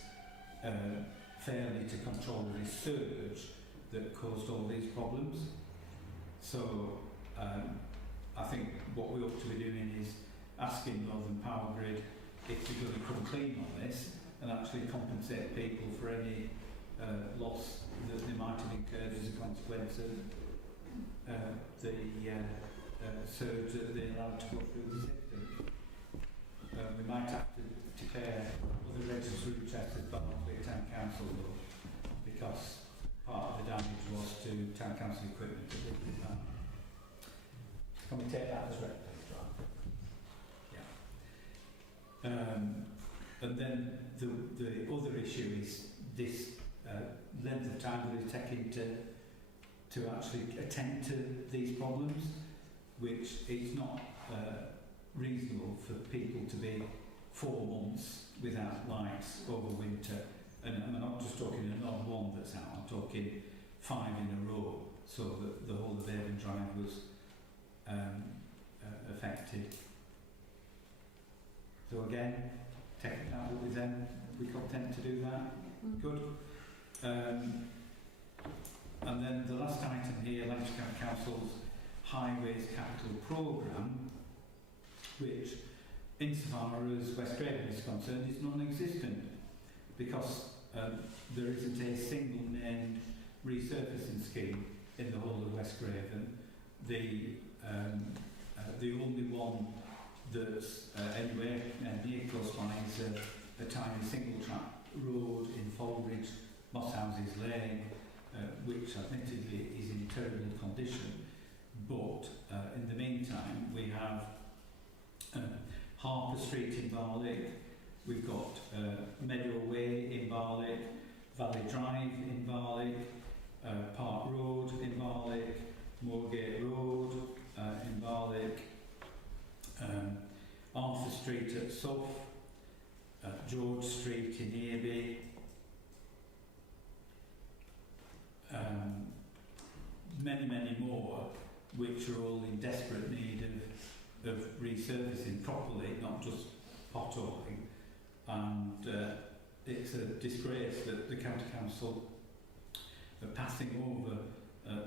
failure to control this surge that caused all these problems. So I think what we ought to be doing is asking Northern Power Grid if they're going to come clean on this and actually compensate people for any loss that they might have incurred as a consequence of the surge that they allowed to go through the system. We might have to declare other registered route tests as part of the Town Council though, because part of the damage was to Town Council equipment that they did that. Can we take that as read? Yeah. And then the other issue is this length of time that it's taking to actually attend to these problems, which it's not reasonable for people to be 4 months without lights over winter. And I'm not just talking an odd one that's out, I'm talking 5 in a row, so that the whole of Avon Drive was affected. So again, taking that up with them, we content to do that? Good. And then the last item here, Lancashire County Council's Highways Capital Programme, which, insofar as West Craven is concerned, is non-existent because there isn't a single named resurfacing scheme in the whole of West Craven. The only one that's anywhere near close by is a tiny single track road in Falbridge, Mosshouses Lane, which admittedly is in terrible condition. But in the meantime, we have Street in Barlick, we've got Meadow Way in Barlick, Valley Drive in Barlick, Park Road in Barlick, Moorgate Road in Barlick, Arthur Street at Suff, George Street in Earby, many more, which are all in desperate need of resurfacing properly, not just potholing. And it's a disgrace that the County Council are passing over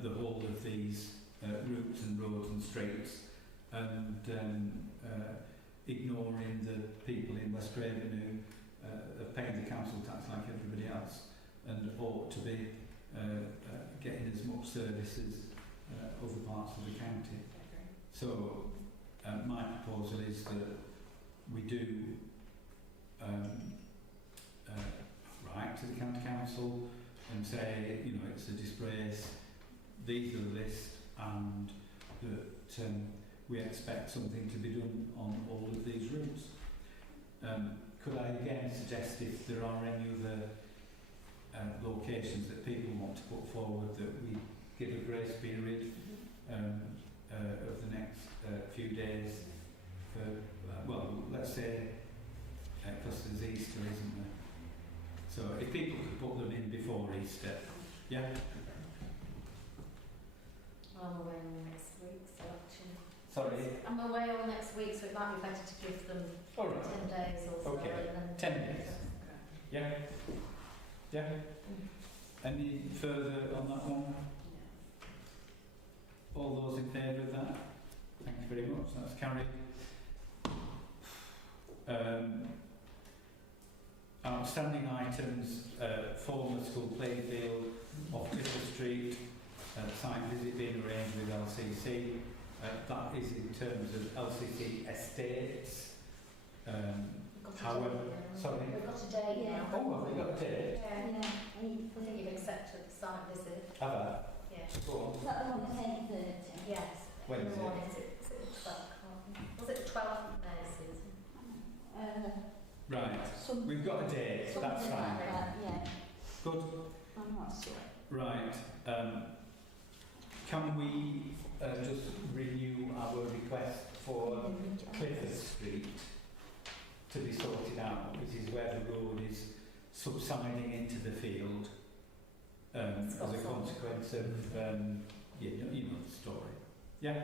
the whole of these routes and roads and streets and ignoring the people in West Craven who are paying the council tax like everybody else and ought to be getting as much service as other parts of the county. So my proposal is that we do write to the County Council and say, you know, it's a disgrace, these are the list, and that we expect something to be done on all of these routes. Could I again suggest if there are any other locations that people want to put forward that we give a grace period of the next few days for, well, let's say, because there's Easter, isn't there? So if people could put them in before Easter, yeah? I'm away all next week, so actually... Sorry? I'm away all next week, so it might be better to give them All right. 10 days or so. Okay. And 10 days. Yeah? Yeah? Any further on that one? All those in favour of that? Thank you very much. That's carried. Outstanding items, former school playing field off Clifford Street, site visit being arranged with LCC. That is in terms of LCC estates. However, sorry. We've got a date Yeah. now. Oh, have we got a date? Yeah. Yeah, I think you've accepted the site visit. Have I? Yeah. Go on. is that the one at 10:30? Yes. When In is the it? morning. Is it the 12th? Was it the 12th of May, Susan? Right. Some, We've got a date. That's something fine. like that, yeah. Good. I'm not sure. Right. Can we just renew our request for Clifford Street to be sorted out, which is where the road is subsiding into the field as a consequence of, you know the story. Yeah.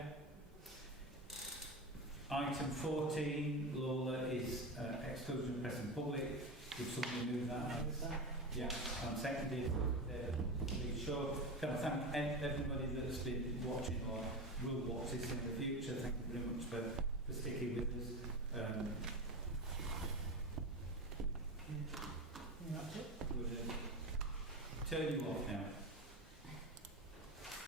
Item 14, Lola, is exclusion of press and public. Would somebody move that? Yeah, and seconded. Sure. Can I thank everybody that's been watching or will watch this in the future. Thank you very much for sticking with us. Would turn you